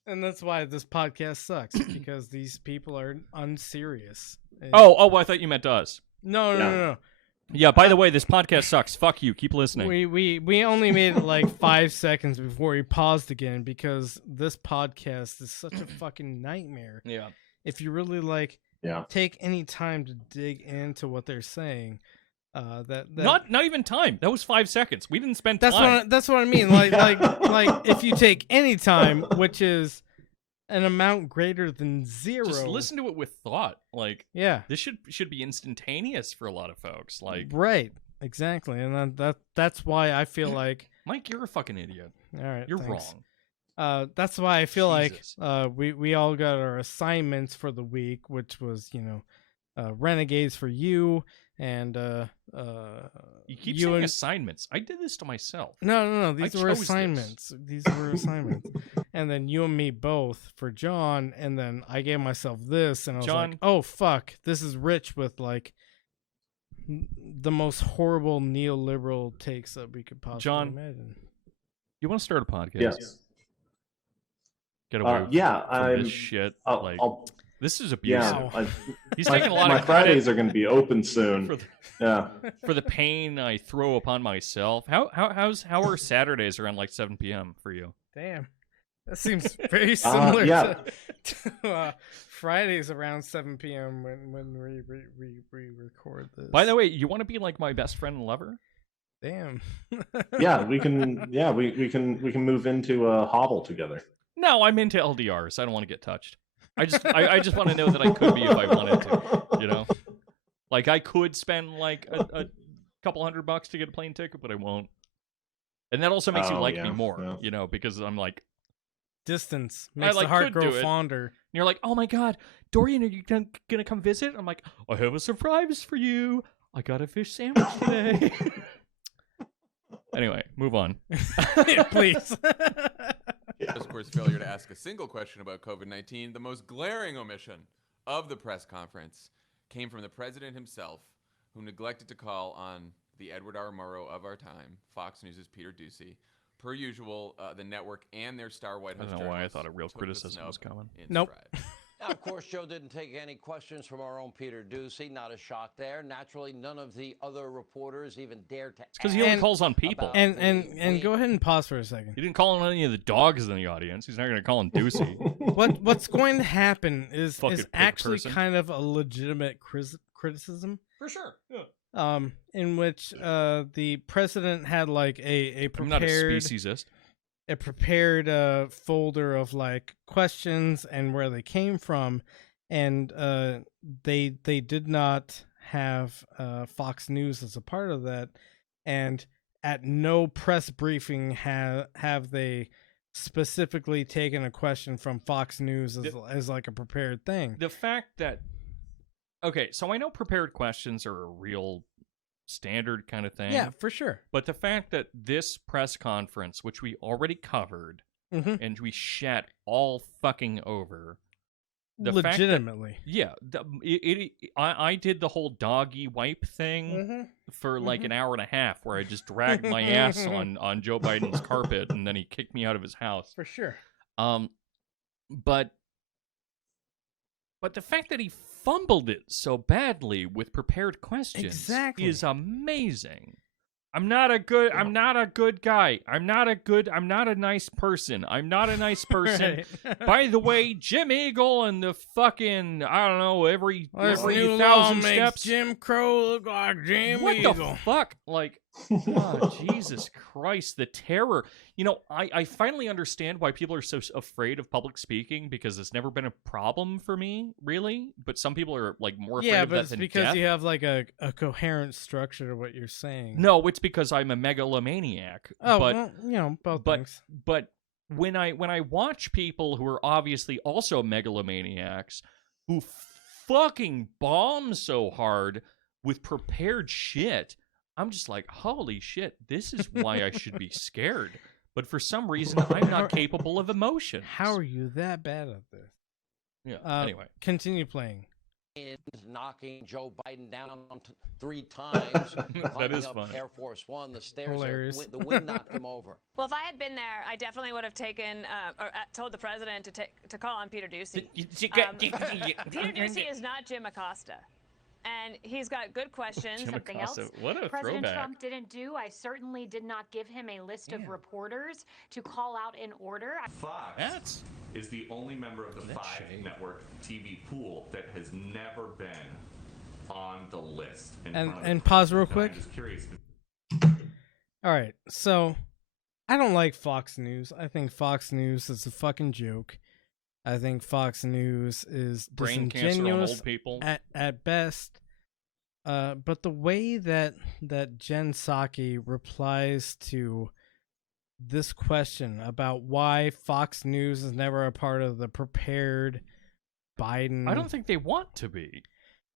And that's why this podcast sucks, because these people are unserious. Oh, I thought you meant us. No. Yeah, by the way, this podcast sucks. Fuck you. Keep listening. We only made it 5 seconds before we paused again, because this podcast is such a fucking nightmare. Yeah. If you really take any time to dig into what they're saying, not even time. That was 5 seconds. We didn't spend time. That's what I mean. Like if you take any time, which is an amount greater than 0. Just listen to it with thought. This should be instantaneous for a lot of folks. Right, exactly, and that's why I feel like Mike, you're a fucking idiot. All right, you're thanks. wrong. That's why I feel we all got our assignments for the week, which was Renegades for you and you keep saying assignments. I did this to myself. No. These were assignments. These were assignments. And then you and me both for John, and then I gave myself this, and I was like, oh fuck, this is rich with the most horrible neoliberal takes that we could possibly imagine. You want to start a podcast? Yes. Get away from this shit. This is abusive. Yeah, He's taking a lot my of Fridays are going to be open soon. For the pain I throw upon myself. How are Saturdays around 7 p.m. for you? Damn. That seems very similar yeah. to Fridays around 7 p.m. when we record this. By the way, you want to be like my best friend and lover? Damn. Yeah, we can. Yeah, we can move into a hovel together. No, I'm into LDRs. I don't want to get touched. I just want to know that I could be if I wanted to. You know, like I could spend like a couple $100 to get a plane ticket, but I won't. And that also makes you like me more. You know, because I'm like. Distance makes the heart grow fonder. And you're like, oh my god, Dorian, are you gonna come visit? I'm like, I have a surprise for you. I got a fish sandwich today. Anyway, move on. Please. Discourse failure to ask a single question about COVID-19, the most glaring omission of the press conference came from the president himself, who neglected to call on the Edward R. Murrow of our time, Fox News' Peter Doocy. Per usual, the network and their star White House I don't know why I thought a real criticism was coming. Nope. Now, of course, Joe didn't take any questions from our own Peter Doocy. Not a shock there. Naturally, none of the other reporters even dared to. It's because he only calls on people. And go ahead and pause for a second. He didn't call on any of the dogs in the audience. He's not going to call on Doocy. What's going to happen is actually person. kind of a legitimate criticism. For sure. Yeah. In which the president had like a prepared. I'm not a speciesist. A prepared folder of like questions and where they came from, and they did not have Fox News as a part of that, and at no press briefing have they specifically taken a question from Fox News as like a prepared thing. The fact that so I know prepared questions are a real standard kind of thing. Yeah, for sure. But the fact that this press conference, which we already covered, and we shat all fucking over, legitimately. I did the whole doggy wipe thing for like an hour and a half, where I just dragged my ass on Joe Biden's carpet, and then he kicked me out of his house. For sure. But the fact that he fumbled it so badly with prepared questions is amazing. I'm not a good guy. I'm not a nice person. I'm not a nice person. Right. By the way, Jim Eagle and the fucking, I don't know, every new 1,000 makes steps. Jim Crow look like Jim What Eagle. the fuck? Like, oh, Jesus Christ, the terror. You know, I finally understand why people are so afraid of public speaking, because it's never been a problem for me, really. But some people are like more afraid of that than it's because death. you have like a coherent structure to what you're saying. No, it's because I'm a megalomaniac. Oh, but, well, you know, both things. But when I watch people who are obviously also megalomaniacs who fucking bomb so hard with prepared shit, I'm just like, holy shit, this is why I should be scared. But for some reason, I'm not capable of emotion. How are you that bad at this? Yeah, anyway. Continue playing. Knocking Joe Biden down 3 times. That is up fun. Air Force One, the stairs, Hilarious. the wind knocked him over. Well, if I had been there, I definitely would have taken told the president to call on Peter Doocy. Peter Doocy is not Jim Acosta. And he's got good questions. Something else what a President throwback. Trump didn't do. I certainly did not give him a list of reporters to call out in order. Fox is the only member of the 5 network TV pool that has never been on the list. And pause real quick. I'm just curious. All right, so I don't like Fox News. I think Fox News is a fucking joke. I think Fox News is Brain cancer on disingenuous old people. at best. But the way that Jen Psaki replies to this question about why Fox News is never a part of the prepared Biden, I don't think they want to be.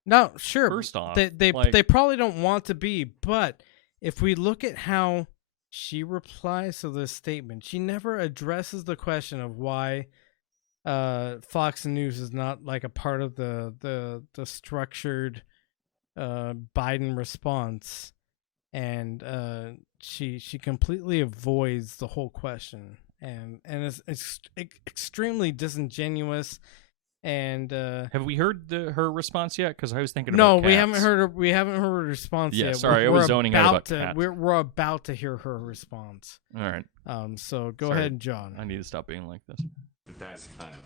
No, sure. First off, they probably don't want to be, but if we look at how she replies to this statement, she never addresses the question of why Fox News is not like a part of the structured Biden response, and she completely avoids the whole question, and it's extremely disingenuous, And have we heard her response yet? Because I was thinking no, about cats. we haven't heard her. We haven't heard her response Yeah, yet. sorry, I was zoning out about cats. We're about to hear her response. All right. So go Sorry. ahead, John. I need to stop being like this. That's kind of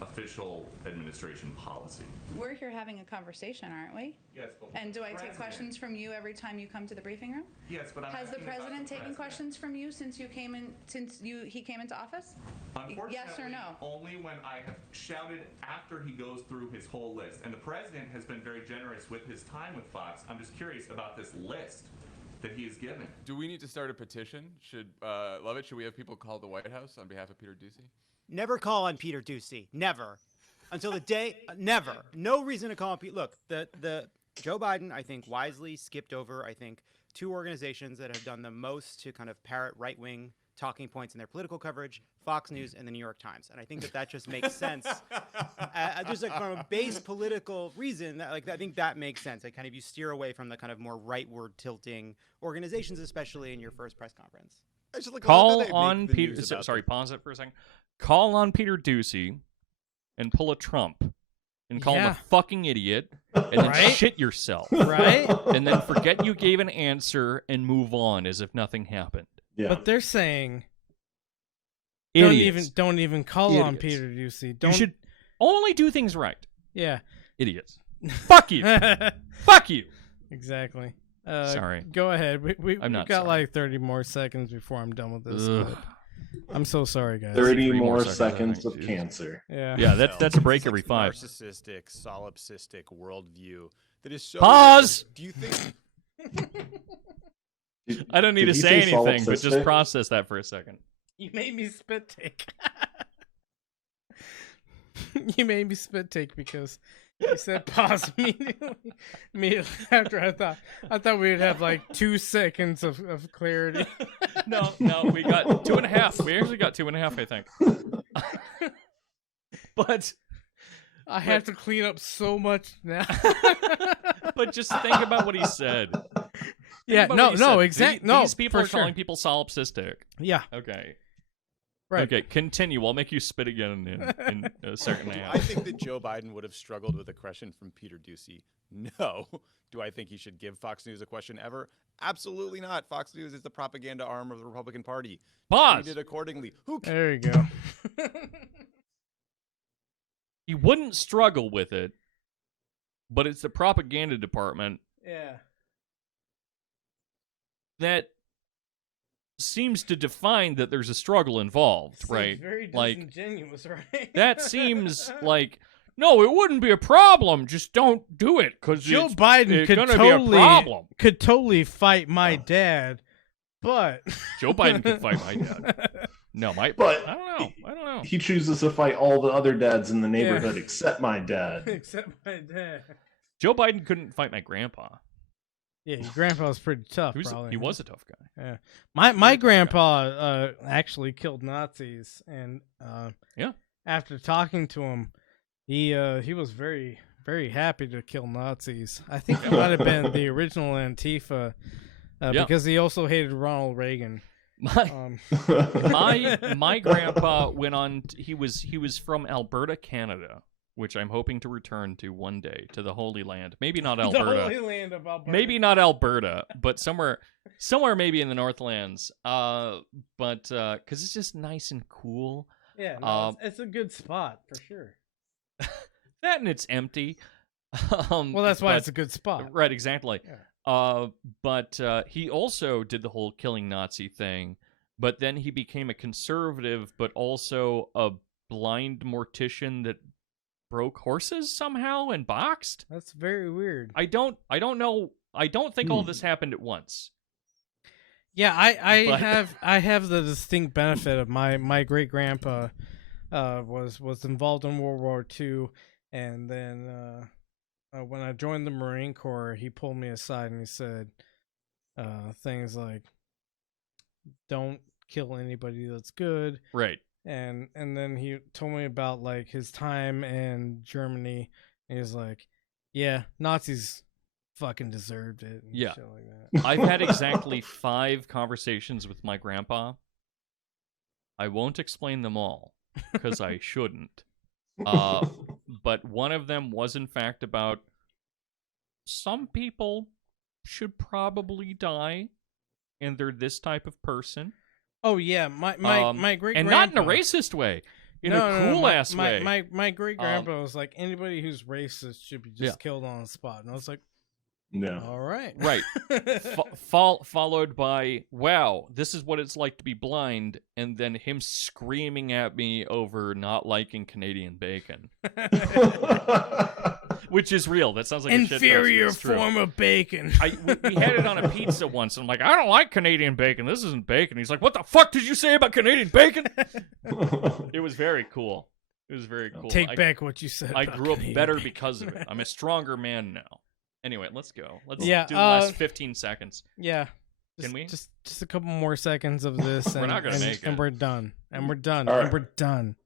official administration policy. We're here having a conversation, aren't we? Yes, but And do I take President- questions from you every time you come to the briefing room? Yes, but I'm Has the asking about president the taken president. questions from you since he came into office? Unfortunately, Yes or no? only when I have shouted after he goes through his whole list. And the president has been very generous with his time with Fox. I'm just curious about this list that he has given. Do we need to start a petition? Should Lovett, should we have people call the White House on behalf of Peter Doocy? Never call on Peter Doocy. Never. Until the day, never. No reason to call on Peter. Look, the Joe Biden, I think, wisely skipped over, I think, two organizations that have done the most to kind of parrot right-wing talking points in their political coverage, Fox News and the New York Times. And I think that just makes sense. Just like from a base political reason, that, like, I think that makes sense. Like, kind of you steer away from the kind of more rightward tilting organizations, especially in your first press conference. Call on Peter. Sorry, pause it for a second. Call on Peter Doocy and pull a Trump and call him a fucking idiot and then shit yourself. Right? And then forget you gave an answer and move on as if nothing happened. Yeah. But they're saying Idiots. don't even call on Idiots. Peter Doocy. You should only do things right. Yeah. Idiots. Fuck you. Fuck you. Exactly. Sorry. Go ahead. We've not got sorry. like 30 more seconds before I'm done with this. Ugh. clip. I'm so sorry, guys. 30 more seconds, seconds I of think. cancer. Yeah. Yeah, that's a break every 5. Narcissistic, solipsistic worldview that is so. Pause! Do you think? I don't need Did to he say say anything, but just solipsistic? process that for a second. You made me spit take. You made me spit take because you said pause immediately after I thought we'd have like 2 seconds of clarity. No, we got 2.5. We actually got 2.5, I think. But I have to clean up so much now. But just think about what he said. Yeah, exactly. No, These people for are calling sure. people solipsistic. Yeah. Okay. Right. Okay, continue. I'll make you spit again in a second and a half. I think that Joe Biden would have struggled with a question from Peter Doocy. No. Do I think he should give Fox News a question ever? Absolutely not. Fox News is the propaganda arm of the Republican Party. Pause. Treat it accordingly. There you go. He wouldn't struggle with it, but it's the propaganda department Yeah. that seems to define that there's a struggle involved, Seems right? very Like disingenuous, right? that seems like no, it wouldn't be a problem. Just don't do it because Joe Biden it's could gonna be a problem. totally fight my dad, but Joe Biden could fight my dad. No, But I don't know. He chooses to fight all the other dads in the neighborhood except my dad. except my dad. Joe Biden couldn't fight my grandpa. Yeah, your grandpa was pretty tough. Probably. He was a tough guy. Yeah, my grandpa actually killed Nazis, and after talking to him, he was very happy to kill Nazis. I think he might have been the original Antifa, because he also hated Ronald Reagan. My grandpa went on. He was from Alberta, Canada, which I'm hoping to return to one day, to the Holy Land. Maybe not Alberta. The Holy Land of Alberta. Maybe not Alberta, but somewhere maybe in the Northlands. But because it's just nice and cool. Yeah, no, it's a good spot for sure. That and it's empty. Well, that's why it's a good spot. Right, exactly. Yeah. But he also did the whole killing Nazi thing, but then he became a conservative, but also a blind mortician that broke horses somehow and boxed. That's very weird. I don't know. I don't think all this happened at once. Yeah, I have the distinct benefit of my great grandpa was involved in World War II, and then when I joined the Marine Corps, he pulled me aside and he said things like, "Don't kill anybody that's good." Right. And then he told me about like his time in Germany, and he was like, "Yeah, Nazis fucking deserved it." And Yeah. shit like that. I've had exactly 5 conversations with my grandpa. I won't explain them all because I shouldn't. but one of them was in fact about some people should probably die, and they're this type of person. Oh yeah, my great and not in a racist way, in a cool ass way. My great grandpa was like, anybody who's racist should be just killed on the spot, and I was like, no, all right, right. Followed by, wow, this is what it's like to be blind, and then him screaming at me over not liking Canadian bacon. Which is real. That sounds like inferior a shit form of bacon. We had it on a pizza once, and I'm like, I don't like Canadian bacon. This isn't bacon. He's like, what the fuck did you say about Canadian bacon? It was very cool. It was very cool. Take back what you said. I about grew up Canadian better bacon. because of it. I'm a stronger man now. Anyway, let's go. Let's do the last 15 seconds. Yeah. Can we? Just a couple more seconds of this, We're not gonna make it. and we're done. And we're done. All And right. we're done.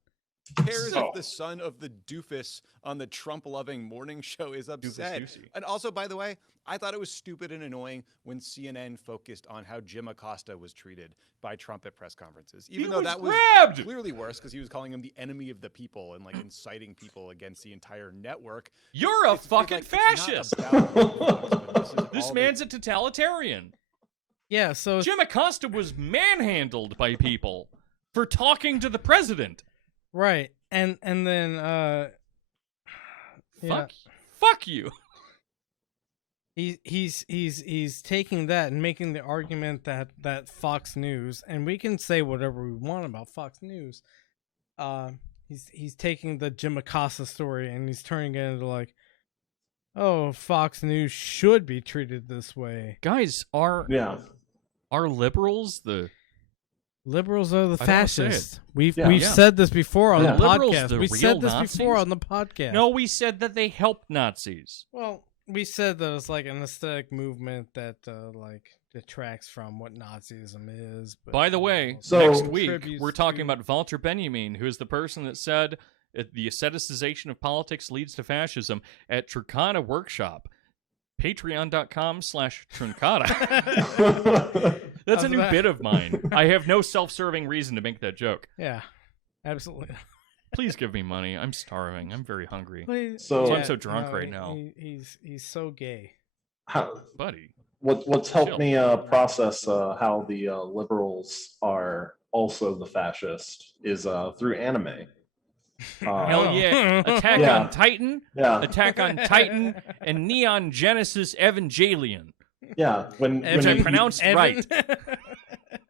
Cares if the son of the doofus on the Trump-loving morning show is upset. Doofus. And also, by the way, I thought it was stupid and annoying when CNN focused on how Jim Acosta was treated by Trump at press conferences, even though that was grabbed! clearly worse because he was calling him the enemy of the people and like inciting people against the entire network. You're a fucking fascist. This all man's a totalitarian. Yeah, so Jim Acosta was manhandled by people for talking to the president. right, and then yeah. Fuck you. He's taking that and making the argument that Fox News, and we can say whatever we want about Fox News. He's taking the Jim Acosta story and he's turning it into like, oh, Fox News should be treated this way. Guys, are liberals the liberals are the I don't wanna say fascists? it. We've said this before on the liberals podcast. the We real said this Nazis? before on the podcast. No, we said that they helped Nazis. Well, we said that it's like an aesthetic movement that like detracts from what Nazism is. But, By the way, So- next week contributes we're talking to- about Walter Benjamin, who is the person that said the aestheticization of politics leads to fascism at Truncata Workshop. Patreon.com/Truncata. That's a new bit of mine. I have no self-serving reason to make that joke. Yeah, absolutely. Please give me money. I'm starving. I'm very hungry. Please- So- I'm so drunk right now. He's so gay. Buddy. What's helped Chill. me process how the liberals are also the fascist is through anime. Hell yeah. Attack Yeah. on Titan, Yeah. Attack on Titan, and Neon Genesis Evangelion. Yeah, when Which I pronounced right.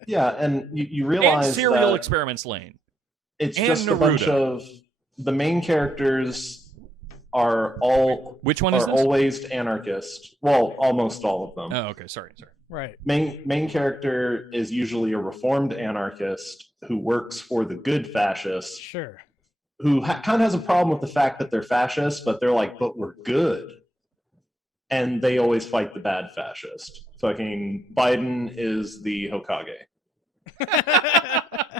Yeah, and you And realize Serial that Experiments Lane. it's and just a bunch Naruto. of the main characters are all Which one is are this? always anarchist. Well, almost all of them. Oh, okay. Sorry. Right. Main character is usually a reformed anarchist who works for the good fascists. Sure. Who kind of has a problem with the fact that they're fascist, but they're like, but we're good. And they always fight the bad fascist. Fucking Biden is the Hokage.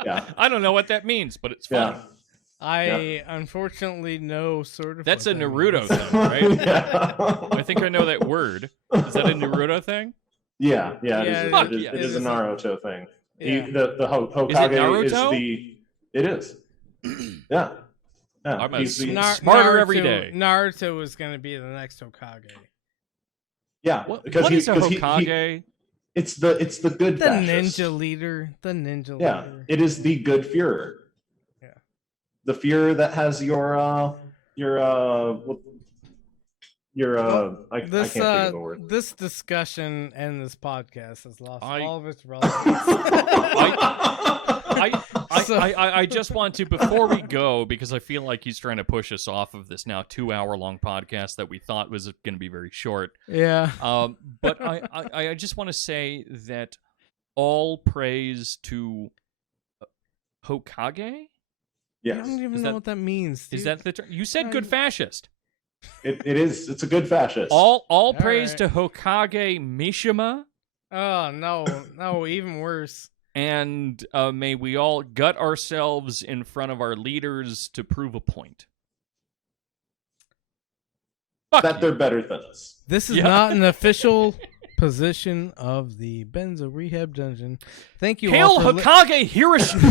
Yeah. I don't know what that means, but it's fun. Yeah. I unfortunately know sort of. That's a what that Naruto means. thing, right? Yeah. I think I know that word. Is that a Naruto thing? Yeah, Yeah, it is a Naruto thing. Yeah. The Hokage is Naruto? the. It is. Yeah. Yeah. I'm he's the- smarter every day. Naruto is going to be the next Hokage. Yeah, What because is a because Hokage? it's the good The fascist. ninja leader. The ninja Yeah, leader. it is the good Führer. Yeah. The Führer that has your I can't This think of the word. this discussion and this podcast has lost I- all of its relevance. I just want to, before we go, because I feel like he's trying to push us off of this now 2-hour-long podcast that we thought was going to be very short. Yeah. But I just want to say that all praise to Hokage? Yes. I don't even know what that means. Is dude. that the term? You said good fascist. It is. It's a good fascist. All praise to Hokage Mishima. Oh no, even worse. And may we all gut ourselves in front of our leaders to prove a point. That they're better than us. This is not an official position of the Benzo Rehab dungeon. Thank you Hail all for Hokage Hiroshima,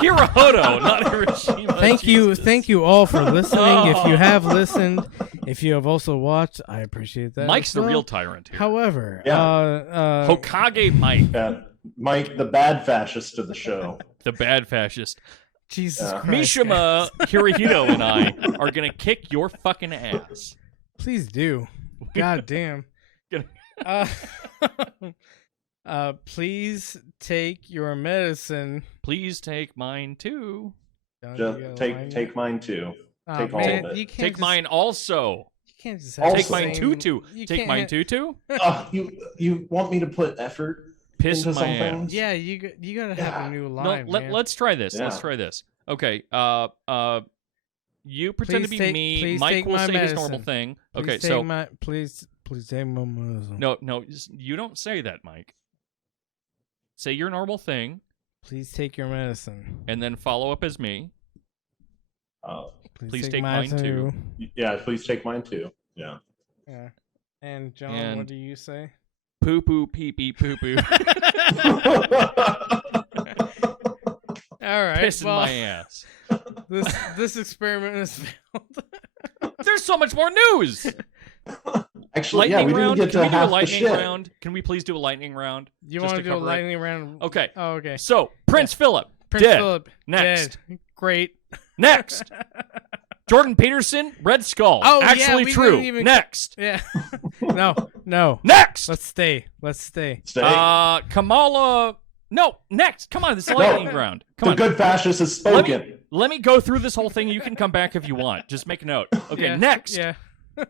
Hirohoto, not Hiroshima. Thank you all for listening. If you have listened, if you have also watched, I appreciate that. Mike's as the well. real tyrant here. However, Hokage Mike. Mike, the bad fascist of the show. The bad fascist. Jesus Christ. Mishima, Hirohito, and I are going to kick your fucking ass. Please do. God damn. Please take your medicine. Please take mine too. Take mine too. Take all of it. Take mine also. You can't just have take mine too. Take mine too. You want me to put effort? Piss into my something? ass. Yeah, you gotta have a new line. No, man. let's try this. Yeah. Let's try this. Okay. You pretend Please to be take- me. please Mike take will my say his normal medicine. thing. Please Okay, take so please take my medicine. no, you don't say that, Mike. Say your normal thing, Please take your medicine. and then follow up as me. Please take mine mine too. Yeah, please take mine too. Yeah. Yeah. And John, And- what do you say? Poo poo pee pee poo poo. All right. Pissing well, my ass. This experiment is failed. There's so much more news. Actually, lightning we didn't round. get Can to we do a half the lightning shit. round? Can we please do a lightning round? You Just want to do a cover it? lightning round? Okay. Oh, okay. So Prince Philip, Prince dead. Philip, Next. dead. Great. Next. Jordan Peterson, Red Skull. Oh, yeah, Actually we true. didn't even- Next. Yeah. No. Next. Let's stay. Kamala. No, next. Come on, this is lightning round. Come The on. good fascist has spoken. Let me go through this whole thing. You can come back if you want. Just make a note. Okay, Yeah, next. Yeah.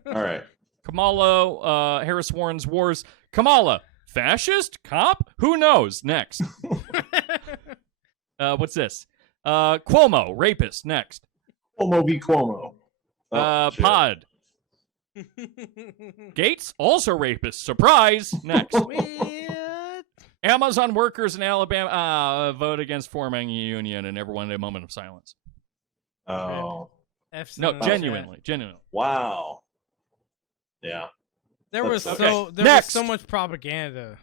All right. Kamala Harris Warren's wars. Kamala, fascist? Cop? Who knows? Next. What's this? Cuomo, rapist. Next. Cuomo v. Cuomo. Shit. Pod. Gates, also rapist. Surprise. Next. Amazon workers in Alabama vote against forming a union, and everyone had a moment of silence. Oh. No, genuinely. Wow. Yeah. There was Okay. Next. so much propaganda.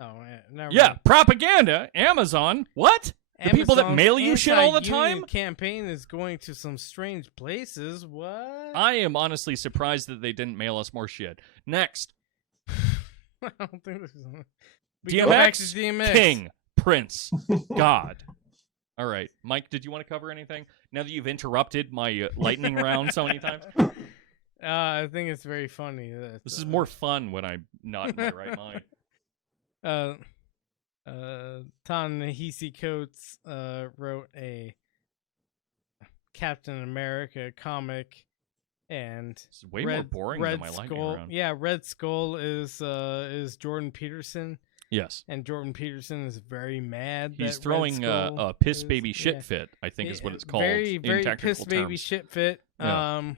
Oh, yeah, never Yeah, mind. propaganda. Amazon. What? The people that Amazon's mail you shit all the anti-union time? campaign is going to some strange places. What? I am honestly surprised that they didn't mail us more shit. Next. I don't think this is. We go back to DMX, DMX. King, Prince, God. All right. Mike, did you want to cover anything? Now that you've interrupted my lightning round so many times? I think it's very funny. That, This is more fun when I'm not in my right mind. Ta-Nehisi Coates wrote a Captain America comic, and This is way more boring than my lightning Skull. round. Yeah, Red Skull is Jordan Peterson. Yes. And Jordan Peterson is very mad. He's that throwing Red Skull a piss is- baby shit yeah. fit, I think is what it's called Very, in very technical piss baby terms. shit fit. Yeah.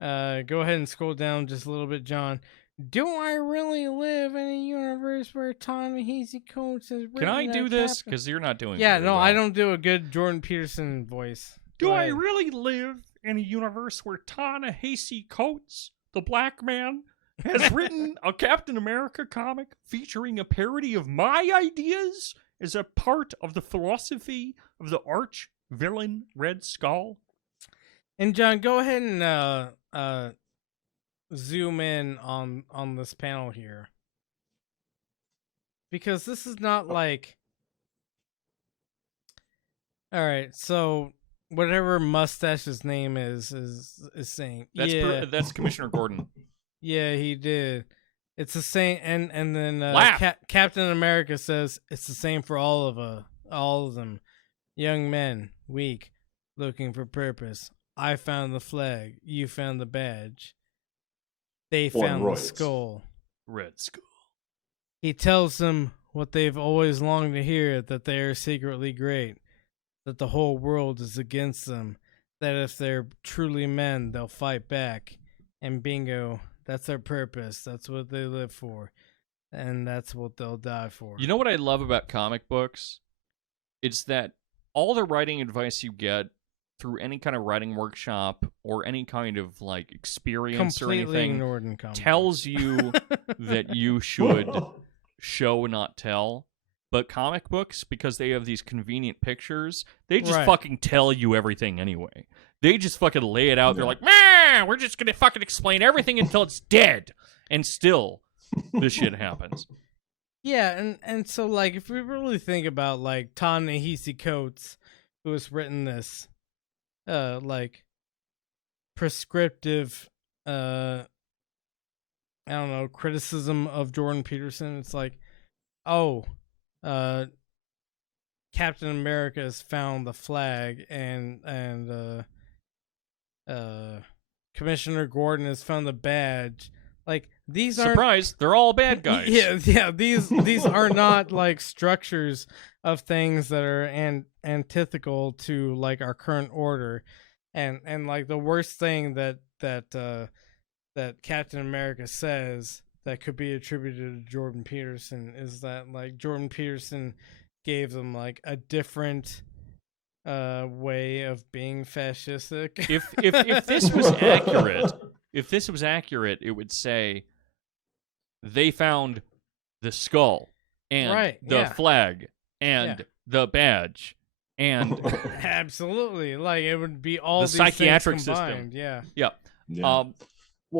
Go ahead and scroll down just a little bit, John. Do I really live in a universe where Ta-Nehisi Coates has written Can I do a this? chapter? Because you're not doing Yeah, very no, well. I don't do a good Jordan Peterson voice. Do Go I ahead. really live in a universe where Ta-Nehisi Coates, the black man, has written a Captain America comic featuring a parody of my ideas as a part of the philosophy of the arch villain Red Skull? And John, go ahead and zoom in on this panel here, because this is not like. All right, so whatever Mustache's name is saying. That's Commissioner Gordon. Yeah, he did. It's the same, and then Laugh. Captain America says it's the same for all of them, young men, weak, looking for purpose. I found the flag. You found the badge. They found the skull. Red Skull. He tells them what they've always longed to hear, that they are secretly great, that the whole world is against them, that if they're truly men, they'll fight back. And bingo, that's their purpose. That's what they live for. And that's what they'll die for. You know what I love about comic books? It's that all the writing advice you get through any kind of writing workshop or any kind of like experience Completely or anything ignored in comic tells you that you should show, not tell. But comic books, because they have these convenient pictures, they just fucking tell you everything anyway. They just fucking lay it out. They're like, man, we're just gonna fucking explain everything until it's dead. And still, this shit happens. Yeah, and so, like, if we really think about, like, Ta-Nehisi Coates, who has written this, like, prescriptive, I don't know, criticism of Jordan Peterson, it's like, oh, Captain America has found the flag, and Commissioner Gordon has found the badge. Like, these aren't... Surprise, they're all bad guys. Yeah, these are not, like, structures of things that are antithetical to, like, our current order. And like, the worst thing that Captain America says that could be attributed to Jordan Peterson is that, like, Jordan Peterson gave them, like, a different way of being fascistic. If this was accurate, it would say they found the skull and the flag and the badge and absolutely, like, it would be all the these psychiatric things system. combined. Yeah. Well,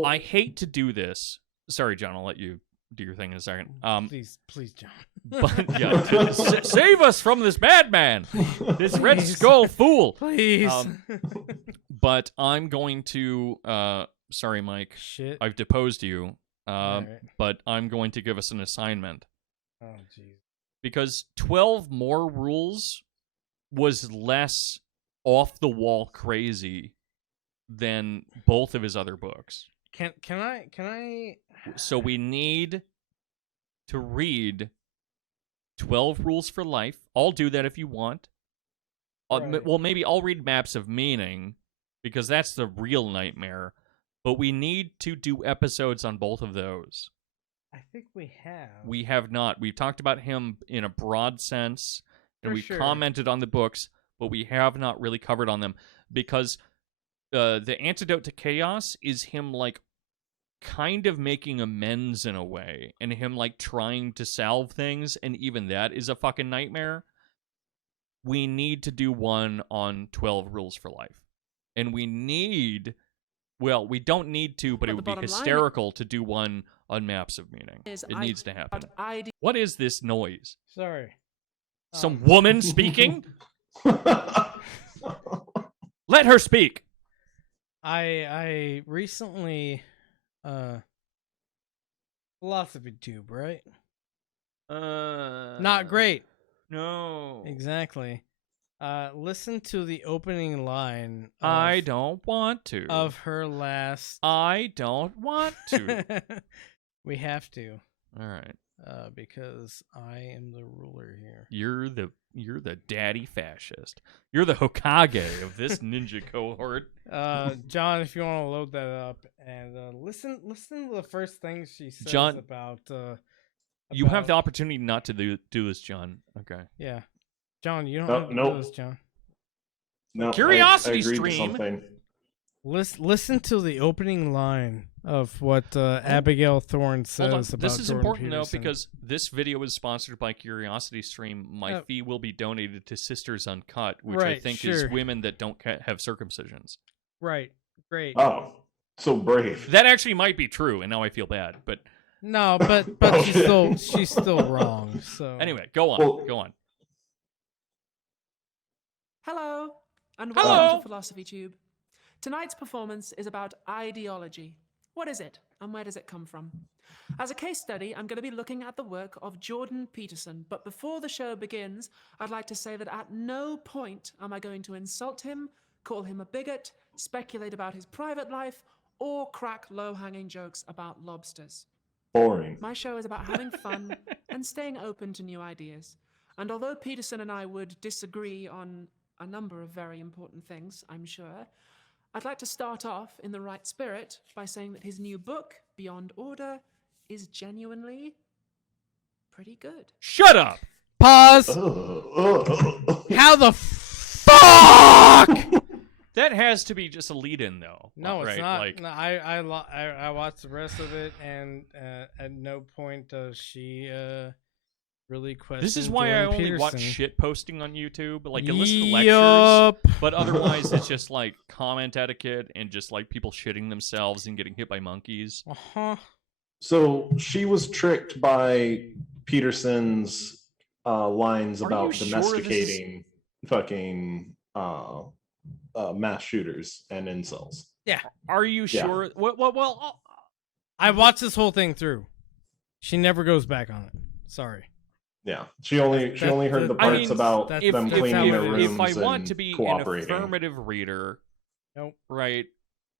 I hate to do this. Sorry, John. I'll let you do your thing in a second. Please, John. But yeah, save us from this madman, this Red Skull fool, please. But I'm going to. Sorry, Mike. Shit. I've deposed you. Right. But I'm going to give us an assignment. Oh, jeez. Because 12 more rules was less off the wall crazy than both of his other books. Can I? So we need to read 12 Rules for Life. I'll do that if you want. Well, maybe I'll read Maps of Meaning, because that's the real nightmare. But we need to do episodes on both of those. I think we have. We have not. We've talked about him in a broad sense, and we commented on the books, but we have not really covered on them, because the antidote to chaos is him, like, kind of making amends in a way, and him, like, trying to salve things, and even that is a fucking nightmare. We need to do one on 12 Rules for Life. And we need... Well, we don't need to, but it would be hysterical to do one on Maps of Meaning. It needs to happen. What is this noise? Sorry. Some woman speaking? Let her speak. I recently philosophy tube, right? Not great. No. Exactly. Listen to the opening line. I don't want to. Of her last. I don't want to. We have to. All right. Because I am the ruler here. You're the daddy fascist. You're the Hokage of this ninja cohort. John, if you want to load that up and listen to the first thing she says, John, about. You have the opportunity not to do this, John. Okay. Yeah. John, you don't have to do this, John. No. Curiosity I agreed stream. To something. Listen to the opening line of what Abigail Thorne says about This is Jordan important, Peterson. though, because this video is sponsored by Curiosity Stream. My fee will be donated to Sisters Uncut, which I think is women that don't have circumcisions. Right. Great. Oh, so brave. That actually might be true, and now I feel bad, but... No, but she's still wrong, so... Anyway, go on. Go on. Hello, and welcome to Philosophy Tube. Tonight's performance is about ideology. What is it, and where does it come from? As a case study, I'm going to be looking at the work of Jordan Peterson, but before the show begins, I'd like to say that at no point am I going to insult him, call him a bigot, speculate about his private life, or crack low-hanging jokes about lobsters. Boring. My show is about having fun and staying open to new ideas. And although Peterson and I would disagree on a number of very important things, I'm sure, I'd like to start off in the right spirit by saying that his new book, Beyond Order, is genuinely pretty good. Shut up! Pause! How the fuck That has to be just a lead-in, though. No, right? it's not. Like, No, I watched the rest of it, and at no point does she really question. this is why Jordan I only Peterson. watch shit posting on YouTube. Like, I listen to Yup. lectures, but otherwise it's just like comment etiquette and just like people shitting themselves and getting hit by monkeys. So she was tricked by Peterson's lines Are about you sure this is- domesticating fucking mass shooters and incels. Yeah. Are you Yeah. sure? Well, I watched this whole thing through. She never goes back on it. Sorry. Yeah, she only heard the parts about them cleaning their rooms if I want and to be an cooperating. affirmative reader, right,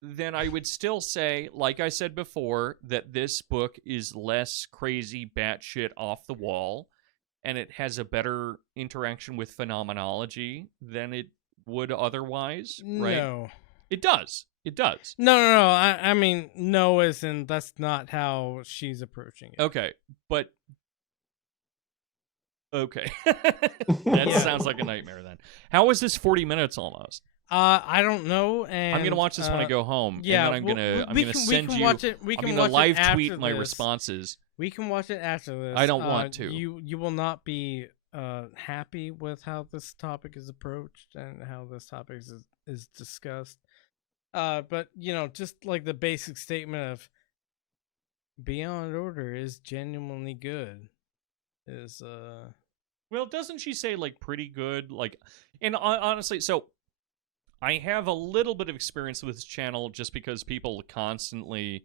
then I would still say, like I said before, that this book is less crazy, batshit, off the wall, and it has a better interaction with phenomenology than it would otherwise, right? No. It does. It does. No. I mean, no, as in that's not how she's approaching it. Okay, but okay, that sounds like a nightmare. Then, how is this 40 minutes almost? I don't know, and I'm gonna watch this when I go home. Yeah, and then I'm gonna send we can you. watch it. We I'm can gonna watch live it after tweet my this. responses. We can watch it after this. I don't want to. You will not be happy with how this topic is approached and how this topic is discussed. But just like the basic statement of Beyond Order is genuinely good is Well, doesn't she say like pretty good? Like, and honestly, so I have a little bit of experience with this channel just because people constantly,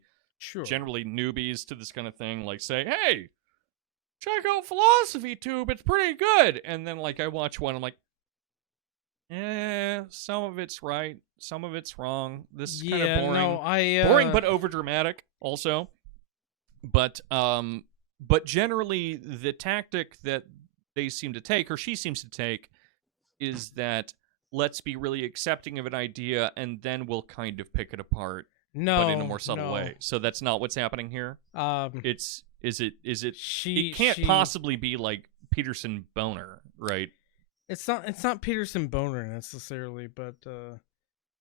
generally newbies to this kind of thing, like say, "Hey, check out Philosophy Tube, it's pretty good." And then like I watch one, I'm like, some of it's right, some of it's wrong. This is kind of boring. No, boring but overdramatic also. But generally the tactic that they seem to take, or she seems to take, is that let's be really accepting of an idea and then we'll kind of pick it apart. But in a more subtle way. So that's not what's happening here. Is it it can't possibly be like Peterson Boner, right? It's not Peterson Boner necessarily, but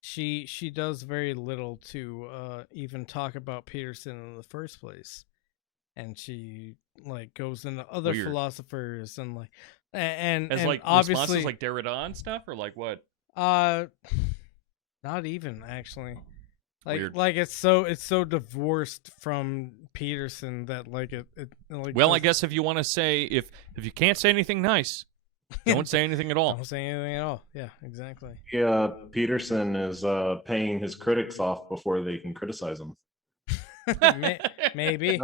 she does very little to even talk about Peterson in the first place. And she like goes into other philosophers and like and like obviously responses like Derrida and stuff, or like what? Not even actually. Like it's so divorced from Peterson that like it like. Well, I guess if you want to say if you can't say anything nice, don't say anything at all. Don't say anything at all. Yeah, exactly. Yeah, Peterson is paying his critics off before they can criticize him. Maybe.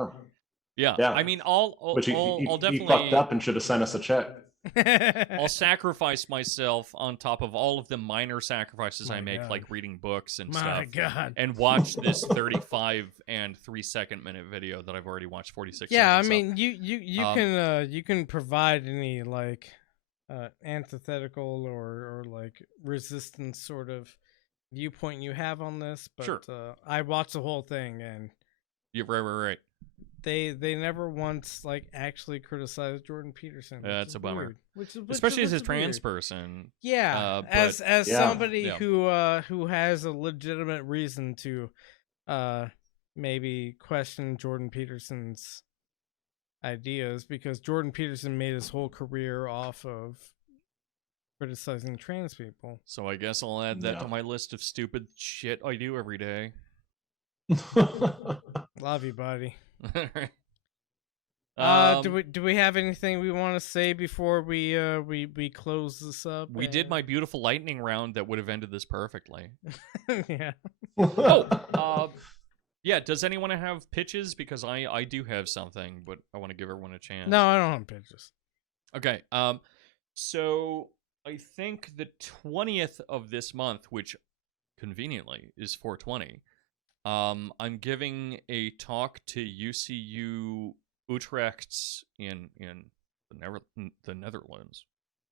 Yeah. I mean, I'll definitely. He fucked up and should have sent us a check. I'll sacrifice myself on top of all of the minor sacrifices I make, like reading books and stuff. And watch this 35 and 3 minute video that I've already watched 46 Yeah, I seconds mean, you can provide any like antithetical or like resistance sort of viewpoint you have on this, but I watched the whole thing and you're right. They never once like actually criticized Jordan Peterson. That's a bummer. Which especially as a weird. trans person. Yeah, as somebody who has a legitimate reason to maybe question Jordan Peterson's ideas, because Jordan Peterson made his whole career off of criticizing trans people. So I guess I'll add that to my list of stupid shit I do every day. Love you, buddy. All right. Do we have anything we want to say before we close this up? We did my beautiful lightning round that would have ended this perfectly. Yeah. Yeah. Does anyone have pitches? Because I do have something, but I want to give everyone a chance. No, I don't have pitches. Okay. So I think the 20th of this month, which conveniently is 420. I'm giving a talk to UCU Utrecht in the Netherlands,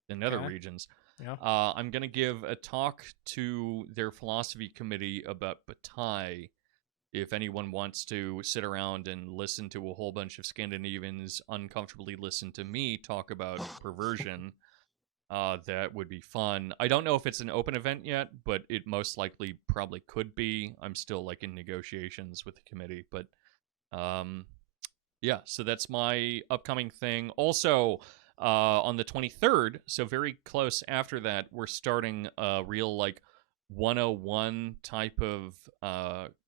the nether regions. Yeah. I'm going to give a talk to their philosophy committee about Bataille. If anyone wants to sit around and listen to a whole bunch of Scandinavians uncomfortably listen to me talk about perversion, That would be fun. I don't know if it's an open event yet, but it most likely probably could be. I'm still like in negotiations with the committee, but yeah, so that's my upcoming thing. Also, on the 23rd, so very close after that, we're starting a real like 101 type of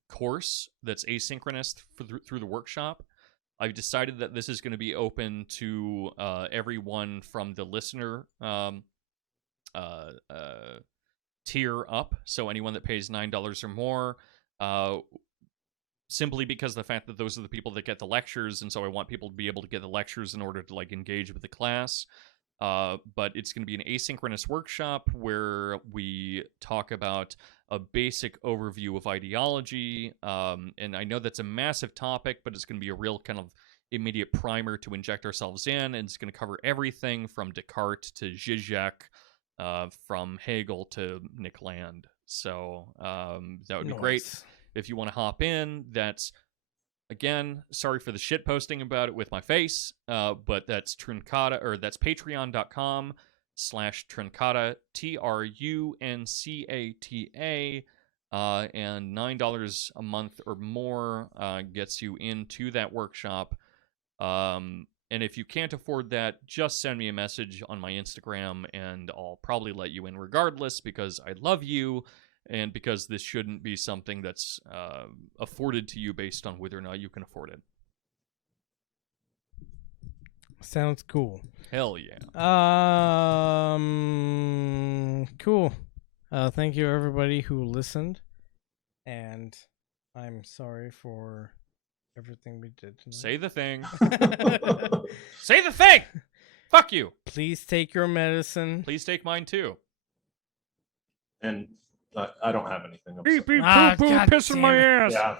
course that's asynchronous through the workshop. I've decided that this is going to be open to everyone from the listener tier up, so anyone that pays $9 or more, simply because of the fact that those are the people that get the lectures, and so I want people to be able to get the lectures in order to like engage with the class. But it's going to be an asynchronous workshop where we talk about a basic overview of ideology. And I know that's a massive topic, but it's going to be a real kind of immediate primer to inject ourselves in. And it's going to cover everything from Descartes to Zizek, from Hegel to Nick Land. So that would be great if you want to hop in. That's, again, sorry for the shit posting about it with my face, but that's Truncata, or that's patreon.com/Truncata, TRUNCATA, and $9 a month or more gets you into that workshop. And if you can't afford that, just send me a message on my Instagram, and I'll probably let you in regardless, because I love you, and because this shouldn't be something that's afforded to you based on whether or not you can afford it. Sounds cool. Hell yeah. Cool. Thank you everybody who listened, and I'm sorry for everything we did tonight. Say the thing. Say the thing! Fuck you! Please take your medicine. Please take mine too. And I don't have anything. Beep, beep, Ah, poo, poo, God pissing my damn ass. Yeah.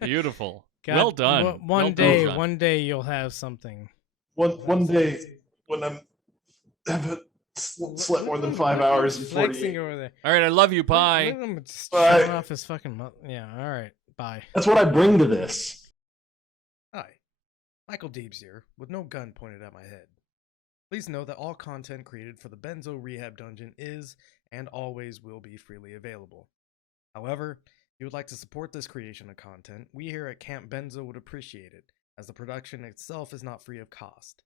Beautiful. God, well done. One day you'll have something. One day when I haven't slept more than 5 hours and 48. Flexing over there. All right, I love you. Bye. Look at him just Bye. showing off his fucking yeah. All right. Bye. That's what I bring to this. Hi, Michael Deebs here, with no gun pointed at my head. Please know that all content created for the Benzo Rehab Dungeon is and always will be freely available. However, if you would like to support this creation of content, we here at Camp Benzo would appreciate it, as the production itself is not free of cost.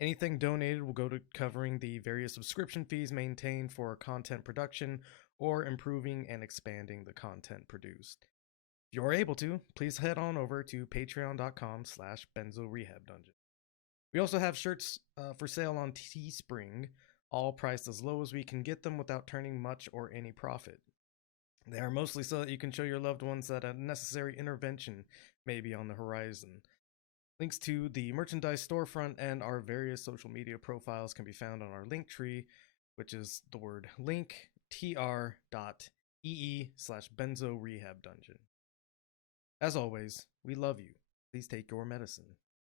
Anything donated will go to covering the various subscription fees maintained for content production or improving and expanding the content produced. If you are able to, please head on over to patreon.com/BenzoRehabDungeon. We also have shirts for sale on Teespring, all priced as low as we can get them without turning much or any profit. They are mostly so that you can show your loved ones that a necessary intervention may be on the horizon. Links to the merchandise storefront and our various social media profiles can be found on our link tree, which is the word link tr.ee/BenzoRehabDungeon. As always, we love you. Please take your medicine.